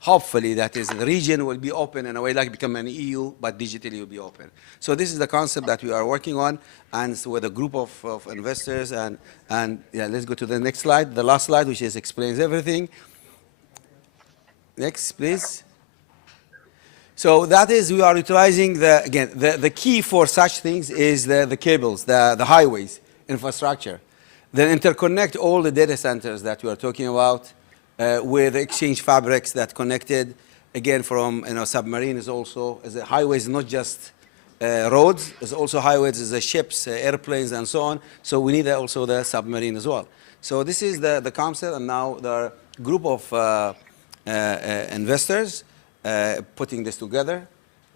hopefully that is the region will be open in a way like become an EU, but digitally will be open. So this is the concept that we are working on, and so with a group of investors, and yeah, let's go to the next slide, the last slide, which explains everything. Next, please. So that is, we are utilizing the key for such things is the cables, the highways, infrastructure. Then interconnect all the data centers that we are talking about with exchange fabrics that connected, again, from submarines also. As a highways, not just roads, it's also highways, it's ships, airplanes, and so on. So we need also the submarine as well. So this is the concept, and now there are a group of investors putting this together.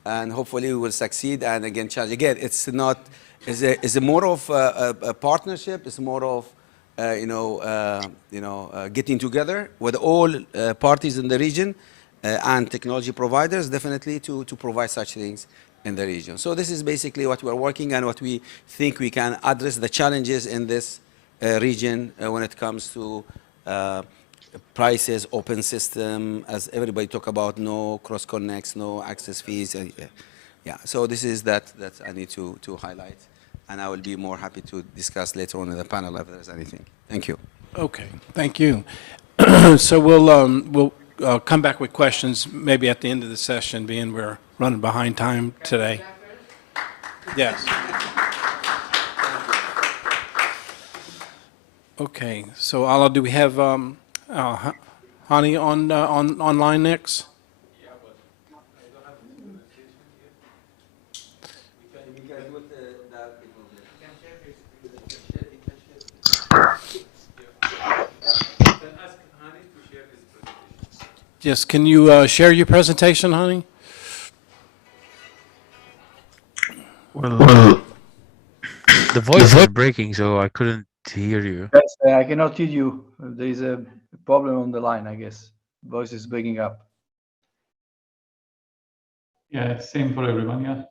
and hopefully we will succeed. And again, challenge. Again, it's not. It's a more of a partnership. It's more of getting together with all parties in the region and technology providers, definitely to provide such things in the region. So this is basically what we're working and what we think we can address the challenges in this region when it comes to prices, open system, as everybody talk about, no cross connects, no access fees. Yeah, so this is that I need to highlight, and I will be more happy to discuss later on in the panel if there's anything. Thank you. Okay, thank you. So we'll come back with questions maybe at the end of the session, being we're running behind time today. Yes. Okay, so Ala, do we have Hani online next? Yes, can you share your presentation, Hani? Well, the voice is breaking, so I couldn't hear you. Yes, I cannot hear you. There is a problem on the line, I guess. Voice is breaking up. Yeah, same for everyone, yeah.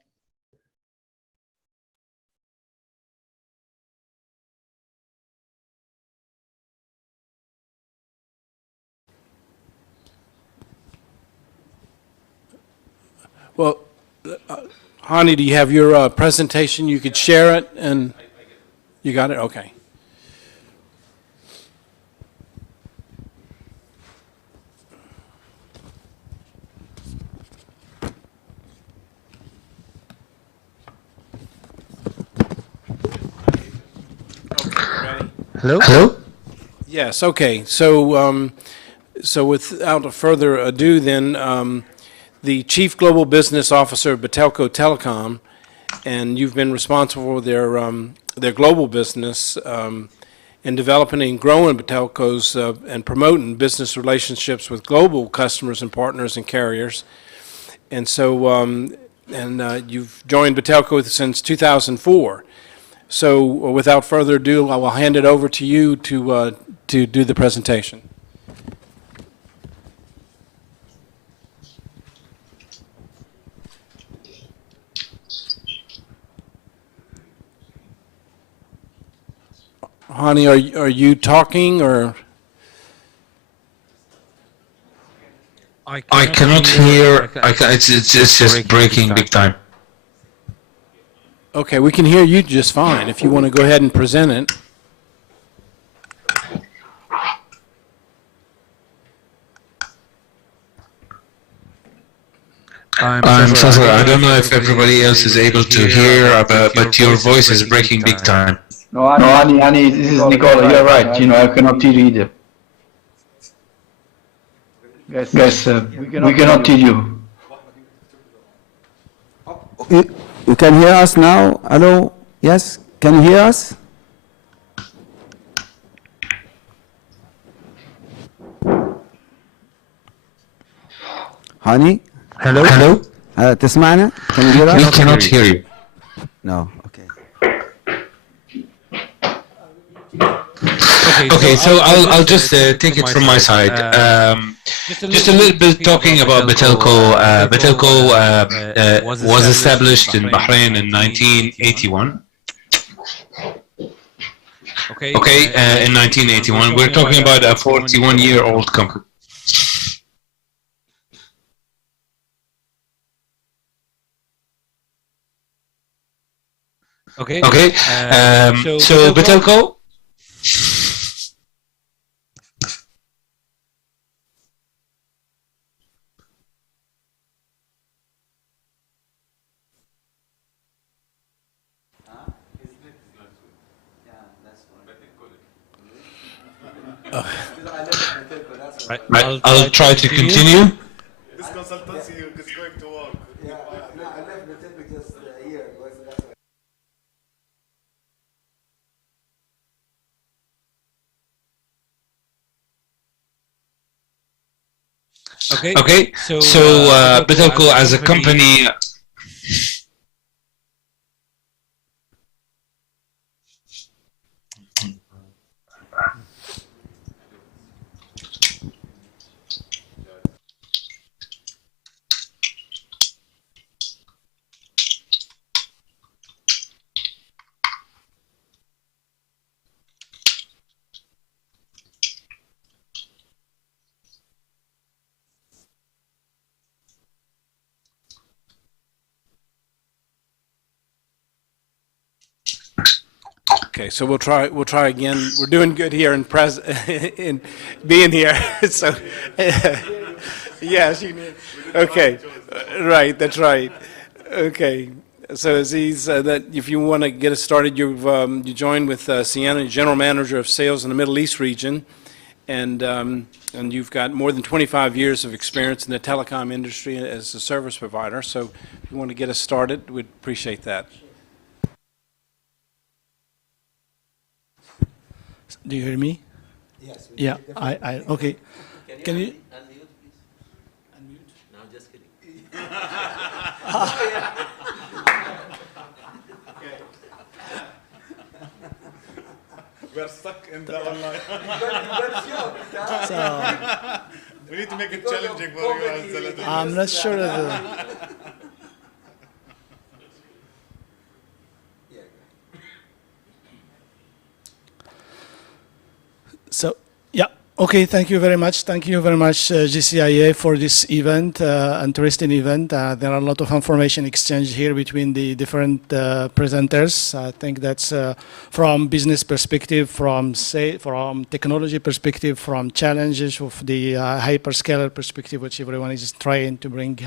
Well, Hani, do you have your presentation? You could share it, and you got it? Okay. Hello? Hello? Yes, okay. So, so without further ado, then, the Chief Global Business Officer of Batelco Telecom, and you've been responsible for their global business in developing and growing Batelco's and promoting business relationships with global customers and partners and carriers. And so, you've joined Batelco since 2004. So, without further ado, I will hand it over to you to do the presentation. Hani, are you talking or? I cannot hear. It's just breaking big time. Okay, we can hear you just fine. If you want to go ahead and present it. I'm so sorry. I don't know if everybody else is able to hear, but your voice is breaking big time. No, Ani, this is Nicola. You're right. I cannot hear you either. Guys, we cannot hear you. You can hear us now? Hello? Yes? Can you hear us? Hani? Hello? Hello? تسمعنا? Can you hear us? We cannot hear you. No. Okay. Okay, so I'll just take it from my side. Just a little bit talking about Batelco. Batelco was established in Bahrain in 1981. Okay, in 1981. We're talking about a 41-year-old company. Okay. So Batelco. I'll try to continue. This consultancy is going to work. I left the topic just here. Okay. So Batelco as a company Okay, so we'll try again. We're doing good here in being here. So yes, you need. Okay, right. That's right. Okay. So Aziz, that if you want to get us started, you joined with Sienna, General Manager of Sales in the Middle East region, and you've got more than 25 years of experience in the telecom industry as a service provider. So if you want to get us started, we'd appreciate that. Do you hear me? Yes. Yeah. Okay. Can you? Unmute, please. Unmute. No, I'm just kidding. We're stuck in the online. So, we need to make it challenging for you as the little. I'm not sure that. So, yeah, okay, thank you very much. Thank you very much, GCIA, for this event, interesting event. There are a lot of information exchanged here between the different presenters. I think that's from business perspective, from technology perspective, from challenges of the hyperscaler perspective, which everyone is trying to bring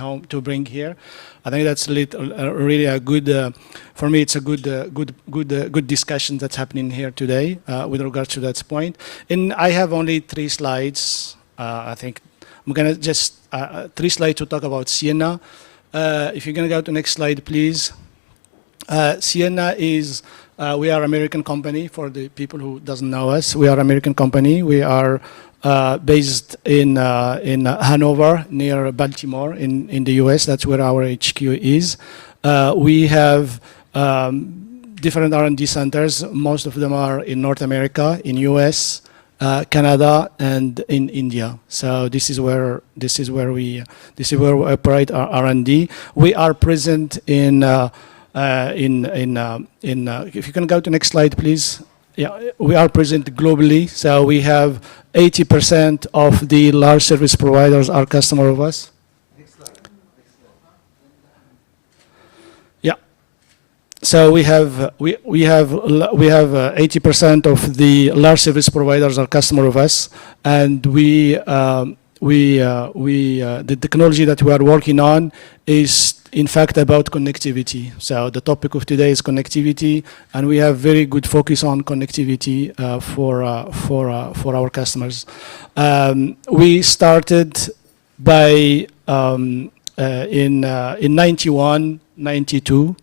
here. I think that's really a good, for me, it's a good discussion that's happening here today with regards to that point. And I have only 3 slides. I think I'm going to just 3 slides to talk about Sienna. If you're going to go to the next slide, please. Sienna is, we are an American company. For the people who doesn't know us, we are an American company. We are based in Hanover, near Baltimore, in the US. That's where our HQ is. We have different R&D centers. Most of them are in North America, in US, Canada, and in India. So this is where we operate our R&D. We are present in if you can go to the next slide, please. Yeah, we are present globally. So we have 80% of the large service providers are customer of us. Yeah. So we have 80% of the large service providers are customer of us, and the technology that we are working on is in fact about connectivity. So the topic of today is connectivity, and we have very good focus on connectivity for our customers. We started by in 91, 92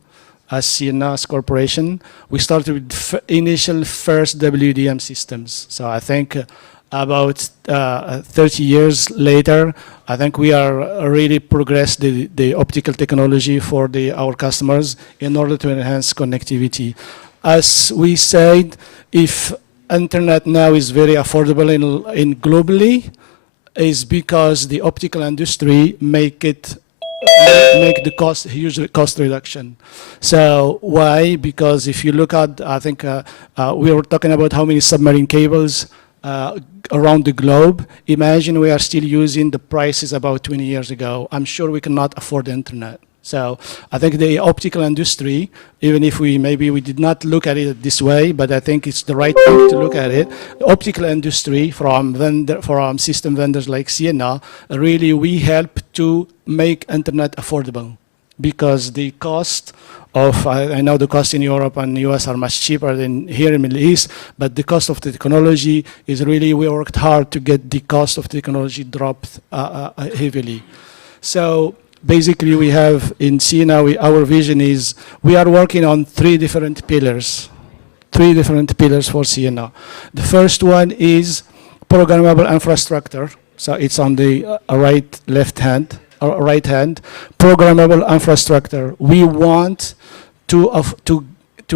as Sienna Corporation. We started with initial first WDM systems. So I think about 30 years later, I think we are really progressed the optical technology for our customers in order to enhance connectivity. As we said, if internet now is very affordable in globally, is because the optical industry make the huge cost reduction. So why? Because if you look at, I think we were talking about how many submarine cables around the globe. Imagine we are still using the prices about 20 years ago. I'm sure we cannot afford the internet. So I think the optical industry, even if we did not look at it this way, but I think it's the right thing to look at it. The optical industry from system vendors like Sienna, really we help to make internet affordable, because the cost of, I know the cost in Europe and US are much cheaper than here in the Middle East, but the cost of the technology is really, we worked hard to get the cost of technology dropped heavily. So basically we have in Sienna, our vision is, we are working on 3 different pillars for Sienna. The first one is programmable infrastructure. So it's on the right hand, programmable infrastructure. We want to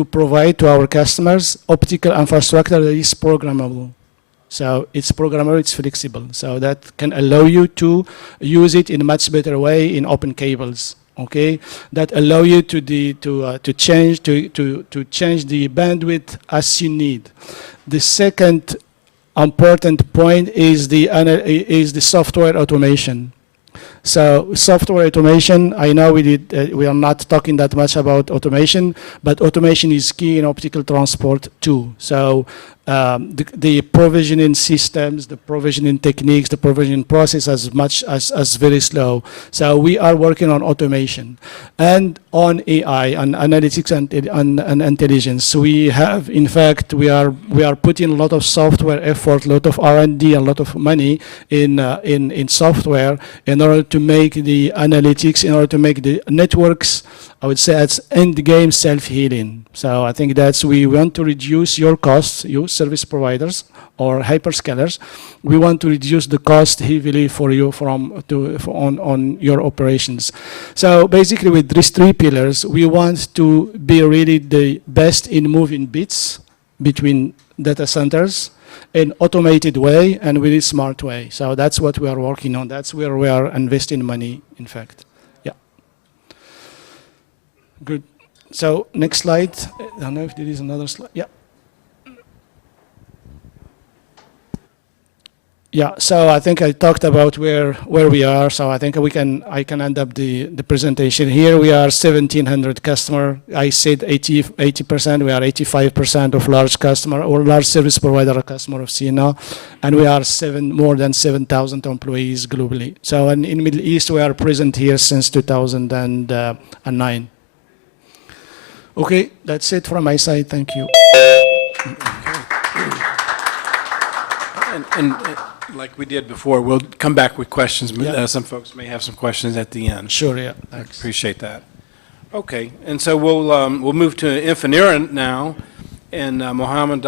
provide to our customers optical infrastructure that is programmable. So it's programmable, it's flexible. So that can allow you to use it in a much better way in open cables. Okay, that allow you to change the bandwidth as you need. The second important point is the software automation. So software automation, I know we are not talking that much about automation, but automation is key in optical transport too. So the provisioning systems, the provisioning techniques, the provisioning process as very slow. So we are working on automation and on AI and analytics and intelligence. We have, in fact, we are putting a lot of software effort, a lot of R&D, a lot of money in software in order to make the analytics, in order to make the networks, I would say, it's end game self-healing. So I think that's, we want to reduce your costs, you service providers or hyperscalers. We want to reduce the cost heavily for you on your operations. So basically with these three pillars, we want to be really the best in moving bits between data centers in automated way and really smart way. So that's what we are working on. That's where we are investing money, in fact. Good. So next slide. I don't know if there is another slide. Yeah. Yeah. So I think I talked about where we are. So I think I can end up the presentation here. We are 1,700 customer. I said 80%. We are 85% of large customer or large service provider customer of CNA, and we are more than 7,000 employees globally. So in Middle East, we are present here since 2009. Okay, that's it from my side. Thank you. And like we did before, we'll come back with questions. Some folks may have some questions at the end. Sure, yeah. Thanks. Appreciate that. Okay, and so we'll move to Infinera now, and Mohammed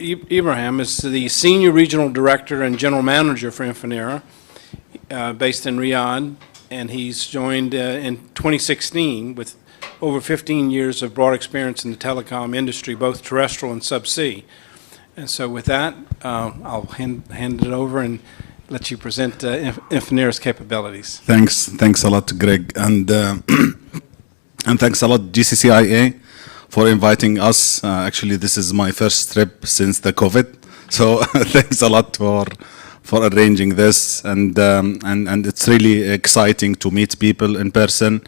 Ibrahim is the Senior Regional Director and General Manager for Infinera, based in Riyadh, and he's joined in 2016 with over 15 years of broad experience in the telecom industry, both terrestrial and subsea. And so with that, I'll hand it over and let you present Infinera's capabilities. Thanks a lot, Greg, and thanks a lot GCCIA for inviting us. Actually, this is my first trip since the COVID, so thanks a lot for arranging this, and it's really exciting to meet people in person.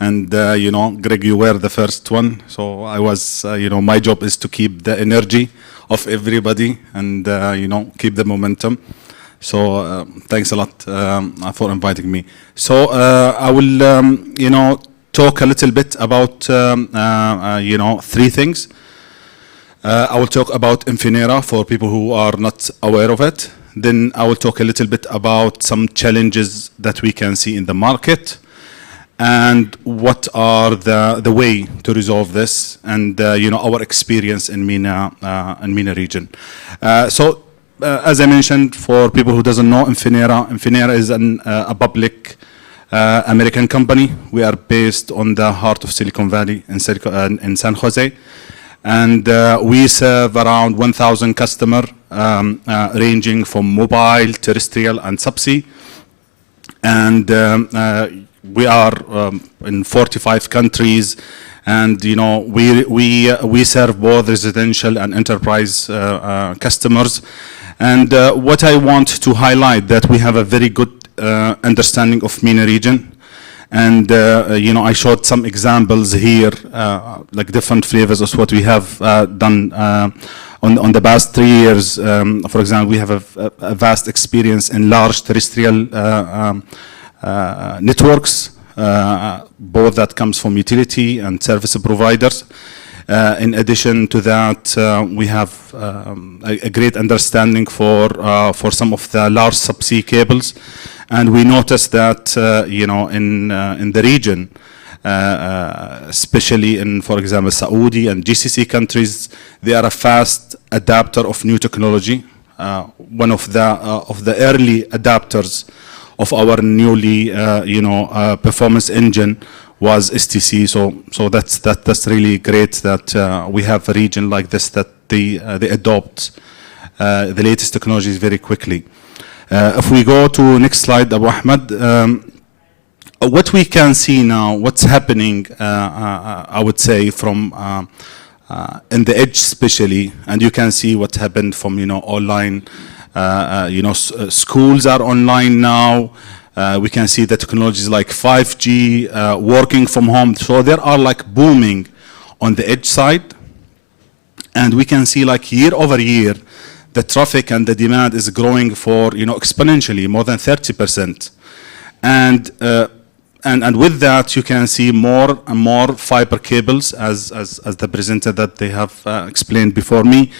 And, you know, Greg, you were the first one. So I was, you know, my job is to keep the energy of everybody and, you know, keep the momentum. So thanks a lot for inviting me. So I will, you know, talk a little bit about, you know, three things. I will talk about Infinera for people who are not aware of it. Then I will talk a little bit about some challenges that we can see in the market, and what are the way to resolve this, and you know, our experience in MENA region. So as I mentioned, for people who doesn't know Infinera is a public American company. We are based on the heart of Silicon Valley in San Jose, and we serve around 1,000 customers, ranging from mobile, terrestrial, and subsea, and we are in 45 countries, and you know, we serve both residential and enterprise customers. And what I want to highlight, that we have a very good understanding of MENA region, and you know, I showed some examples here, like different flavors of what we have done on the past 3 years. For example, we have a vast experience in large terrestrial networks, both that comes from utility and service providers. In addition to that, we have a great understanding for some of the large subsea cables, and we noticed that you know, in the region, especially in, for example, Saudi and GCC countries, they are a fast adapter of new technology. One of the early adapters of our newly, you know, performance engine was STC. So that's really great that we have a region like this, that they adopt the latest technologies very quickly. If we go to next slide, Abu Ahmed, what we can see now, what's happening, I would say, from in the edge especially, and you can see what happened from, you know, online. You know, schools are online now. We can see the technologies like 5G, working from home. So there are like booming on the edge side. And we can see like year over year, the traffic and the demand is growing for, exponentially, more than 30%. And with that, you can see more and more fiber cables, as the presenter that they have explained before me,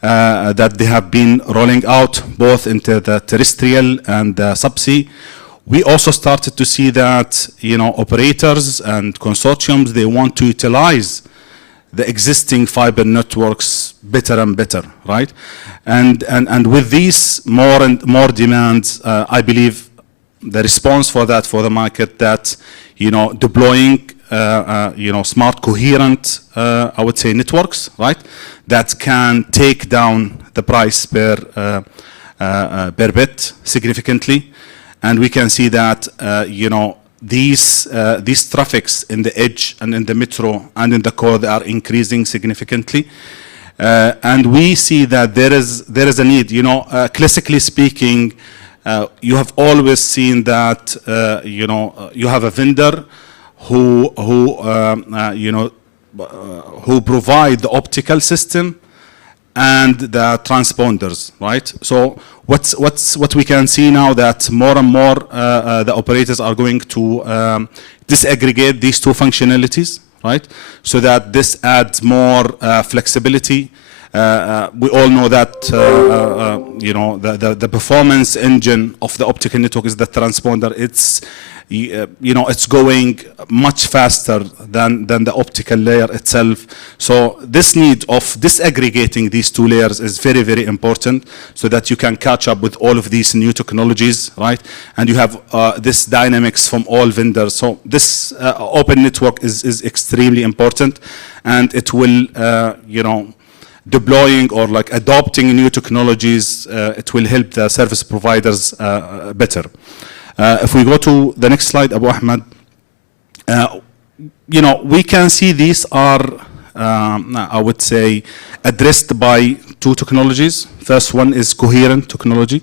that they have been rolling out both into the terrestrial and the subsea. We also started to see that, operators and consortiums, they want to utilize the existing fiber networks better and better, right? And with these more and more demands, I believe the response for that, for the market, that, deploying, smart, coherent, I would say, networks, right? That can take down the price per bit significantly. And we can see that, these traffics in the edge and in the metro and in the core, they are increasing significantly. And we see that there is a need, classically speaking, you have always seen that, you have a vendor who provide the optical system and the transponders, right? So what we can see now, that more and more the operators are going to disaggregate these two functionalities, right? So that this adds more flexibility. We all know that the performance engine of the optical network is the transponder. It's it's going much faster than the optical layer itself. So this need of disaggregating these two layers is very, very important, so that you can catch up with all of these new technologies, right? And you have this dynamics from all vendors. So this open network is extremely important, and it will, deploying or like adopting new technologies, it will help the service providers better. If we go to the next slide, Abu Ahmed, we can see these are, I would say, addressed by two technologies. First one is coherent technology,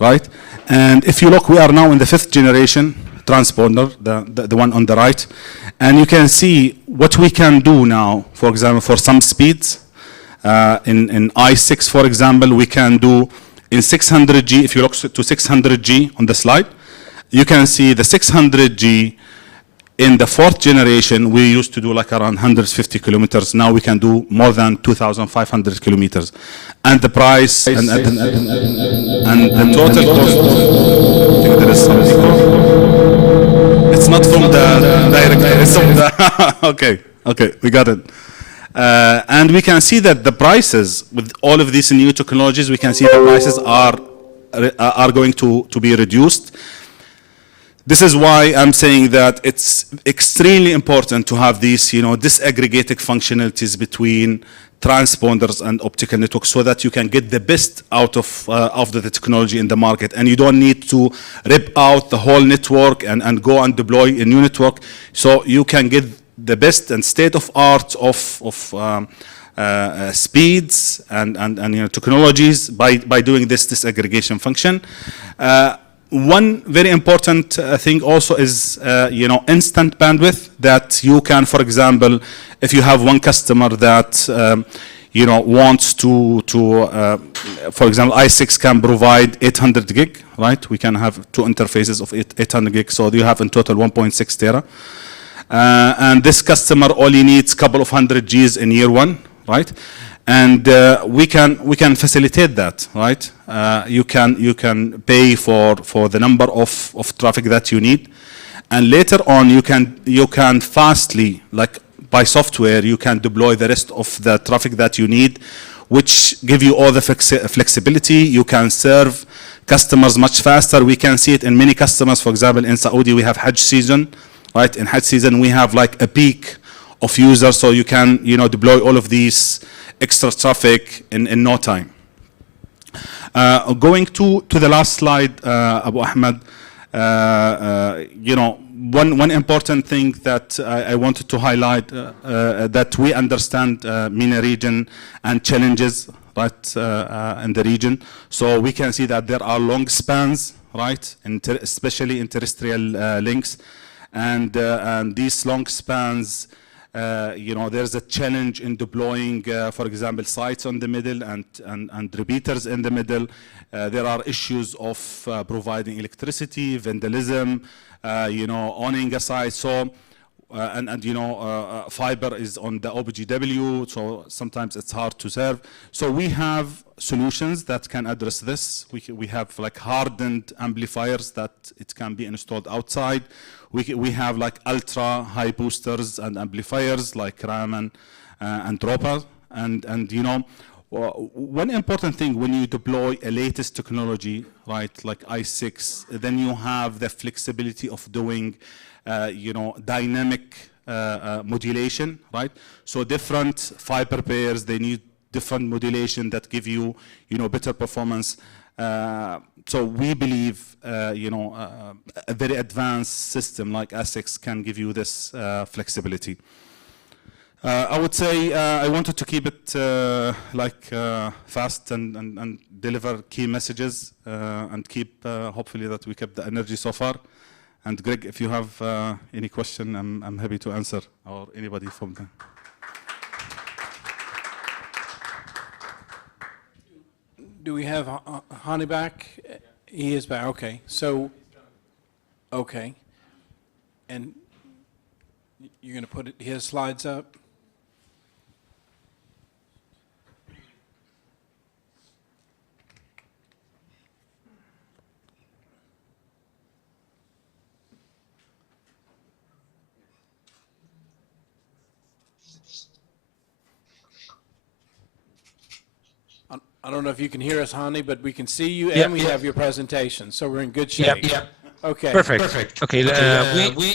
right? And if you look, we are now in the 5th generation transponder, the one on the right. And you can see what we can do now, for example, for some speeds. In I6, for example, we can do in 600G, if you look to 600G on the slide, you can see the 600G in the 4th generation, we used to do like around 150 kilometers. Now we can do more than 2,500 kilometers. And the price and the total cost, I think there is something. It's not from the direct, it's from the, okay, we got it. And we can see that the prices, with all of these new technologies, we can see the prices are going to be reduced. This is why I'm saying that it's extremely important to have these, disaggregated functionalities between transponders and optical networks, so that you can get the best out of the technology in the market, and you don't need to rip out the whole network and go and deploy a new network. So you can get the best and state of art of speeds and technologies by doing this disaggregation function. One very important thing also is, instant bandwidth, that you can, for example, if you have one customer that, wants to for example, I6 can provide 800 gig, right? We can have two interfaces of 800 gig, so you have in total 1.6 tera. And this customer only needs a couple of 100 Gs in year one, right? And we can facilitate that, right? You can pay for the number of traffic that you need, and later on you can fastly, like by software, you can deploy the rest of the traffic that you need, which give you all the flexibility. You can serve customers much faster. We can see it in many customers. For example, in Saudi we have Hajj season, right? In Hajj season we have like a peak of users, so you can deploy all of these extra traffic in no time. Going to the last slide, Abu Ahmed, one important thing that I wanted to highlight, that we understand MENA region and challenges, right, in the region. So we can see that there are long spans, right? Especially in terrestrial links, and these long spans. There's a challenge in deploying, for example, sites on the middle and repeaters in the middle. There are issues of providing electricity, vandalism, owning a site. So, fiber is on the OPGW, so sometimes it's hard to serve. So we have solutions that can address this. We have like hardened amplifiers that it can be installed outside. We have like ultra high boosters and amplifiers like Raman and Dropper. And one important thing when you deploy a latest technology, right, like i6, then you have the flexibility of doing dynamic modulation, right? So different fiber pairs, they need different modulation that give you, better performance. So we believe, a very advanced system like ASICs can give you this flexibility. I would say I wanted to keep it fast and deliver key messages and keep, hopefully that we kept the energy so far. And Greg, if you have any question, I'm happy to answer, or anybody from there. Do we have Hani back? He is back, okay. So, okay. And you're going to put his slides up? I don't know if you can hear us, Hani, but we can see you and we have your presentation, so we're in good shape. Yep. Okay. Perfect. Okay.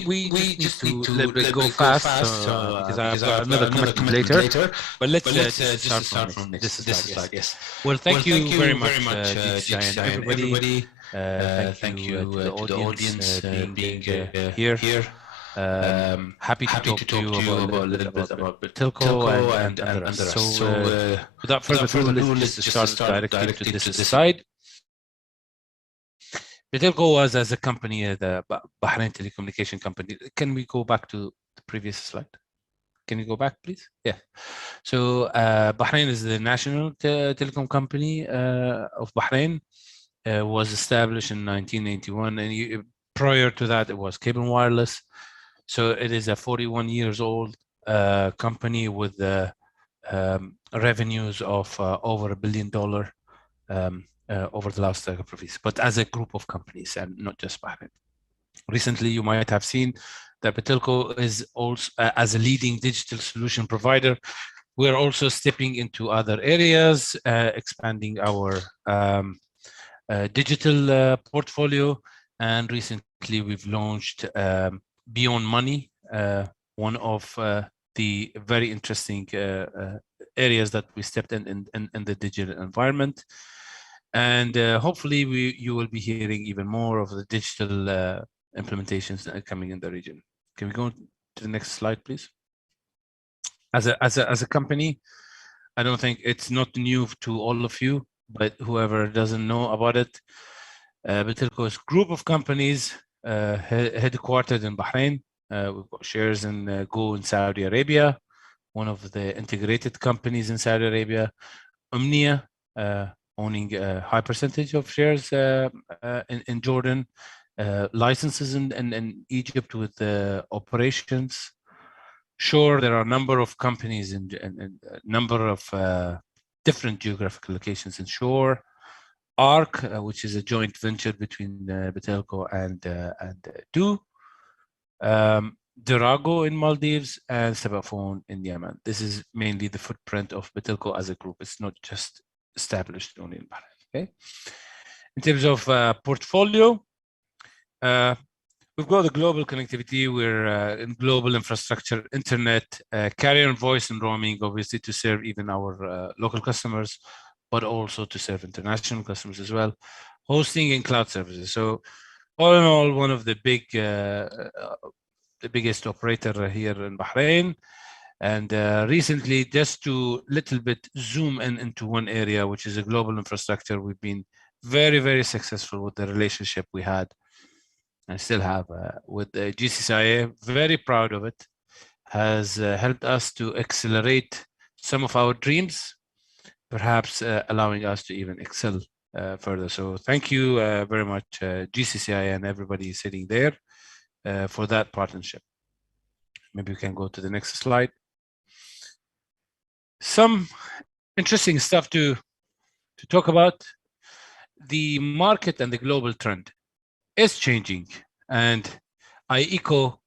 We just need to let it go fast because I've got another comment later. But let's start from this slide. Yes. Well, thank you very much, GCI and everybody. Thank you to the audience being here. Happy to talk to you about a little bit about Betilco and others. So without further ado, let's just start directly to this slide. Betilco was, as a company, the Bahrain telecommunication company. Can we go back to the previous slide? Can you go back, please? Yeah. So Bahrain is the national telecom company of Bahrain. Was established in 1981, and prior to that, it was Cable and Wireless. So it is a 41 years old company with revenues of over $1 billion over the last couple of years, but as a group of companies and not just Bahrain. Recently, you might have seen that Betilco is also, as a leading digital solution provider, we're also stepping into other areas, expanding our digital portfolio. And recently, we've launched Beyond Money, one of the very interesting areas that we stepped in the digital environment. And hopefully you will be hearing even more of the digital implementations coming in the region. Can we go to the next slide, please? As a company, I don't think it's not new to all of you, but whoever doesn't know about it, Betilco is a group of companies headquartered in Bahrain. We've got shares in Go in Saudi Arabia, one of the integrated companies in Saudi Arabia. Umnia, owning a high percentage of shares in Jordan. Licenses in Egypt with operations. Sure, there are a number of companies and a number of different geographic locations in Shore. ARC, which is a joint venture between Betilco and Du. Durago in Maldives and Sabafone in Yemen. This is mainly the footprint of Betilco as a group. It's not just established only in Bahrain. Okay. In terms of portfolio, we've got the global connectivity. We're in global infrastructure, internet, carrier and voice and roaming, obviously to serve even our local customers, but also to serve international customers as well. Hosting and cloud services. So all in all, one of the biggest operator here in Bahrain. And recently, just to little bit zoom into one area, which is a global infrastructure, we've been very, very successful with the relationship we had and still have with GCCIA. Very proud of it. Has helped us to accelerate some of our dreams, perhaps allowing us to even excel further. So thank you very much, GCCIA and everybody sitting there for that partnership. Maybe we can go to the next slide. Some interesting stuff to talk about. The market and the global trend is changing, and I echo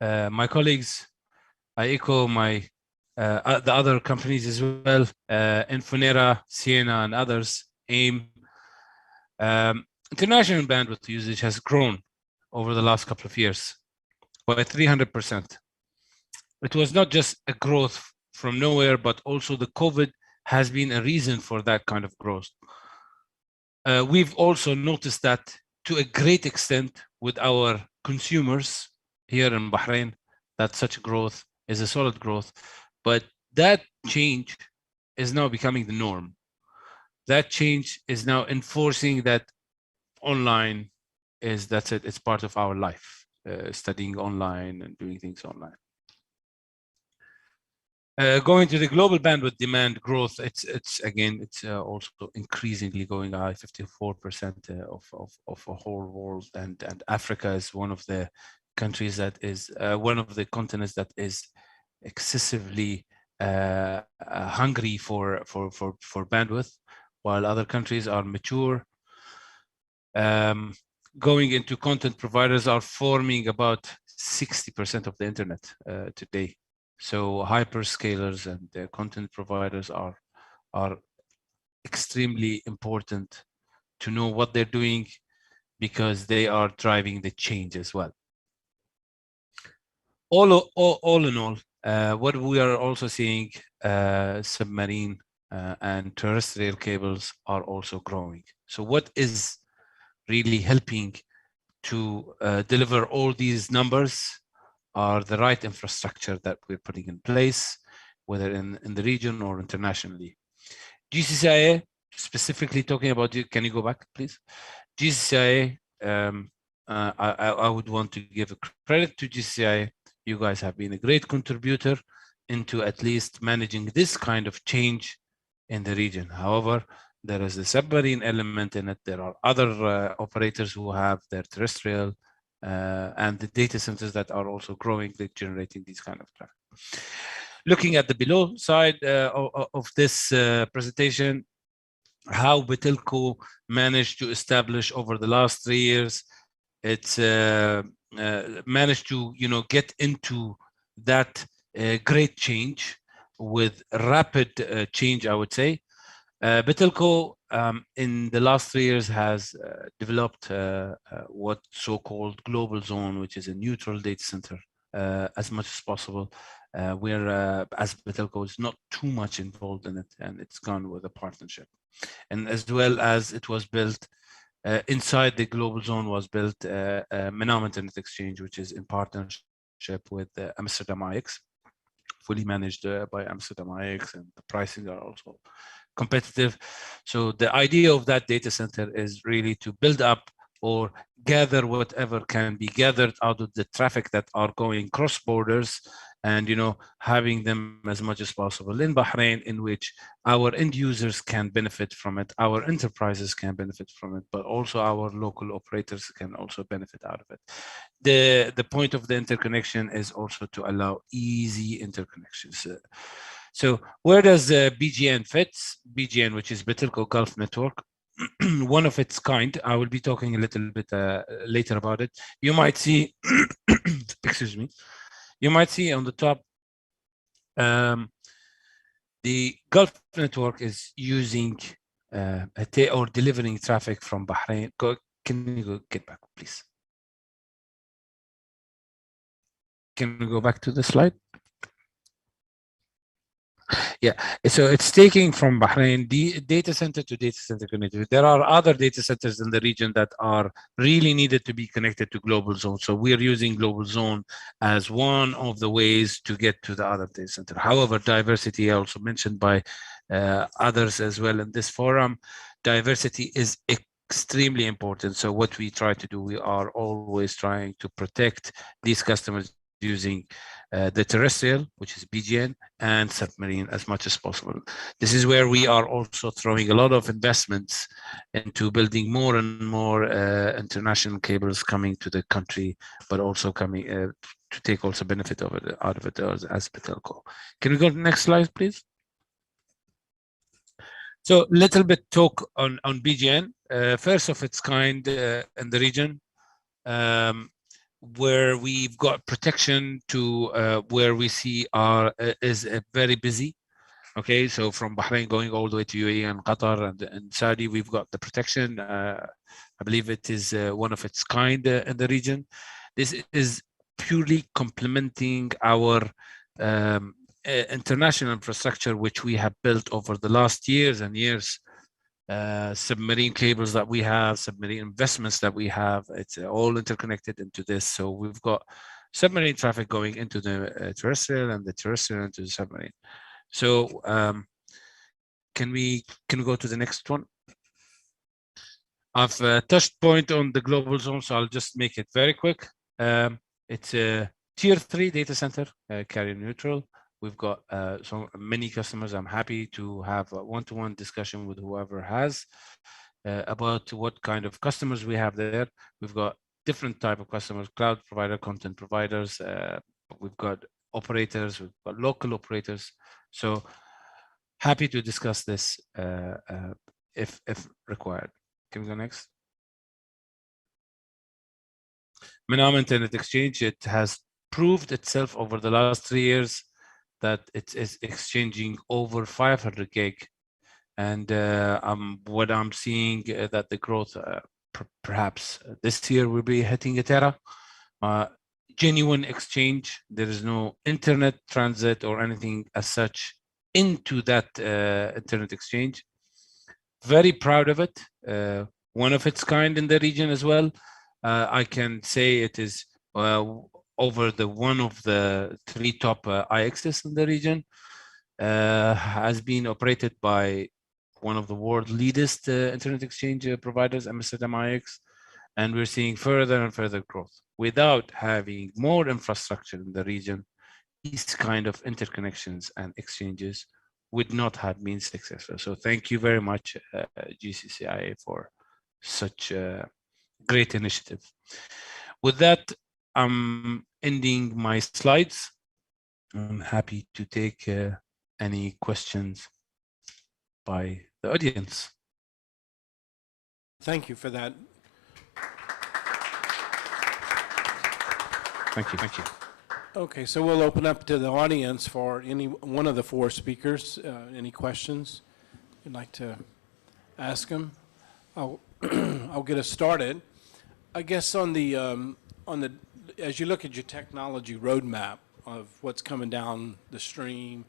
my colleagues. I echo my the other companies as well, Infinera, Sienna, and others. AIM. International bandwidth usage has grown over the last couple of years by 300%. It was not just a growth from nowhere, but also the COVID has been a reason for that kind of growth. We've also noticed that to a great extent with our consumers here in Bahrain, that such growth is a solid growth, but that change is now becoming the norm. That change is now enforcing that online is, that's it, it's part of our life, studying online and doing things online. Going to the global bandwidth demand growth, it's also increasingly going high, 54% of a whole world, and Africa is one of the countries that is one of the continents that is excessively hungry for bandwidth, while other countries are mature. Going into content providers are forming about 60% of the internet today. So hyperscalers and content providers are extremely important to know what they're doing, because they are driving the change as well. All in all, what we are also seeing, submarine and terrestrial cables are also growing. So what is really helping to deliver all these numbers are the right infrastructure that we're putting in place, whether in the region or internationally. GCCIA, specifically talking about, can you go back, please? GCCIA, I would want to give a credit to GCCIA. You guys have been a great contributor into at least managing this kind of change in the region. However, there is a submarine element in it. There are other operators who have their terrestrial and the data centers that are also growing, they're generating these kind of traffic. Looking at the below side of this presentation, how Betelco managed to establish over the last 3 years, it's managed to get into that great change with rapid change, I would say. Betelco in the last 3 years has developed what so-called global zone, which is a neutral data center as much as possible, where as Betelco is not too much involved in it, and it's gone with a partnership. And as well as it was built inside the global zone was built Menam Internet Exchange, which is in partnership with Amsterdam IX, fully managed by Amsterdam IX, and the pricing are also competitive. So the idea of that data center is really to build up or gather whatever can be gathered out of the traffic that are going cross borders, and having them as much as possible in Bahrain, in which our end users can benefit from it, our enterprises can benefit from it, but also our local operators can also benefit out of it. The point of the interconnection is also to allow easy interconnections. So where does BGN fits? BGN, which is Betelco Gulf Network, one of its kind. I will be talking a little bit later about it. You might see, excuse me, you might see on the top, the Gulf Network is using or delivering traffic from Bahrain. Can you go get back, please? Can we go back to the slide? Yeah, so it's taking from Bahrain the data center to data center connectivity. There are other data centers in the region that are really needed to be connected to global zone. So we're using global zone as one of the ways to get to the other data center. However, diversity also mentioned by others as well in this forum. diversity is extremely important. So what we try to do, we are always trying to protect these customers using the terrestrial, which is BGN, and submarine as much as possible. This is where we are also throwing a lot of investments into building more and more international cables coming to the country, but also coming to take also benefit of it, out of it as Betelco. Can we go to the next slide, please? So little bit talk on BGN, first of its kind in the region, where we've got protection to where we see is very busy. Okay, so from Bahrain going all the way to UAE and Qatar and Saudi, we've got the protection. I believe it is one of its kind in the region. This is purely complementing our international infrastructure, which we have built over the last years and years. Submarine cables that we have, submarine investments that we have, it's all interconnected into this. So we've got submarine traffic going into the terrestrial and the terrestrial into the submarine. So can we go to the next one? I've touched point on the global zone, so I'll just make it very quick. It's a tier 3 data center, carrier neutral. We've got so many customers. I'm happy to have a one-to-one discussion with whoever has about what kind of customers we have there. We've got different type of customers, cloud provider, content providers. We've got operators, we've got local operators. So happy to discuss this if required. Can we go next? Minam Internet Exchange, it has proved itself over the last 3 years that it is exchanging over 500 gig. And what I'm seeing that the growth perhaps this year will be hitting a tera. Genuine exchange. There is no internet transit or anything as such into that internet exchange. Very proud of it. One of its kind in the region as well. I can say it is over the one of the 3 top IXs in the region. Has been operated by one of the world leadest internet exchange providers, Amsterdam IX, and we're seeing further and further growth. Without having more infrastructure in the region, these kind of interconnections and exchanges would not have been successful. So thank you very much, GCCIA, for such a great initiative. With that, I'm ending my slides. I'm happy to take any questions by the audience. Thank you for that. Thank you. Thank you. Okay, so we'll open up to the audience for any one of the 4 speakers. Any questions you'd like to ask them? I'll get us started. I guess on the as you look at your technology roadmap of what's coming down the stream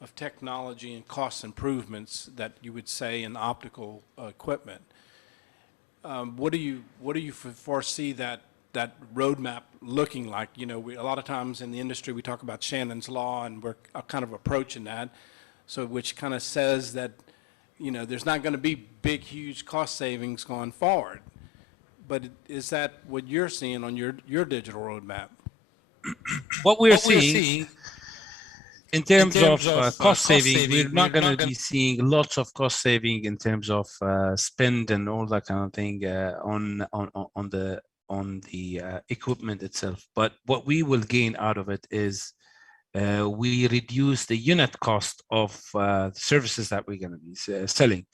of technology and cost improvements that you would say in optical equipment, what do you foresee that roadmap looking like? You know, a lot of times in the industry we talk about Shannon's law, and we're kind of approaching that, so which kind of says that, you know, there's not going to be big, huge cost savings going forward. But is that what you're seeing on your digital roadmap? What we're seeing in terms of cost saving, we're not going to be seeing lots of cost saving in terms of spend and all that kind of thing on the equipment itself. But what we will gain out of it is we reduce the unit cost of services that we're going to be selling.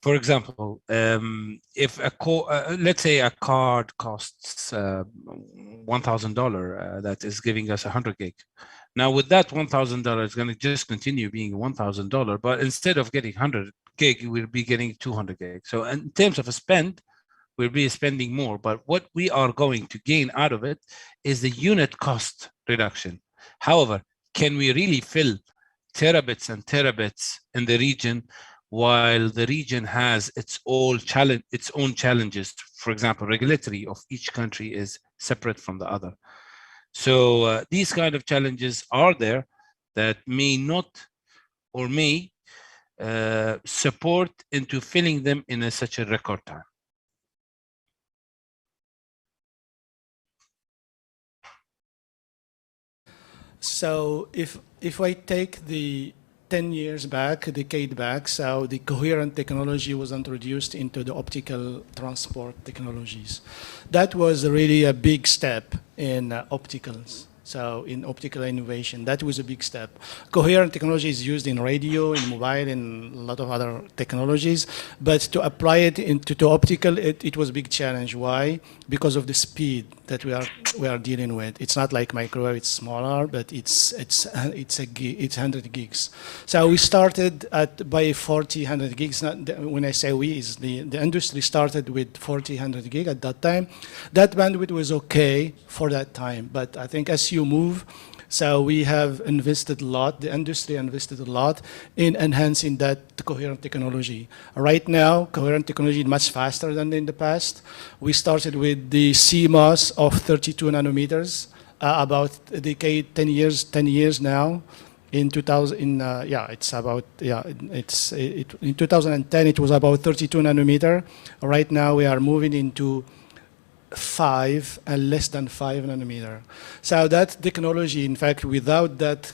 For example, if let's say a card costs $1,000, that is giving us 100 gig. Now with that $1,000, it's going to just continue being $1,000, but instead of getting 100 gig, we'll be getting 200 gig. So in terms of a spend, we'll be spending more, but what we are going to gain out of it is the unit cost reduction. However, can we really fill terabits and terabits in the region while the region has its own challenges? For example, regulatory of each country is separate from the other. So these kind of challenges are there that may not or may support into filling them in such a record time? So if I take the 10 years back, a decade back, so the coherent technology was introduced into the optical transport technologies. That was really a big step in opticals. So in optical innovation, that was a big step. Coherent technology is used in radio, in mobile, in a lot of other technologies, but to apply it to optical, it was a big challenge. Why? Because of the speed that we are dealing with. It's not like microwave; it's smaller, but it's 100 gigs. So we started by 100 gigs. When I say we, is the industry started with 100 gig at that time. That bandwidth was okay for that time, but I think as you move, so we have invested a lot, the industry invested a lot in enhancing that coherent technology. Right now, coherent technology is much faster than in the past. We started with the CMOS of 32 nanometers, about a decade, 10 years now. In 2000, in 2010 it was about 32 nanometer. Right now we are moving into 5 and less than 5 nanometer. So that technology, in fact, without that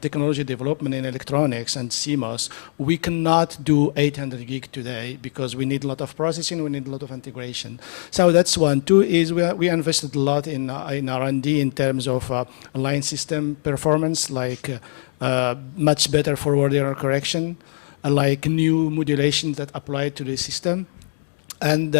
technology development in electronics and CMOS, we cannot do 800 gig today because we need a lot of processing, we need a lot of integration. So that's one. Two is we invested a lot in R&D in terms of line system performance, like much better forward error correction, like new modulation that apply to the system. And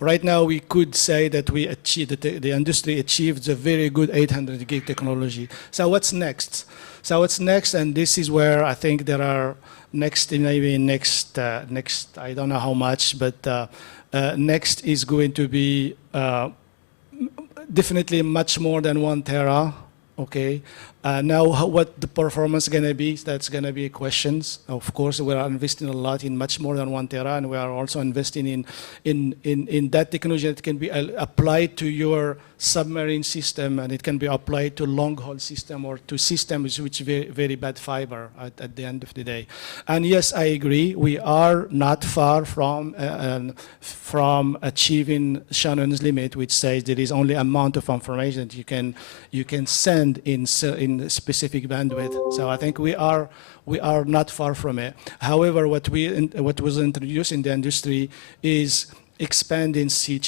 right now we could say that we achieved, that the industry achieved a very good 800 gig technology. So what's next? So what's next? And this is where I think there are next, I don't know how much, but next is going to be definitely much more than 1 tera. Okay. Now, what the performance is going to be, that's going to be questions. Of course, we are investing a lot in much more than 1 tera, and we are also investing in that technology that can be applied to your submarine system, and it can be applied to long-haul system or to systems which very, very bad fiber at the end of the day. And yes, I agree, we are not far from achieving Shannon's limit, which says there is only amount of information that you can send in specific bandwidth. So I think we are not far from it. However, what was introduced in the industry is expanding C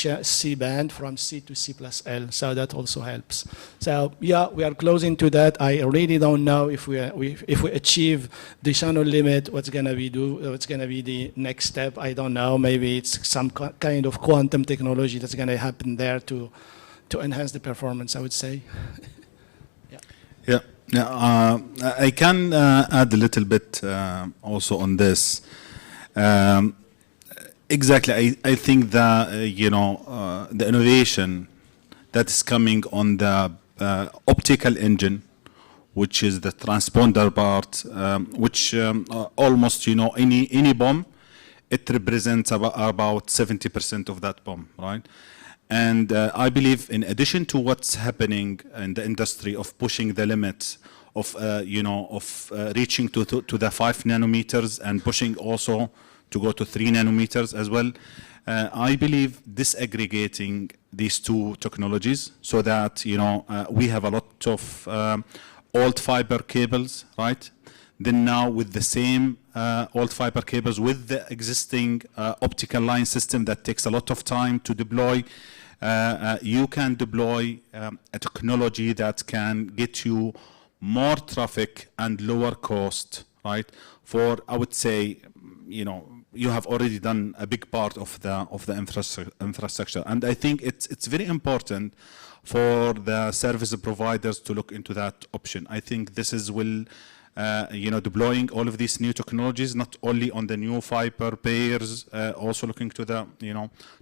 band from C to C plus L. So that also helps. So yeah, we are closing to that. I really don't know if we achieve the Shannon limit, what's going to be the next step. I don't know. Maybe it's some kind of quantum technology that's going to happen there to enhance the performance, I would say. Yeah, I can add a little bit also on this. Exactly, I think that the innovation that is coming on the optical engine, which is the transponder part, which almost any bomb, it represents about 70% of that bomb, right? And I believe, in addition to what's happening in the industry of pushing the limits of reaching to the 5 nanometers and pushing also to go to 3 nanometers as well, I believe disaggregating these two technologies so that we have a lot of old fiber cables, right? Then now with the same old fiber cables with the existing optical line system that takes a lot of time to deploy, you can deploy a technology that can get you more traffic and lower cost, right? For, I would say, you have already done a big part of the infrastructure, and I think it's very important for the service providers to look into that option. I think this is deploying all of these new technologies, not only on the new fiber pairs, also looking to the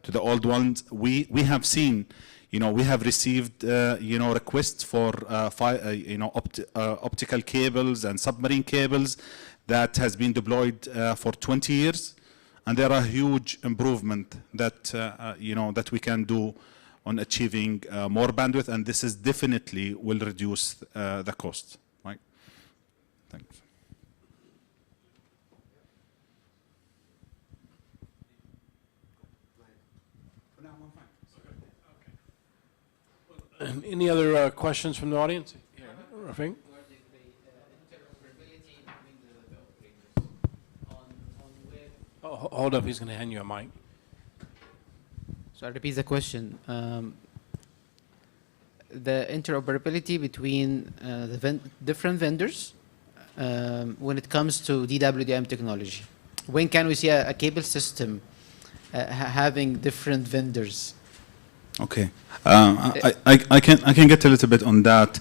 to the old ones. We have seen, we have received requests for optical cables and submarine cables that has been deployed for 20 years, and there are huge improvement that that we can do on achieving more bandwidth, and this is definitely will reduce the cost. Right? Thanks. Any other questions from the audience? Yeah, Rafiq? Oh, hold up, he's going to hand you a mic. So I repeat the question. The interoperability between the different vendors when it comes to DWDM technology. When can we see a cable system having different vendors? Okay, I can get a little bit on that.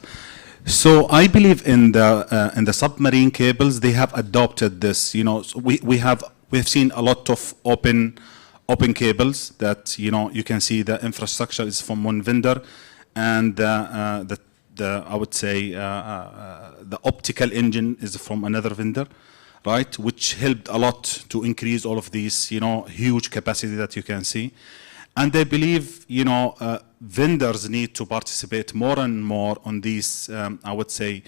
So I believe in the submarine cables, they have adopted this. You know, so we have seen a lot of open cables that, you know, you can see the infrastructure is from one vendor, and the I would say the optical engine is from another vendor, right? Which helped a lot to increase all of these, you know, huge capacity that you can see. And I believe, you know, vendors need to participate more and more on these, I would say,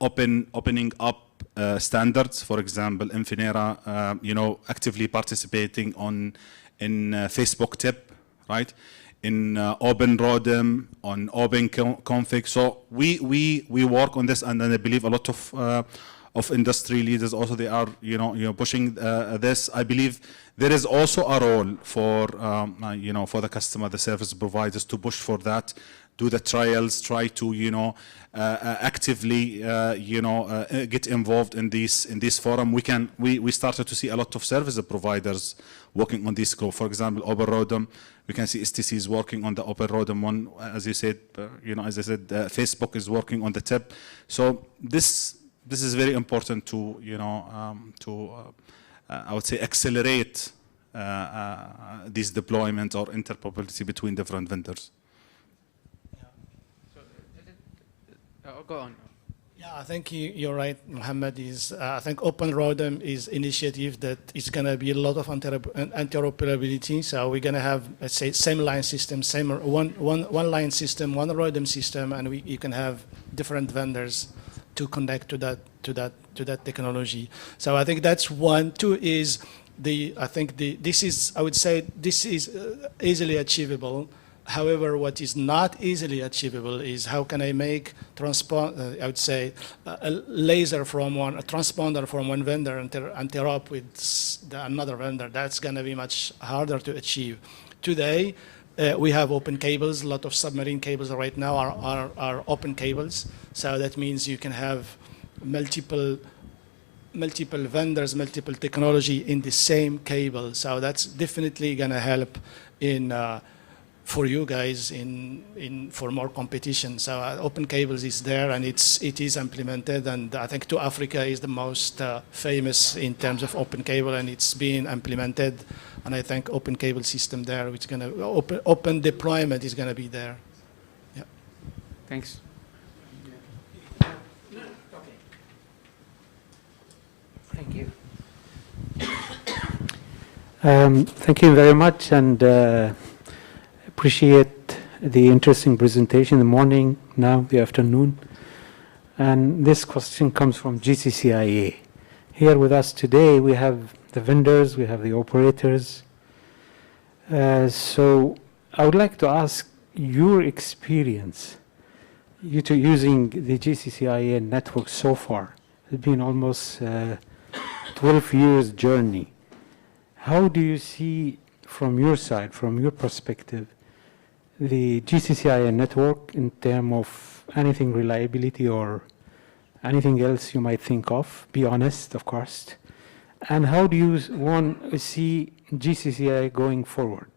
opening up standards. For example, Infinera, you know, actively participating in Facebook tip, right? In open ROADM, on open config. So we work on this, and then I believe a lot of industry leaders also, they are, you know, pushing this. I believe there is also a role for you know, for the customer, the service providers, to push for that, do the trials, try to, you know, actively you know, get involved in this forum. We started to see a lot of service providers working on this group. For example, Open ROADM, we can see STC is working on the Open ROADM one, as you said. You know, as I said, Facebook is working on the tip. So this is very important to, you know, I would say, accelerate this deployment or interoperability between different vendors. Go on. Yeah, I think you're right, Mohammed. I think Open ROADM is initiative that is going to be a lot of interoperability. So we're going to have, let's say, same line system, same one line system, one ROADM system, and you can have different vendors to connect to that technology. So I think that's one. Two is I would say this is easily achievable. However, what is not easily achievable is how can I make I would say a laser from a transponder from one vendor and interrupt with another vendor. That's going to be much harder to achieve. Today, we have open cables. A lot of submarine cables right now are open cables. So that means you can have multiple vendors, multiple technology in the same cable. So that's definitely going to help for you guys for more competition. So open cables is there, and it is implemented, and I think to Africa is the most famous in terms of open cable, and it's being implemented. And I think open cable system there, which is going to open deployment is going to be there. Yeah. Thanks. Thank you. Thank you very much, and appreciate the interesting presentation in the morning, now the afternoon. And this question comes from GCCIA. Here with us today, we have the vendors, we have the operators. So I would like to ask your experience using the GCCIA network so far. It's been almost 12 years journey. How do you see from your side, from your perspective, the GCCIA network in terms of anything reliability or anything else you might think of? Be honest, of course. And how do you want to see GCCIA going forward?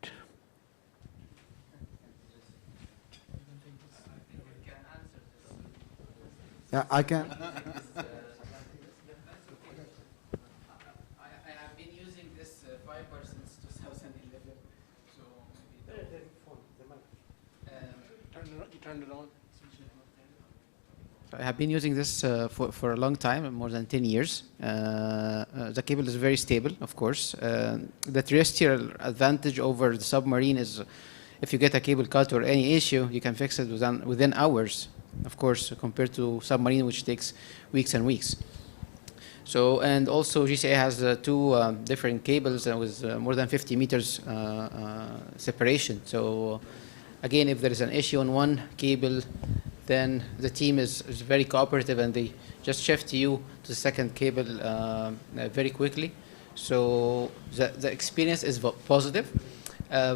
Yeah, I can. I have been using this for a long time, more than 10 years. The cable is very stable, of course. The terrestrial advantage over the submarine is if you get a cable cut or any issue, you can fix it within hours, of course, compared to submarine, which takes weeks and weeks. So, and also GCA has two different cables with more than 50 meters separation. So again, if there is an issue on one cable, then the team is very cooperative and they just shift you to the second cable very quickly. So the experience is positive.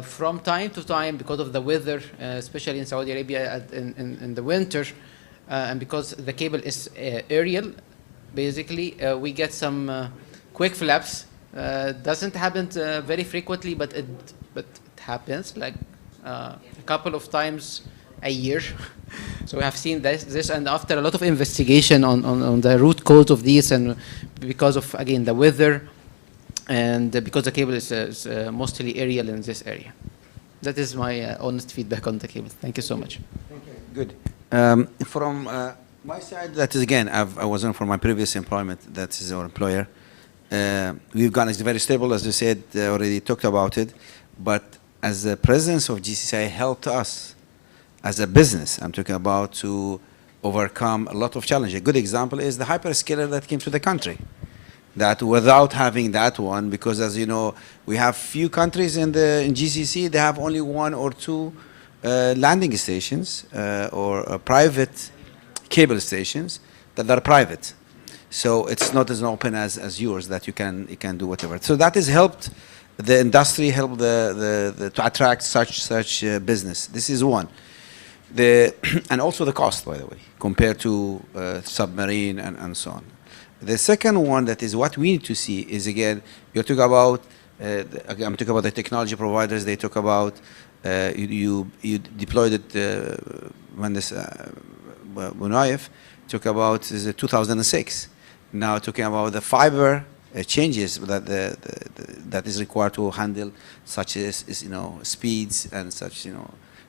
From time to time, because of the weather, especially in Saudi Arabia in the winter, and because the cable is aerial, basically, we get some quick flaps. Doesn't happen very frequently, but it happens like a couple of times a year. So we have seen this, and after a lot of investigation on the root cause of these, and because of, again, the weather, and because the cable is mostly aerial in this area. That is my honest feedback on the cable. Thank you so much. Good. From my side, that is, again, I wasn't from my previous employment, that is our employer. We've gone, it's very stable, as you said, already talked about it, but as the presence of GCCI helped us as a business, I'm talking about, to overcome a lot of challenges. A good example is the hyperscaler that came to the country. That without having that one, because as you know, we have few countries in GCC, they have only 1 or 2 landing stations or private cable stations that are private. So it's not as open as yours, that you can do whatever. So that has helped the industry, helped to attract such business. This is one. And also the cost, by the way, compared to submarine and so on. The second one, that is what we need to see, is, again, you're talking about, I'm talking about the technology providers. They talk about you deployed it when this Munaif talk about is 2006. Now talking about the fiber changes that is required to handle such as speeds and such,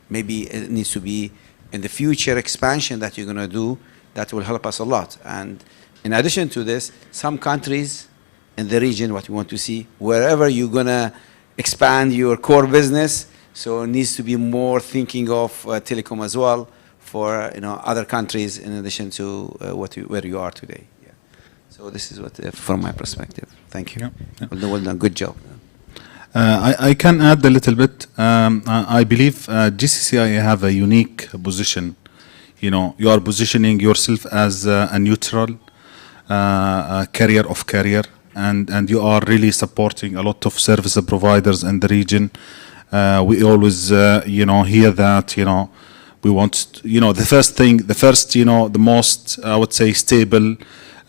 maybe it needs to be in the future expansion that you're going to do, that will help us a lot. And in addition to this, some countries in the region, what we want to see, wherever you're going to expand your core business, so it needs to be more thinking of telecom as well for other countries in addition to where you are today. Yeah. So this is what, from my perspective. Thank you. Yeah. Well done. Good job. I can add a little bit. I believe GCCI have a unique position. You are positioning yourself as a neutral carrier of carrier, and you are really supporting a lot of service providers in the region. We always, hear that, we want, the most, I would say, stable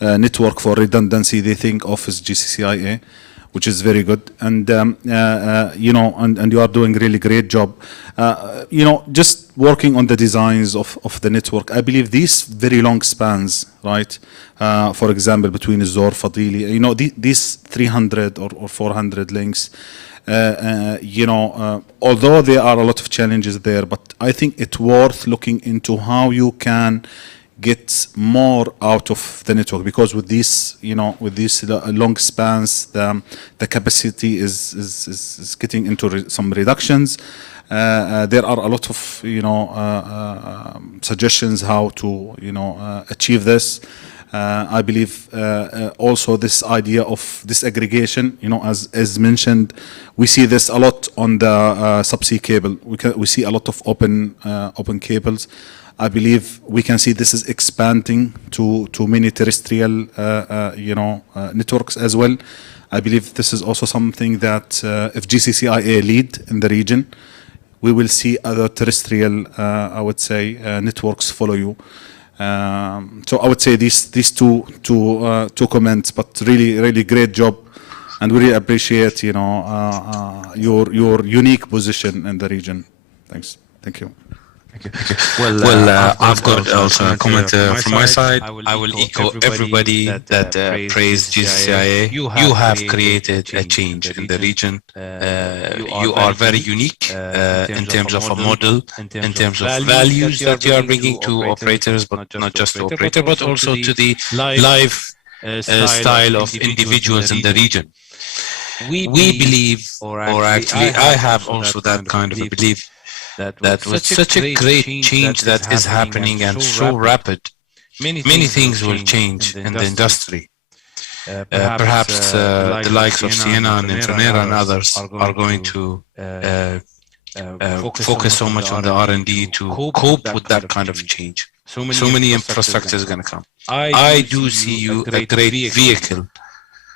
network for redundancy they think of is GCCIA, which is very good. And, and you are doing really great job. Just working on the designs of the network. I believe these very long spans, right? For example, between Zor, Fadili, these 300 or 400 links, although there are a lot of challenges there, but I think it's worth looking into how you can get more out of the network, because with these, with these long spans, the capacity is getting into some reductions. There are a lot of, suggestions how to, achieve this. I believe also this idea of disaggregation, as mentioned, we see this a lot on the subsea cable. We see a lot of open cables. I believe we can see this is expanding to many terrestrial, networks as well. I believe this is also something that if GCCIA lead in the region, we will see other terrestrial, I would say, networks follow you. So I would say these two comments, but really great job, and we really appreciate your unique position in the region. Thanks. Thank you. Well, I've got also a comment from my side. I will echo everybody that praised GCCIA. You have created a change in the region. You are very unique in terms of a model, in terms of values that you are bringing to operators, but not just to operators, but also to the life style of individuals in the region. We believe, or actually I have also that kind of a belief, that with such a great change that is happening and so rapid, many things will change in the industry. Perhaps the likes of Siena and Infinera and others are going to focus so much on the R&D to cope with that kind of change. So many infrastructure is going to come. I do see you a great vehicle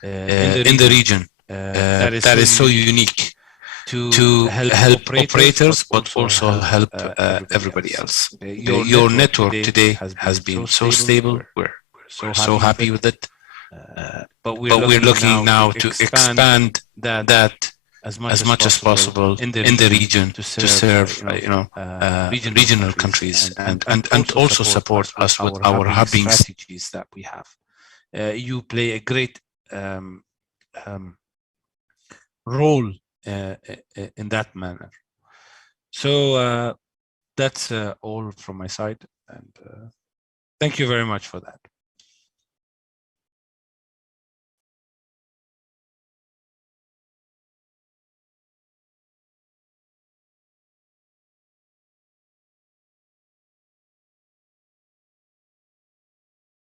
in the region that is so unique to help operators, but also help everybody else. Your network today has been so stable. We're so happy with it. But we're looking now to expand that as much as possible in the region to serve regional countries and also support us with our hubbing strategies that we have. You play a great role in that manner. So that's all from my side, and thank you very much for that.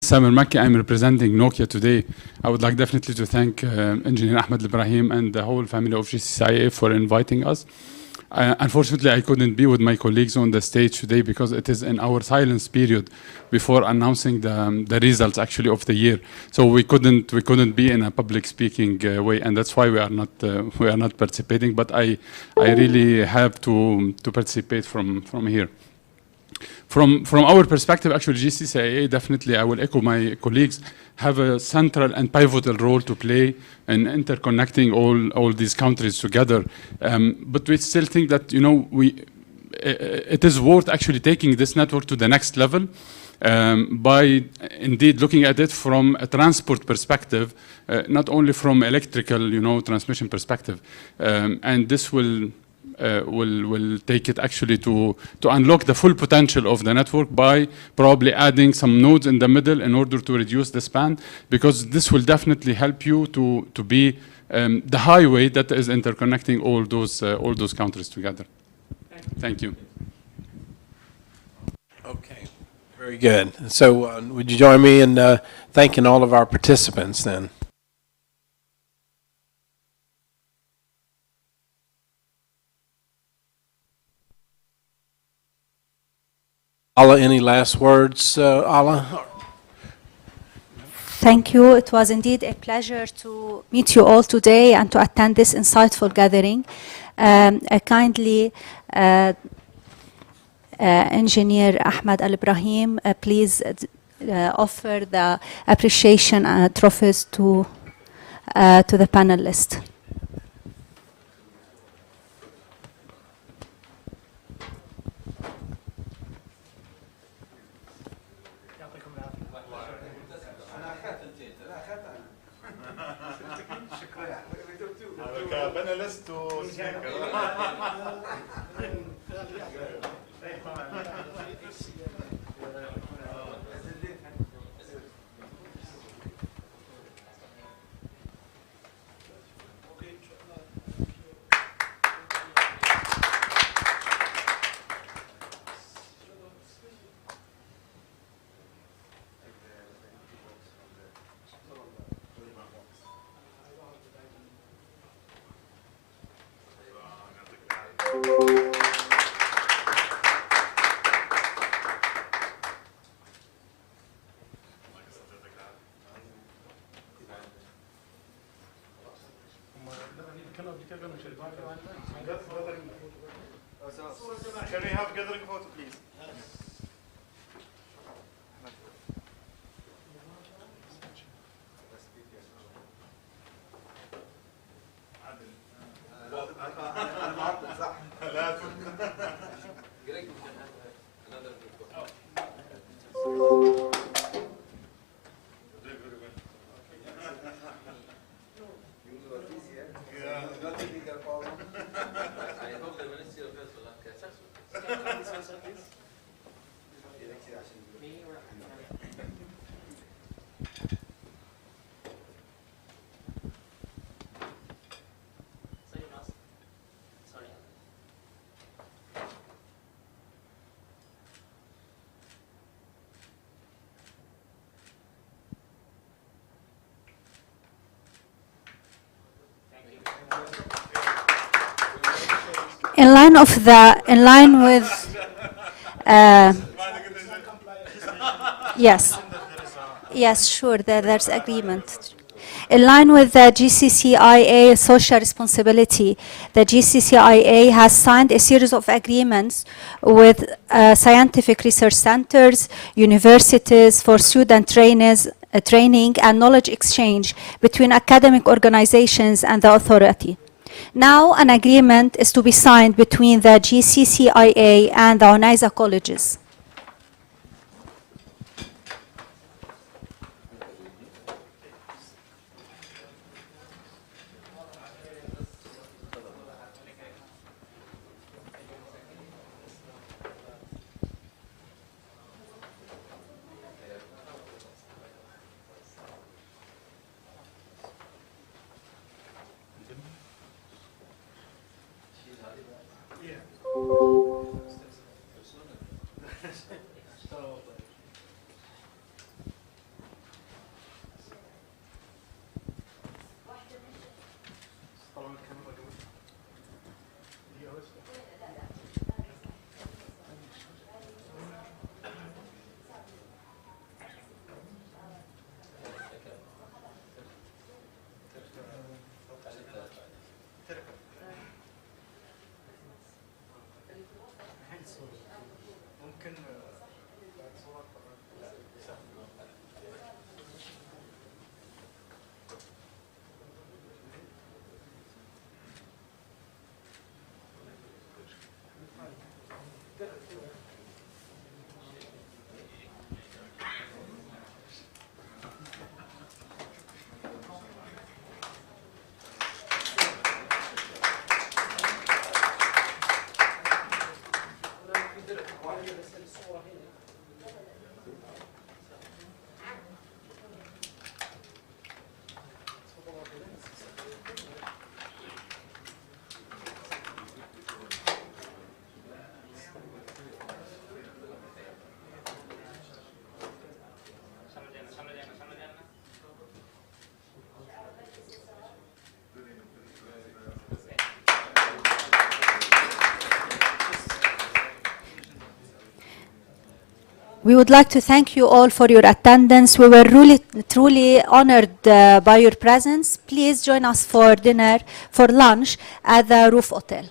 Samir Makki, I'm representing Nokia today. I would like definitely to thank Engineer Ahmed Ibrahim and the whole family of GCCIA for inviting us. Unfortunately, I couldn't be with my colleagues on the stage today because it is in our silence period before announcing the results actually of the year. So we couldn't be in a public speaking way, and that's why we are not participating. But I really have to participate from here. From our perspective, actually, GCCIA, definitely, I will echo my colleagues, have a central and pivotal role to play in interconnecting all these countries together. But we still think that, it is worth actually taking this network to the next level by indeed looking at it from a transport perspective, not only from electrical, transmission perspective. And this will take it actually to unlock the full potential of the network by probably adding some nodes in the middle in order to reduce the span, because this will definitely help you to be the highway that is interconnecting all those countries together. Thank you. Okay, very good. So would you join me in thanking all of our participants then? Ala, any last words, Ala? Thank you. It was indeed a pleasure to meet you all today and to attend this insightful gathering. Kindly, Engineer Ahmed Al-Ibrahim, please offer the appreciation trophies to the panelists. Can we have gathering photo, please? I hope the Ministry of Health will not catch us. in line with, yes. Yes, sure, there's agreement. In line with the GCCIA social responsibility, the GCCIA has signed a series of agreements with scientific research centers, universities for student training and knowledge exchange between academic organizations and the authority. Now an agreement is to be signed between the GCCIA and the UNISA colleges. We would like to thank you all for your attendance. We were really, truly honored by your presence. Please join us for dinner, for lunch at the Roof Hotel.